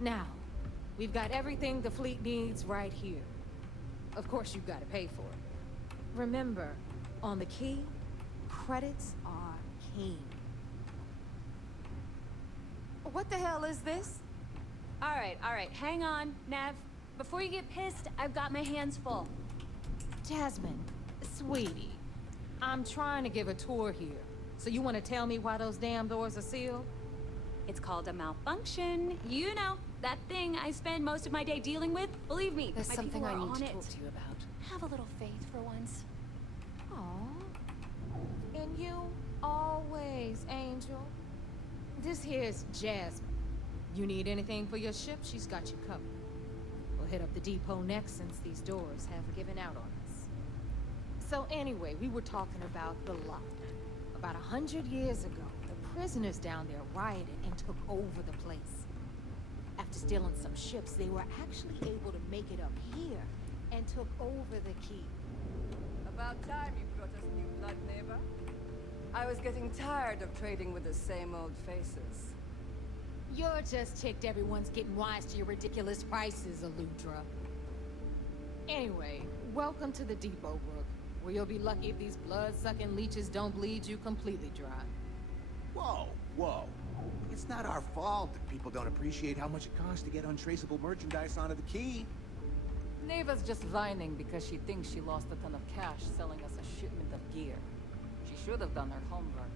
Now, we've got everything the fleet needs right here. Of course, you've got to pay for it. Remember, on the Key, credits are king. What the hell is this? All right, hang on, Nev. Before you get pissed, I've got my hands full. Jasmine, sweetie, I'm trying to give a tour here. So you want to tell me why those damn doors are sealed? It's called a malfunction. You know, that thing I spend most of my day dealing with. Believe me, There's my something people I are need on to it. talk to you about. Have a little faith for once. Aw. And you always, Angel. This here's Jasmine. You need anything for your ship, she's got you covered. We'll hit up the depot next since these doors have given out on us. So anyway, we were talking about the Lock. About 100 years ago, the prisoners down there rioted and took over the place. After stealing some ships, they were actually able to make it up here and took over the Key. About time you brought us new blood, neighbor. I was getting tired of trading with the same old faces. You're just ticked everyone's getting wise to your ridiculous prices, Aludra. Anyway, welcome to the Depot, Brook, where you'll be lucky if these blood-sucking leeches don't bleed you completely dry. Whoa, whoa. It's not our fault that people don't appreciate how much it costs to get untraceable merchandise onto the Key. Neva's just whining because she thinks she lost a ton of cash selling us a shipment of gear. She should have done her homework.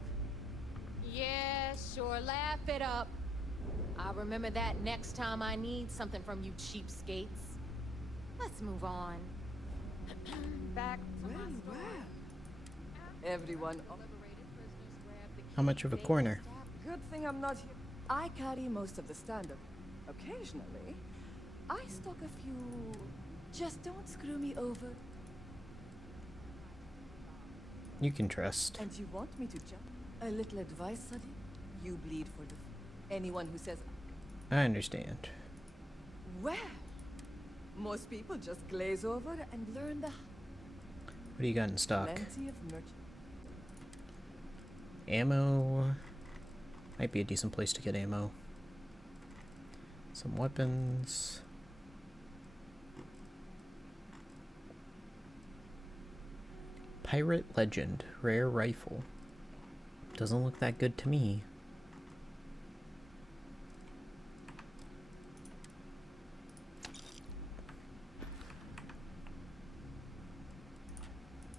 Yeah, sure, laugh it up. I'll remember that next time I need something from you cheapskates. Let's move on. Back to my story. Everyone... How much of a corner? Good thing I'm not here. I carry most of the standard. Occasionally, I stock a few... Just don't screw me over. You can trust. And you want me to jump? A little advice, Sadi? You bleed for the... Anyone who says... I understand. Well, most people just glaze over and learn the... What do you got in stock? Plenty of merch. Ammo. Might be a decent place to get ammo. Some weapons. Pirate Legend. Rare rifle. Doesn't look that good to me.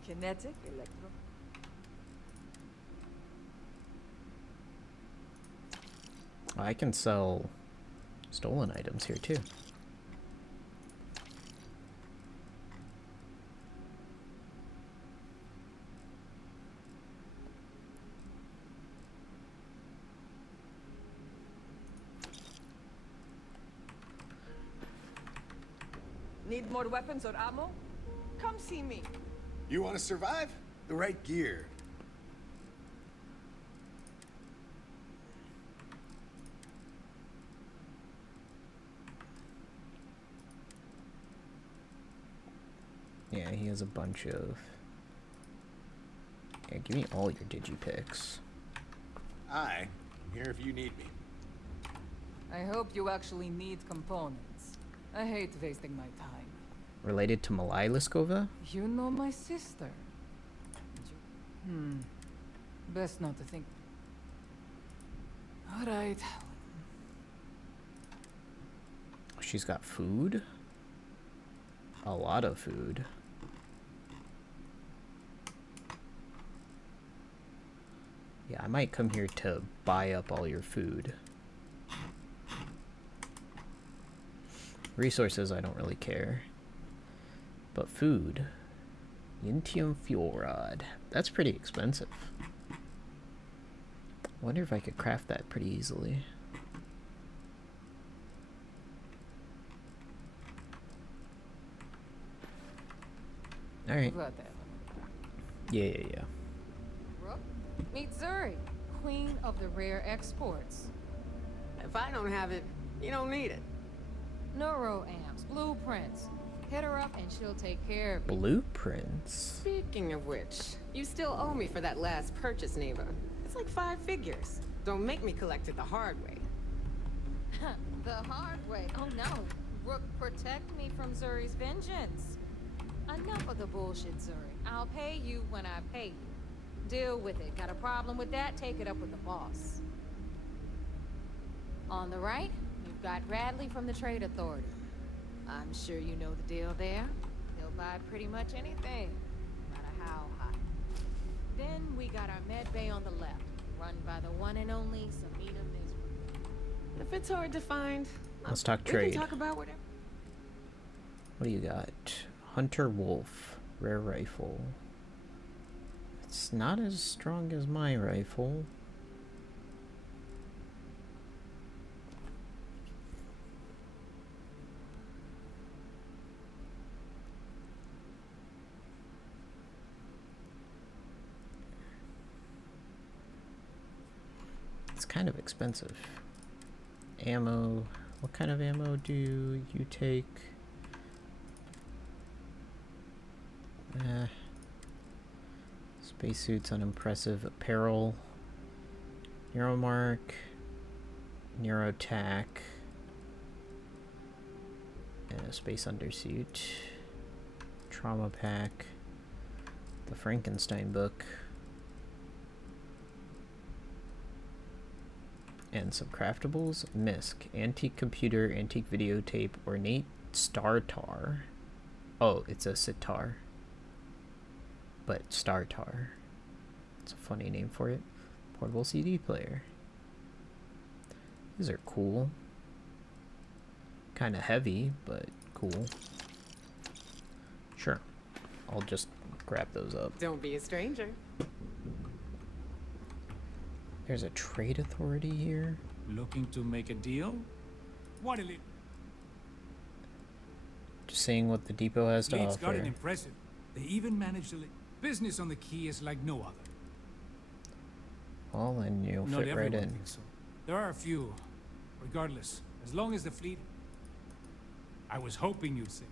Kinetic, electro. I can sell stolen items here too. Need more weapons or ammo? Come see me. You want to survive? The right gear. Yeah, he has a bunch of... Yeah, give me all your digipicks. I'm here if you need me. I hope you actually need components. I hate wasting my time. Related to Malai Liskova? You know my sister. Best not to think. Alright. She's got food? A lot of food. Yeah, I might come here to buy up all your food. Resources, I don't really care. But food. Yintium fuel rod. That's pretty expensive. I wonder if I could craft that pretty easily. Alright. Yeah. Rook, meet Zuri, queen of the rare exports. If I don't have it, you don't need it. Neuroamps, blueprints. Hit her up and she'll take care of you. Blueprints? Speaking of which, you still owe me for that last purchase, Neva. It's like 5 figures. Don't make me collect it the hard way. The hard way? Oh no. Rook, protect me from Zuri's vengeance. Enough of the bullshit, Zuri. I'll pay you when I pay you. Deal with it. Got a problem with that? Take it up with the boss. On the right, you've got Radley from the Trade Authority. I'm sure you know the deal there. He'll buy pretty much anything, no matter how high. Then we got our med bay on the left, run by the one and only Samina Miserable. If it's hard to find, Let's talk we trade. can talk about whatever. What do you got? Hunter Wolf. Rare rifle. It's not as strong as my rifle. It's kind of expensive. Ammo. What kind of ammo do you take? Spacesuits, unimpressive. Apparel. Neuromark. Neurotac. And a space undersuit. Trauma pack. The Frankenstein book. And some craftables. MISC. Antique computer, antique videotape, ornate startar. Oh, it's a sitar. But startar. It's a funny name for it. Portable CD player. These are cool. Kind of heavy, but cool. Sure. I'll just grab those up. Don't be a stranger. There's a trade authority here. Looking to make a deal? What a lead. Just seeing what the depot has to Lead's got it offer. impressive. They even managed to business on the key is like no other. Well, then you'll Not fit right everyone in. thinks so. There are a few. Regardless, as long as the fleet... I was hoping you'd say.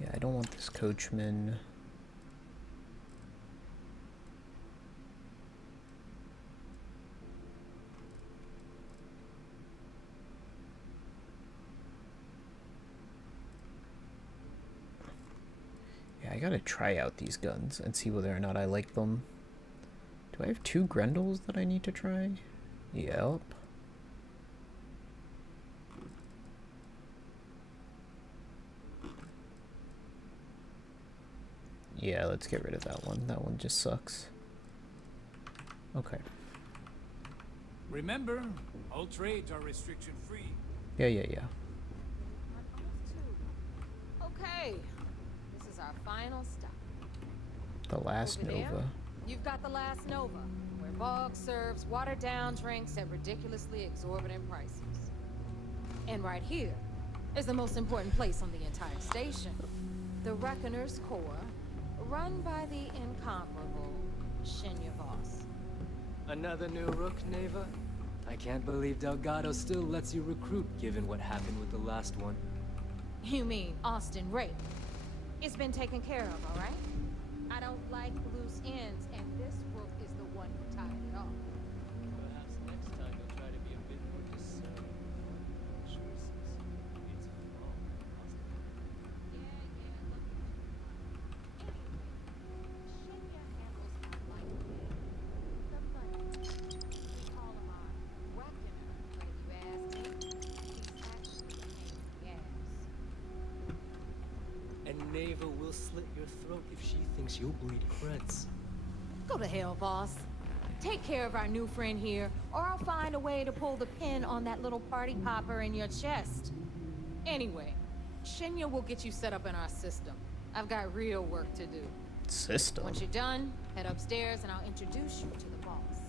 Yeah, I don't want this coachman. gotta try out these guns and see whether or not I like them. Do I have 2 Grendels that I need to try? Yep. Yeah, let's get rid of that one. That one just sucks. Okay. Remember, all trades are restriction-free. Yeah, yeah, yeah. Okay, this is our final stop. The last Over there, Nova. you've got the last Nova, where Vods serves watered-down drinks at ridiculously exorbitant prices. And right here is the most important place on the entire station, the Reckoner's Core, run by the incomparable Shinya Voss. Another new rook, Neva? I can't believe Delgado still lets you recruit, given what happened with the last one. You mean Austin Rape? It's been taken care of, all right? I don't like loose ends, and this rook is the one who tied it off. Perhaps next time you'll try to be a bit more discerning with your choices. It's wrong, and Neva will slit your throat if she thinks you'll bleed creds. Go to hell, boss. Take care of our new friend here, or I'll find a way to pull the pin on that little party popper in your chest. Anyway, Shinya will get you set up in our system. I've got real work to do. System? Once you're done, head upstairs and I'll introduce you to the boss.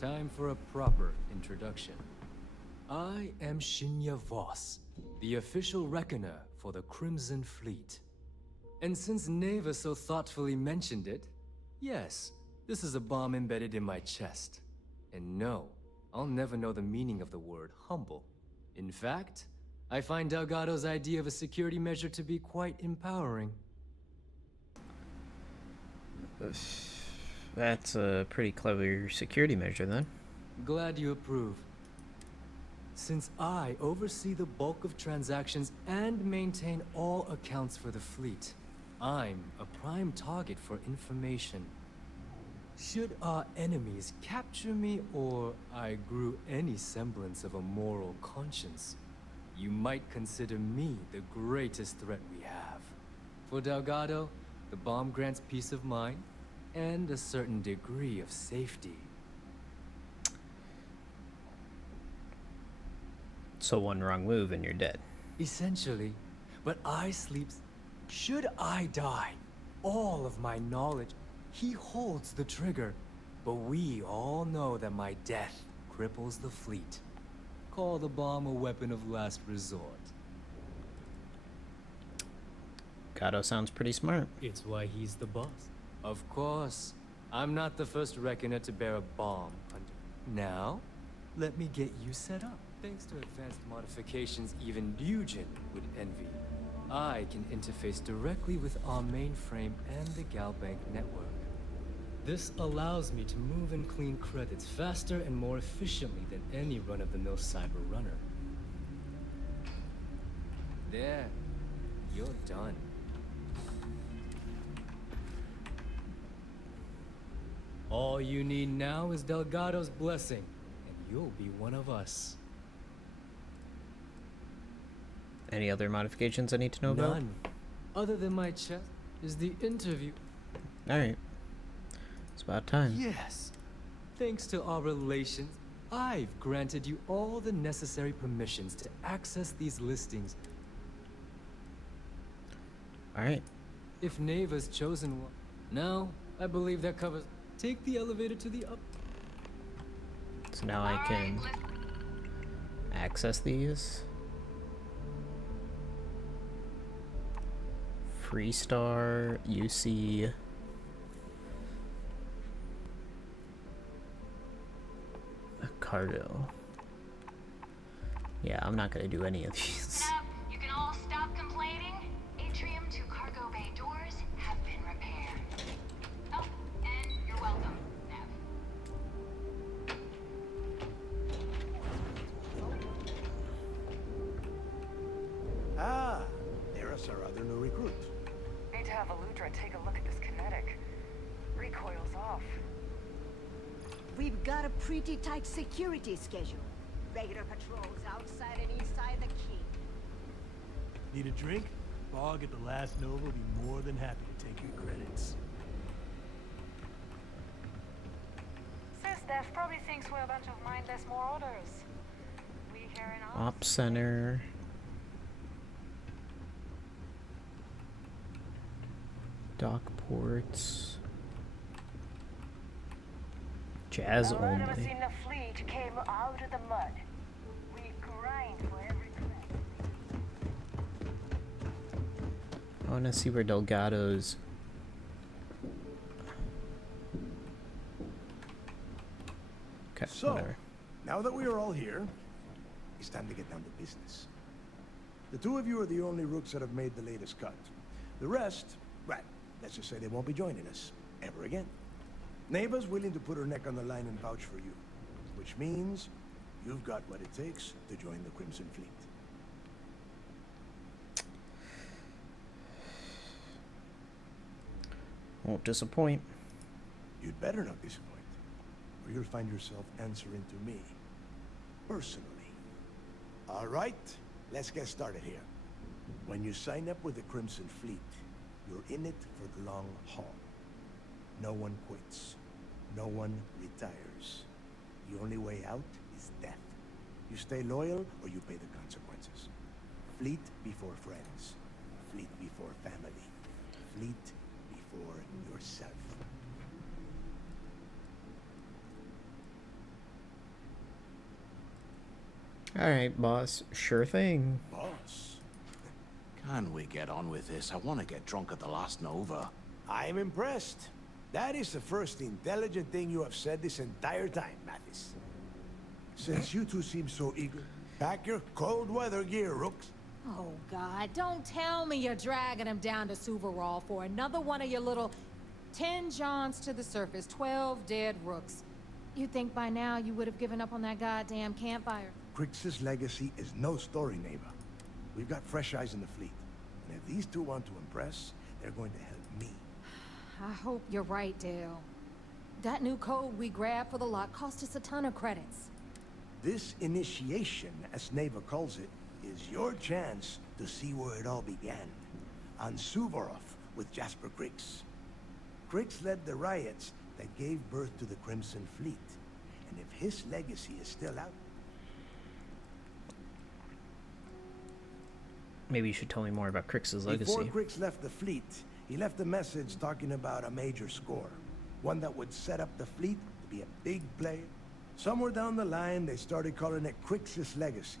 Time for a proper introduction. I am Shinya Voss, the official reckoner for the Crimson Fleet. And since Neva so thoughtfully mentioned it, yes, this is a bomb embedded in my chest. And no, I'll never know the meaning of the word humble. In fact, I find Delgado's idea of a security measure to be quite empowering. That's a pretty clever security measure then. Glad you approve. Since I oversee the bulk of transactions and maintain all accounts for the fleet, I'm a prime target for information. Should our enemies capture me or I grew any semblance of a moral conscience, you might consider me the greatest threat we have. For Delgado, the bomb grants peace of mind and a certain degree of safety. So one wrong move and you're dead. Essentially, but I sleep. Should I die, all of my knowledge, he holds the trigger. But we all know that my death cripples the fleet. Call the bomb a weapon of last resort. Gato sounds pretty smart. It's why he's the boss. Of course. I'm not the first reckoner to bear a bomb. Now, let me get you set up. Thanks to advanced modifications even Dujin would envy, I can interface directly with our mainframe and the Galbank network. This allows me to move and clean credits faster and more efficiently than any run-of-the-mill cyber runner. There, you're done. All you need now is Delgado's blessing, and you'll be one of us. Any other modifications I need to know about? None. Other than my chest is the interview. Alright. It's about time. Yes. Thanks to our relations, I've granted you all the necessary permissions to access these listings. Alright. If Neva's chosen one. Now, I believe that covers. Take the elevator to the up. So now I can access these. Freestar, UC. Cargo. Yeah, I'm not gonna do any of these. You can all stop complaining. Atrium to cargo bay doors have been repaired. Oh, and you're welcome, Nev. Ah, there's our other new recruit. Need to have Eludra take a look at this kinetic. Recoils off. We've got a pretty tight security schedule. Regular patrols outside and inside the keep. Need a drink? Bog at the last Nova will be more than happy to take your credits. Staff probably thinks we're a bunch of mindless marauders. We here in Op center. Dock ports. Jazz A lot of us only. in the fleet came out of the mud. We grind for every crack. I want to see where Delgado's. Okay, So, whatever. now that we are all here, it's time to get down to business. The two of you are the only rooks that have made the latest cut. The rest, right, let's just say they won't be joining us ever again. Neva's willing to put her neck on the line and vouch for you, which means you've got what it takes to join the Crimson Fleet. Won't disappoint. You'd better not disappoint, or you'll find yourself answering to me, personally. All right, let's get started here. When you sign up with the Crimson Fleet, you're in it for the long haul. No one quits. No one retires. The only way out is death. You stay loyal, or you pay the consequences. Fleet before friends. Fleet before family. Fleet before yourself. Alright, boss. Sure thing. Boss. Can we get on with this? I want to get drunk at the last Nova. I'm impressed. That is the first intelligent thing you have said this entire time, Mathis. Since you two seem so eager, pack your cold weather gear, Rooks. Oh, God, don't tell me you're dragging him down to Suvarall for another one of your little 10 Johns to the surface, 12 dead rooks. You'd think by now you would have given up on that goddamn campfire. Crix's legacy is no story, Neva. We've got fresh eyes in the fleet. And if these two want to impress, they're going to help me. I hope you're right, Dale. That new code we grabbed for the lot cost us a ton of credits. This initiation, as Neva calls it, is your chance to see where it all began. On Suvorov with Jasper Crix. Crix led the riots that gave birth to the Crimson Fleet. And if his legacy is still out... Maybe you should tell me more about Crix's legacy. Before Crix left the fleet, he left a message talking about a major score. One that would set up the fleet to be a big player. Somewhere down the line, they started calling it Crix's legacy.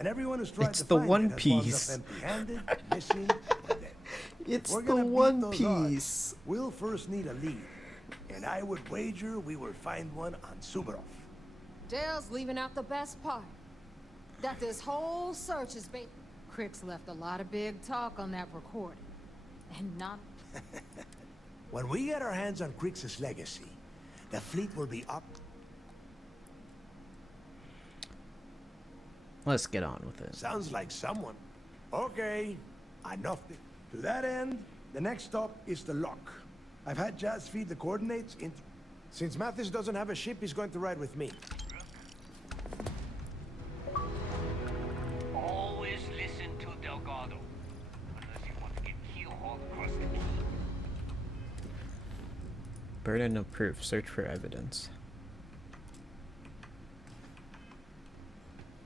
And everyone who's tried It's to the find One it has Piece. wound up empty-handed, missing, or dead. It's We're the gonna beat One those Piece. odds. We'll first need a lead. And I would wager we will find one on Suvorov. Dale's leaving out the best part. That this whole search is based... Crix left a lot of big talk on that recording. And not... When we get our hands on Crix's legacy, the fleet will be up. Let's get on with it. Sounds like someone. Okay, enough. To that end, the next stop is the lock. I've had Jazz feed the coordinates in... Since Mathis doesn't have a ship, he's going to ride with me. Always listen to Delgado. Unless you want to get keel-hauled across the key. Burden of proof. Search for evidence.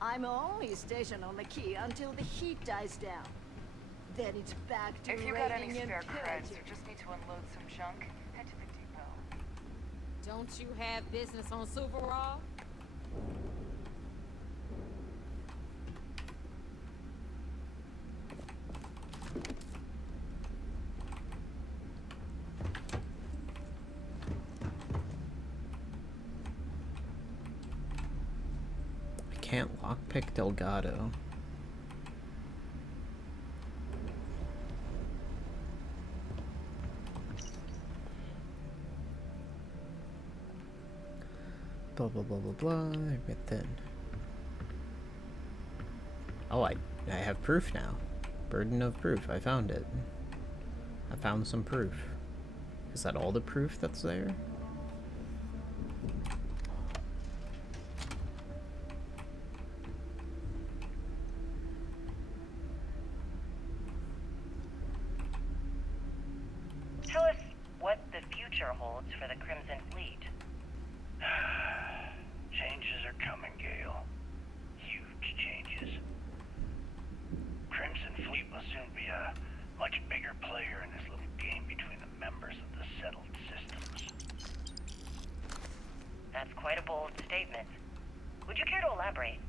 I'm only stationed on the key until the heat dies down. Then it's back to If you got any raiding and spare creds pillaging. or just need to unload some junk, head to the depot. Don't you have business on Suvarall? I can't lockpick Delgado. Blah blah blah blah blah. Right then. Oh, I have proof now. Burden of proof. I found it. I found some proof. Is that all the proof that's there? Tell us what the future holds for the Crimson Fleet. Changes are coming, Gale. Huge changes. Crimson Fleet will soon be a much bigger player in this little game between the members of the settled systems. That's quite a bold statement. Would you care to elaborate?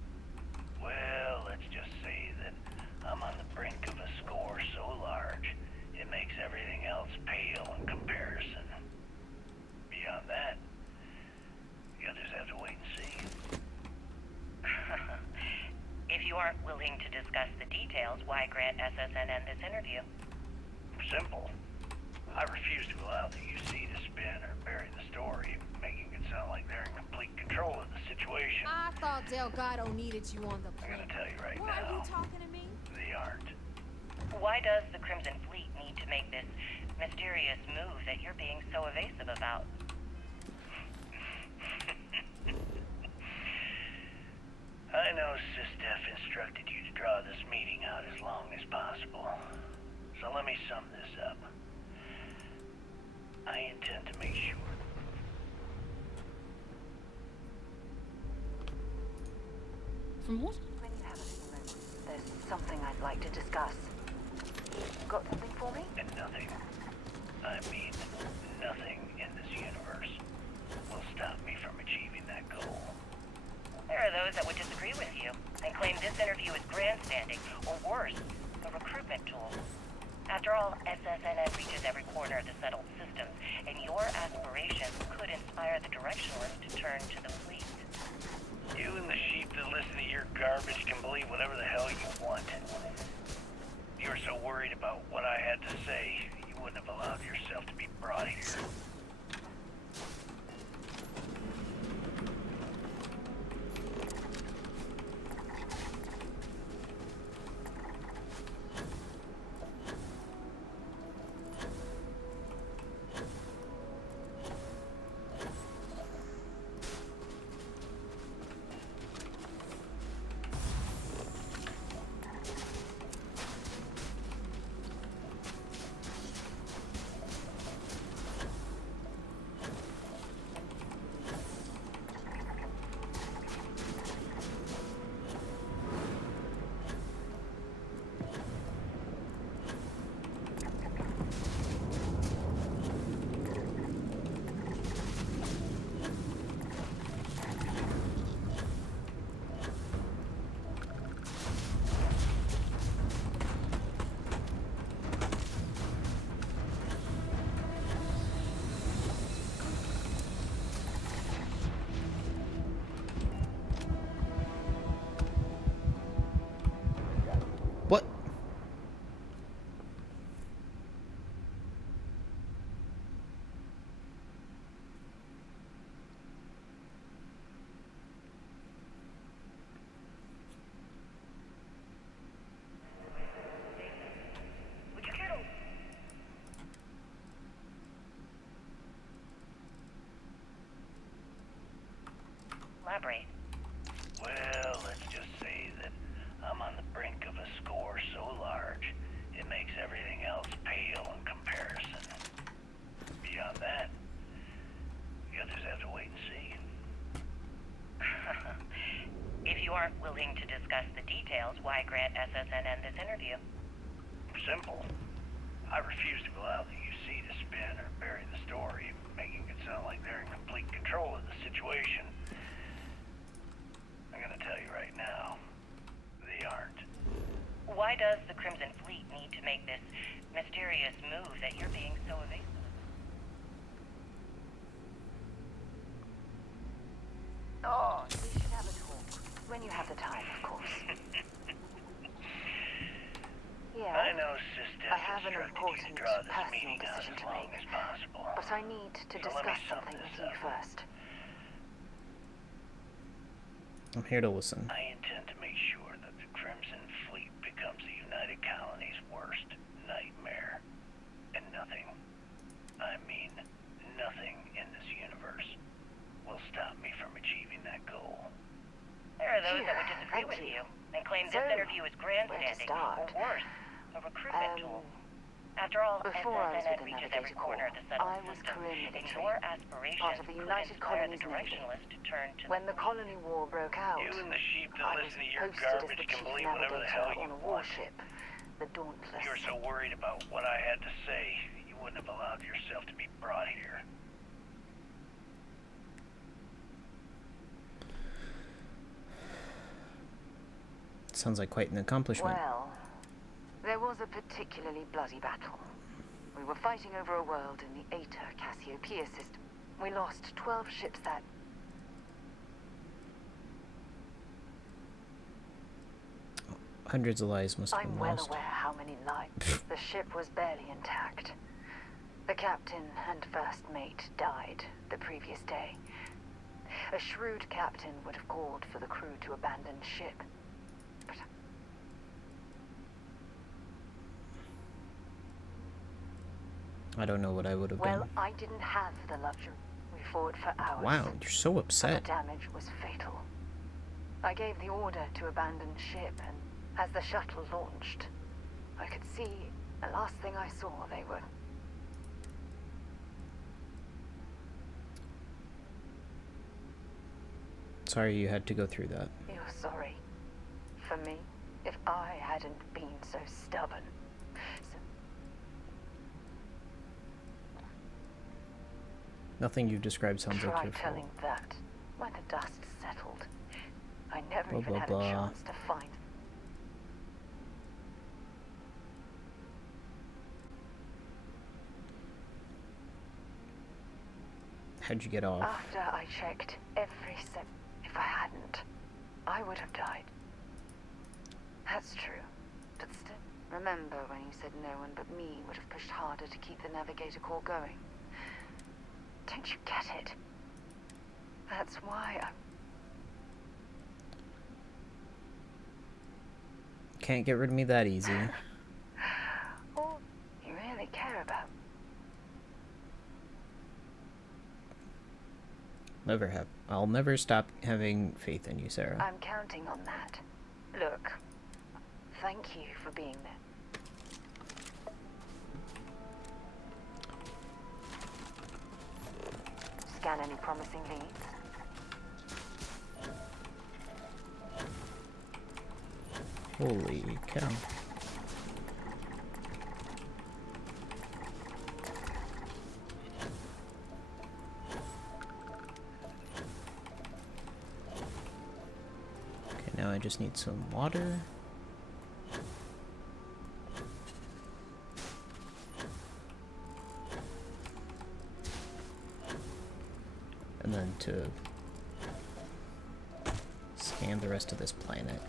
Well, let's just say that I'm on the brink of a score so large, it makes everything else pale in comparison. Beyond that, the others have to wait and see. If you aren't willing to discuss the details, why grant SSNN this interview? Simple. I refuse to allow the UC to spin or bury the story, making it sound like they're in complete control of the situation. I thought Delgado needed you on the plane. I'm gonna tell you right Why now. are you talking to me? They aren't. Why does the Crimson Fleet need to make this mysterious move that you're being so evasive about? I know Sistef instructed you to draw this meeting out as long as possible. So let me sum this up. I intend to make sure. From what? When you have a few moments, there's something I'd like to discuss. Got something for me? And nothing, I mean nothing in this universe will stop me from achieving that goal. There are those that would disagree with you and claim this interview is grandstanding, or worse, a recruitment tool. After all, SSNN reaches every corner of the settled systems, and your aspirations could inspire the Directionalist to turn to the fleet. You and the sheep that listen to your garbage can believe whatever the hell you want. If you were so worried about what I had to say, you wouldn't have allowed yourself to be brought here. What? Would you care to... elaborate? Well, let's just say that I'm on the brink of a score so large, it makes everything else pale in comparison. Beyond that, the others have to wait and see. If you aren't willing to discuss the details, why grant SSNN this interview? Simple. I refuse to allow the UC to spin or bury the story, making it sound like they're in complete control of the situation. I'm gonna tell you right now, they aren't. Why does the Crimson Fleet need to make this mysterious move that you're being so evasive? Oh, we should have a talk. When you have the time, of course. Yeah. I know Sistef I have an instructed you important to draw this personal meeting out decision as to long make. as possible. But I need to So let me discuss sum something with this you up. first. I'm here to listen. I intend to make sure that the Crimson Fleet becomes the United Colonies disagree with you and claim this interview is grandstanding, or worse, a recruitment tool. After all, SSNN reaches every corner of the settled system, and your aspirations of the could United inspire the Colonies Navy. directionalist to turn to When the colony war broke out, You and the sheep that I was listen to your posted as garbage the can chief believe whatever the hell navigator you on a want. warship, the Dauntless. You were so worried about what I had to say, you wouldn't have allowed yourself to be brought here. Sounds like quite an accomplishment. Well, there was a particularly bloody battle. We were fighting over a world in the Eta Cassiopeia system. We lost 12 ships that... Hundreds of lives must have I'm been well lost. aware how many lives. The ship was barely intact. The captain and first mate died the previous day. A shrewd captain would have called for the crew to abandon ship. But I don't know what I would have well, done. I didn't have the luxury. We fought for hours. Wow, you're so But upset. the damage was fatal. I gave the order to abandon ship, and as the shuttle launched, I could see, the last thing I saw, they were... Sorry you had to go through that. You're sorry. For me, if I hadn't been so stubborn. Nothing you've described sounds like Try your fault. telling that when the dust settled. I never Blah, even blah, had blah. a chance to find... How'd you get off? After I checked every second, if I hadn't, I would have died. That's true. But still, remember when you said no one but me would have pushed harder to keep the navigator core going? Don't you get it? That's why I'm... Can't get rid of me that easy. All you really care about. Never have. I'll never stop having faith in you, Sarah. I'm counting on that. Look, thank you for being there. Scan any promising leads? Holy cow. Okay, now I just need some water. And then to scan the rest of this planet.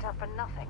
picked up for nothing.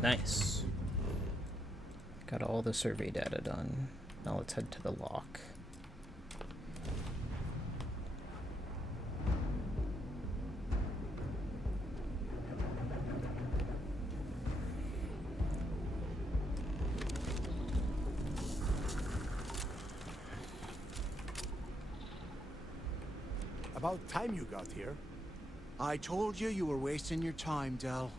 Nice. Got all the survey data done. Now let's head to the lock. About time you got here. I told you were wasting your time, Del.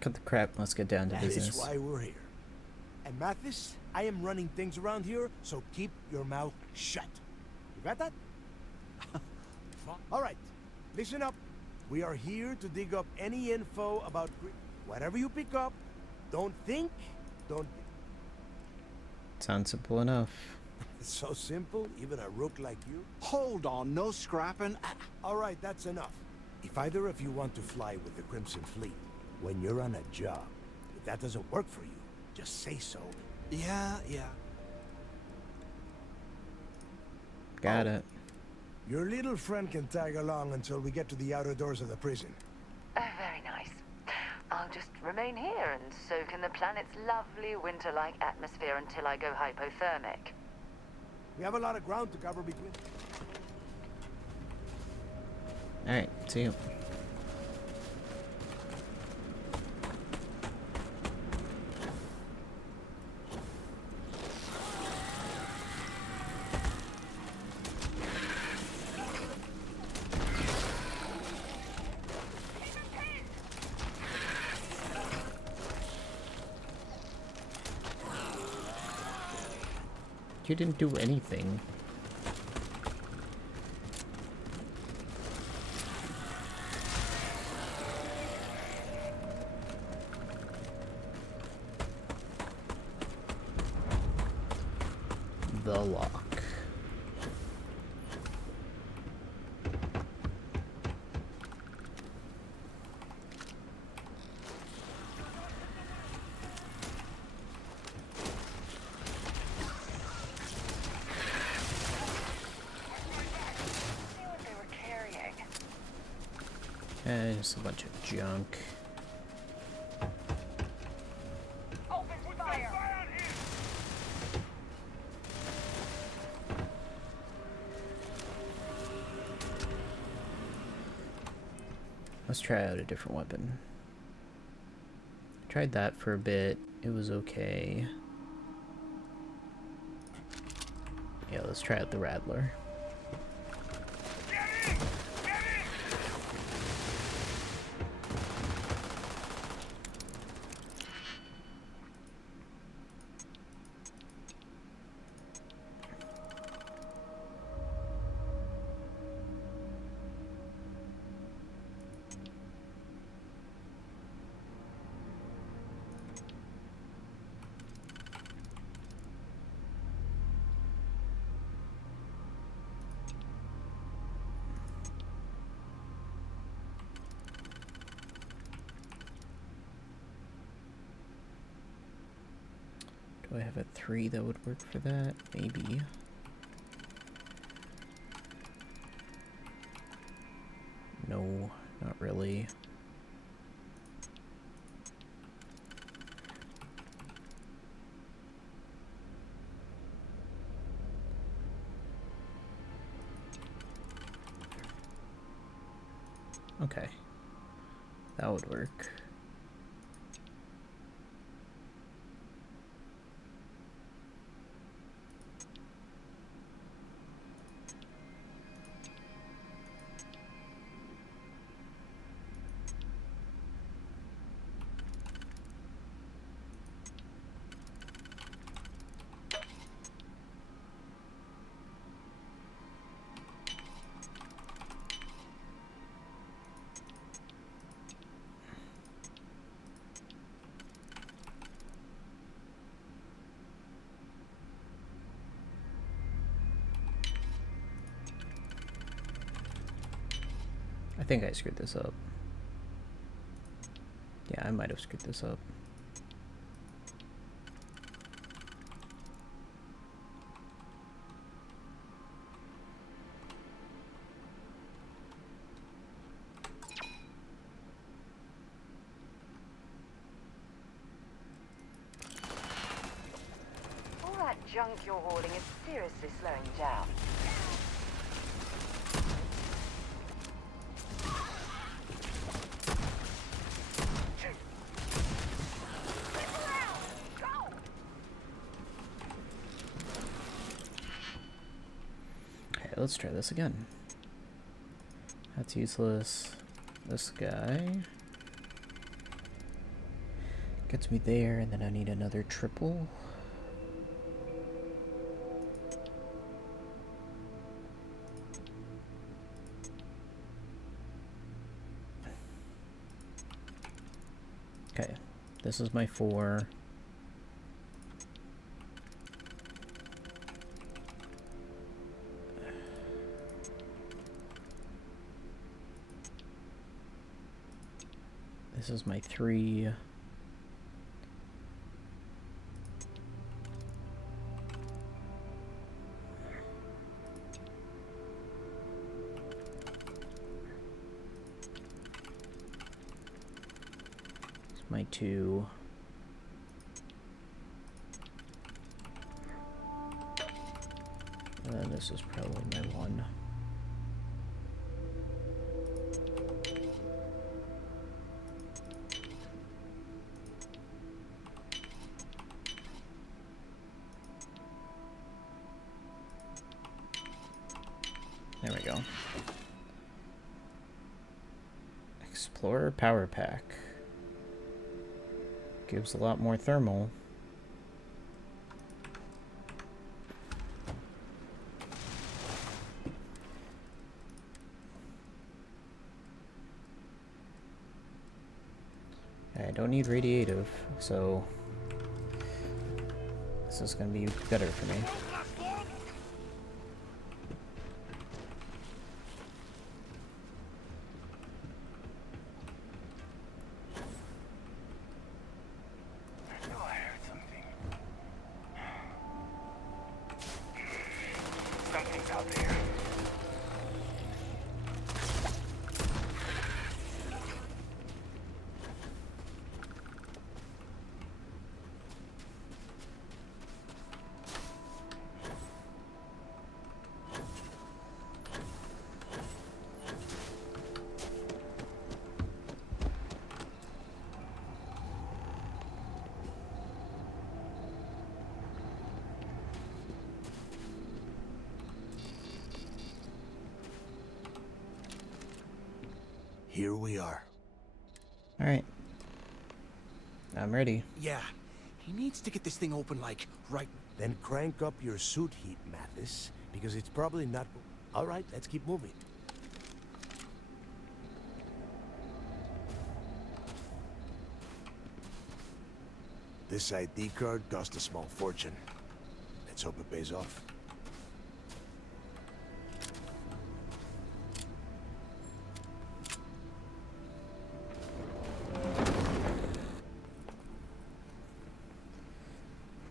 Cut the crap, let's get down to business. That is why we're here. And Mathis, I am running things around here, so keep your mouth shut. You got that? All right, listen up. We are here to dig up any info about whatever you pick up. Don't think, don't... Sounds simple enough. It's so simple, even a rook like you. Hold on, no scrapping. All right, that's enough. If either of you want to fly with the Crimson Fleet, when you're on a job, if that doesn't work for you, just say so. Yeah. Got it. Your little friend can tag along until we get to the outer doors of the prison. Oh, very nice. I'll just remain here and soak in the planet's lovely winter-like atmosphere until I go hypothermic. We have a lot of ground to cover between... Alright, see you. You didn't do anything. The lock. Okay, just a bunch of junk. Let's try out a different weapon. Tried that for a bit. It was okay. Yeah, let's try out the Rattler. Do I have a 3 that would work for that? Maybe. No, not really. Okay. That would work. I think I screwed this up. Yeah, I might have screwed this up. All that junk you're hoarding is seriously slowing you down. Let's try this again. That's useless. This guy gets me there, and then I need another triple. Okay, this is my 4. This is my 3. This is my 2. And then this is probably my 1. There we go. Explorer Power Pack. Gives a lot more thermal. I don't need radiative, so this is going to be better for me. Here we are. All right. I'm ready. Yeah, he needs to get this thing open, like, right. Then crank up your suit heat, Mathis, because it's probably not... All right, let's keep moving. This ID card cost a small fortune. Let's hope it pays off.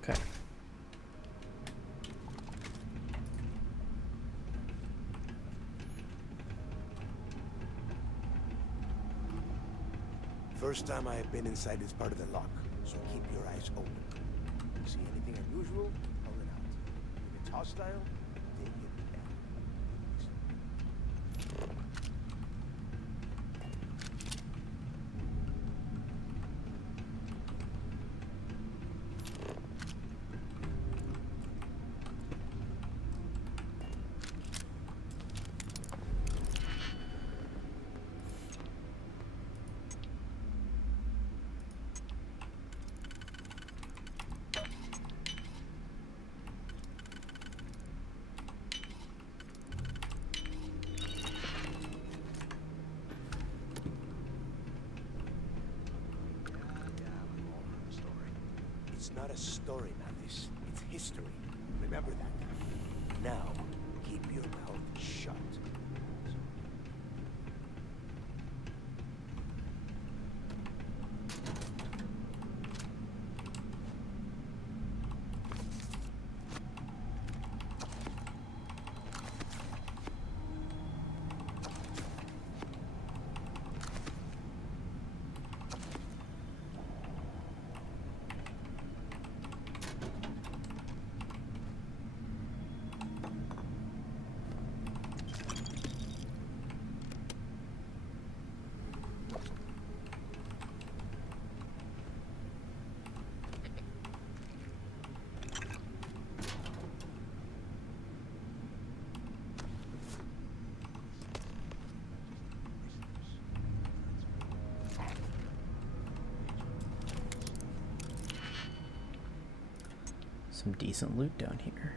Okay. First time I have been inside this part of the lock, so keep your eyes open. See anything unusual? Call it out. If it's hostile, take it down. It's not a story, Mathis. It's history. Remember that. Now, keep your mouth shut. Some decent loot down here.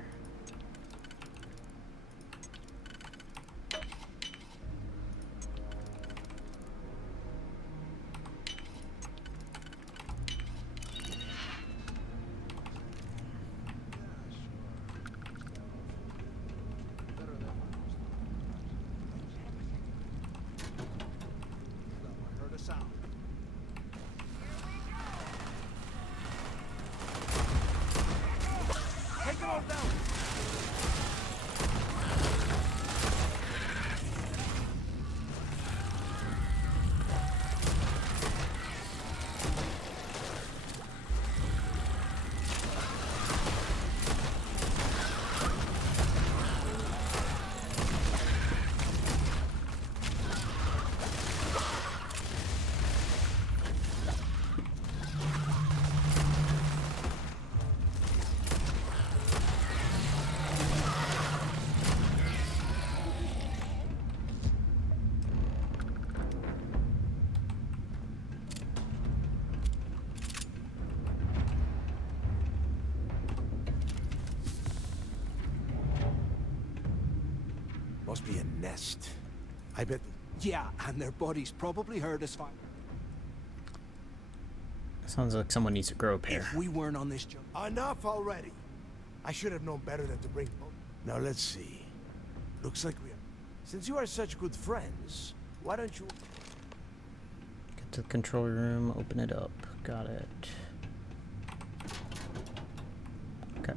Must be a nest. I bet... Yeah, and their buddies probably heard us fire. Sounds like someone needs to grow a pair. If we weren't on this job... Enough already! I should have known better than to bring... Now let's see. Looks like we are... Since you are such good friends, why don't you... Get to the control room, open it up. Got it. Okay.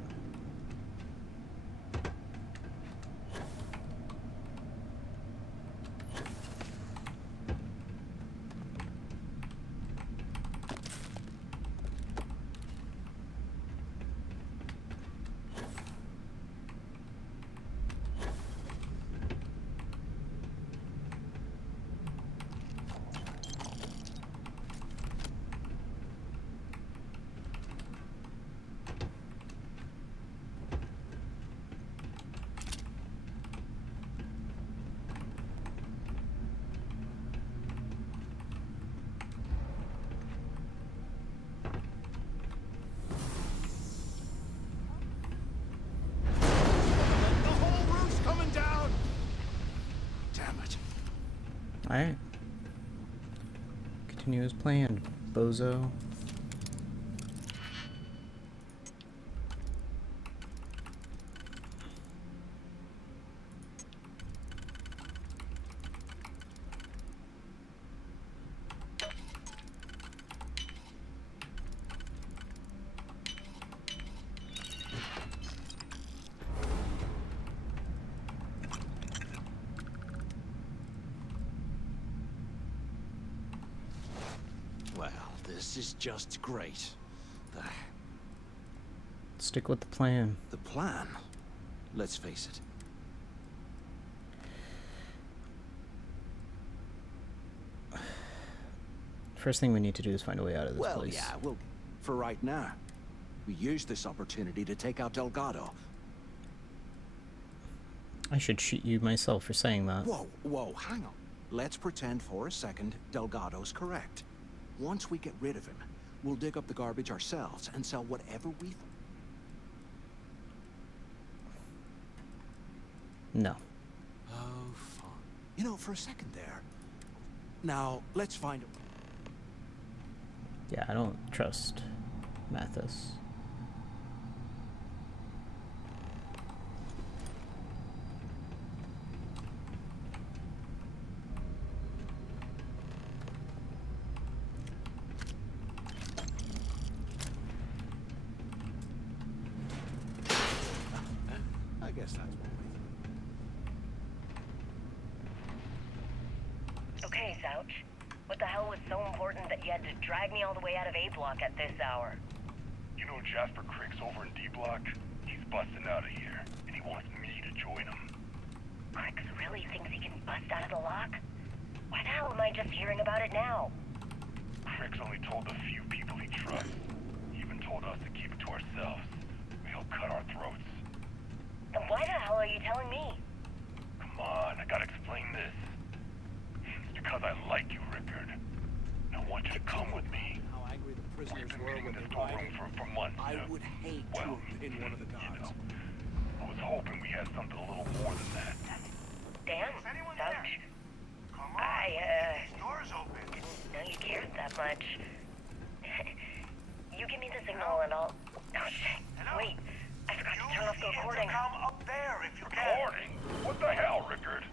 Continue as planned, bozo. Well, this is just great. Stick with the plan. The plan? Let's face it. First thing we need to do is find a way out of this Well, place. yeah, well, for right now. We use this opportunity to take out Delgado. I should shoot you myself for saying that. Whoa, hang on. Let's pretend for a second Delgado's correct. Once we get rid of him, we'll dig up the garbage ourselves and sell whatever we... No. Oh, fun. You know, for a second there. Now, let's find... Yeah, I don't trust Mathis. I guess that's one way. Okay, Zouch. What the hell was so important that you had to drag me all the way out of A Block at this hour? You know Jasper Crick's over in D Block? He's busting out of here, and he wants me to join him. Cricks really thinks he can bust out of the lock? Why the hell am I just hearing about it now? Crick's only told a few people he trusts. He even told us to keep it to ourselves. Or he'll cut our throats. Then why the hell are you telling me? Come on, I gotta explain this. It's because I like you, Rickard. I want you to come with me. How angry the prisoners We've were been meeting when in this they storeroom died. for months I now. would hate to Well, have been one of the guards. I was hoping we had something a little more than that. Damn, Zouch. Doors open. Didn't know you cared that much. You give me the signal and I'll... Oh, shit. Wait, I forgot to turn off the recording. Come up there if you Recording? What the hell, Rickard?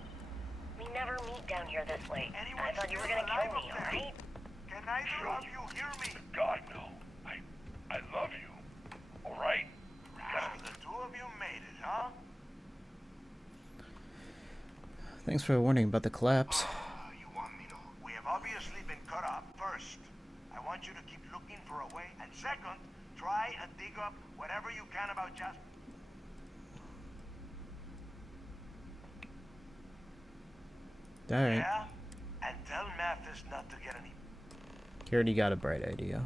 We never meet down here this late. I thought you were gonna kill me, alright? Can neither of you hear me? God, no. I love you. All right? The two of you made it, huh? Thanks for the warning about the collapse. You want me to? We have obviously been cut off. First, I want you to keep looking for a way. And second, try and dig up whatever you can about Jasper. Alright. Yeah? And tell Mathis not to get any... He already got a bright idea.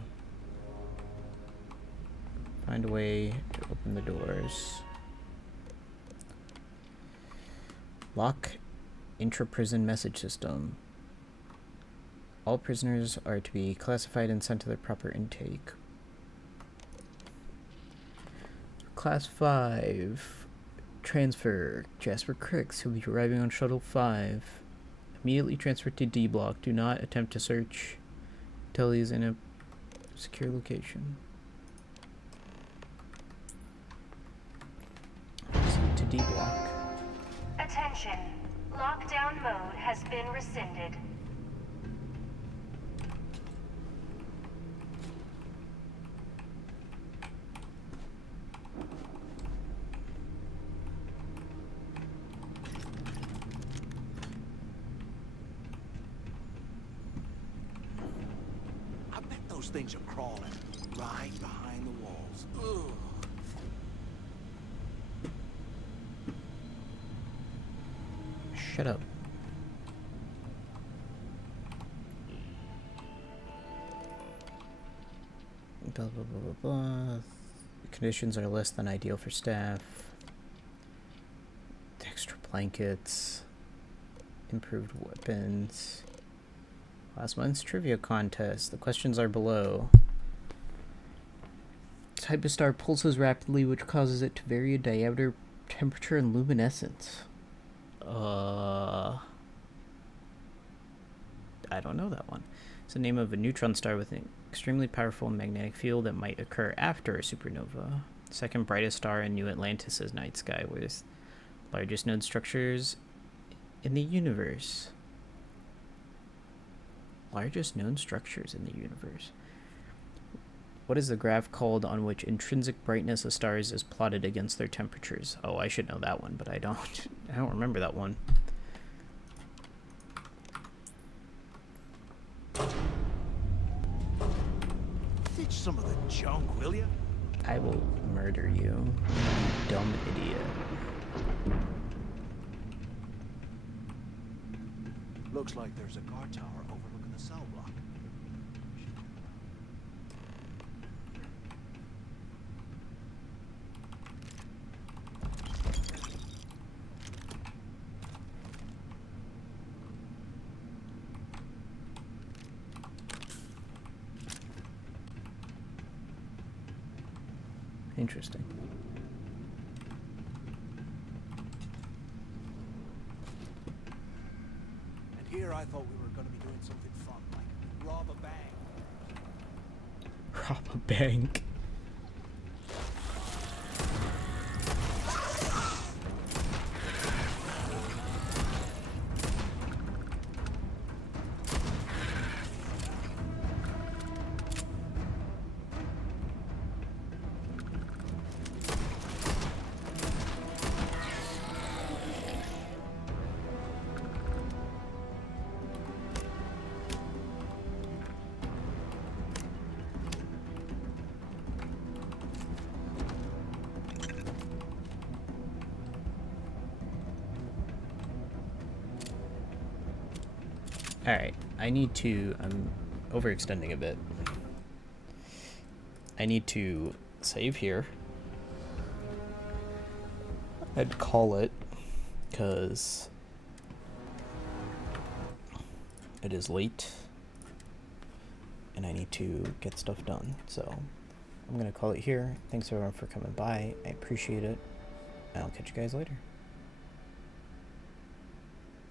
Find a way to open the doors. Lock intra-prison message system. All prisoners are to be classified and sent to their proper intake. Class 5. Transfer. Jasper Cricks, who will be arriving on Shuttle 5. Immediately transfer to D Block. Do not attempt to search until he is in a secure location. Proceed to D Block. Attention. Lockdown mode has been rescinded. I bet those things are crawling right behind the walls. Ugh. Shut up. Blah, blah, blah, blah, blah. The conditions are less than ideal for staff. Extra blankets. Improved weapons. Last month's trivia contest. The questions are below. Type of star pulses rapidly, which causes it to vary in diameter, temperature, and luminescence. I don't know that one. It's the name of a neutron star with an extremely powerful magnetic field that might occur after a supernova. Second brightest star in New Atlantis' night sky, with largest known structures in the universe. Largest known structures in the universe. What is the graph called on which intrinsic brightness of stars is plotted against their temperatures? Oh, I should know that one, but I don't. I don't remember that one. Ditch some of the junk, will you? I will murder you, you dumb idiot. Looks like there's a guard tower overlooking the cell block. Interesting. And here I thought we were going to be doing something fun, like rob a bank. Rob a bank. Alright, I need to, I'm overextending a bit. I need to save here. I'd call it, because it is late, and I need to get stuff done. So I'm going to call it here. Thanks everyone for coming by. I appreciate it, and I'll catch you guys later.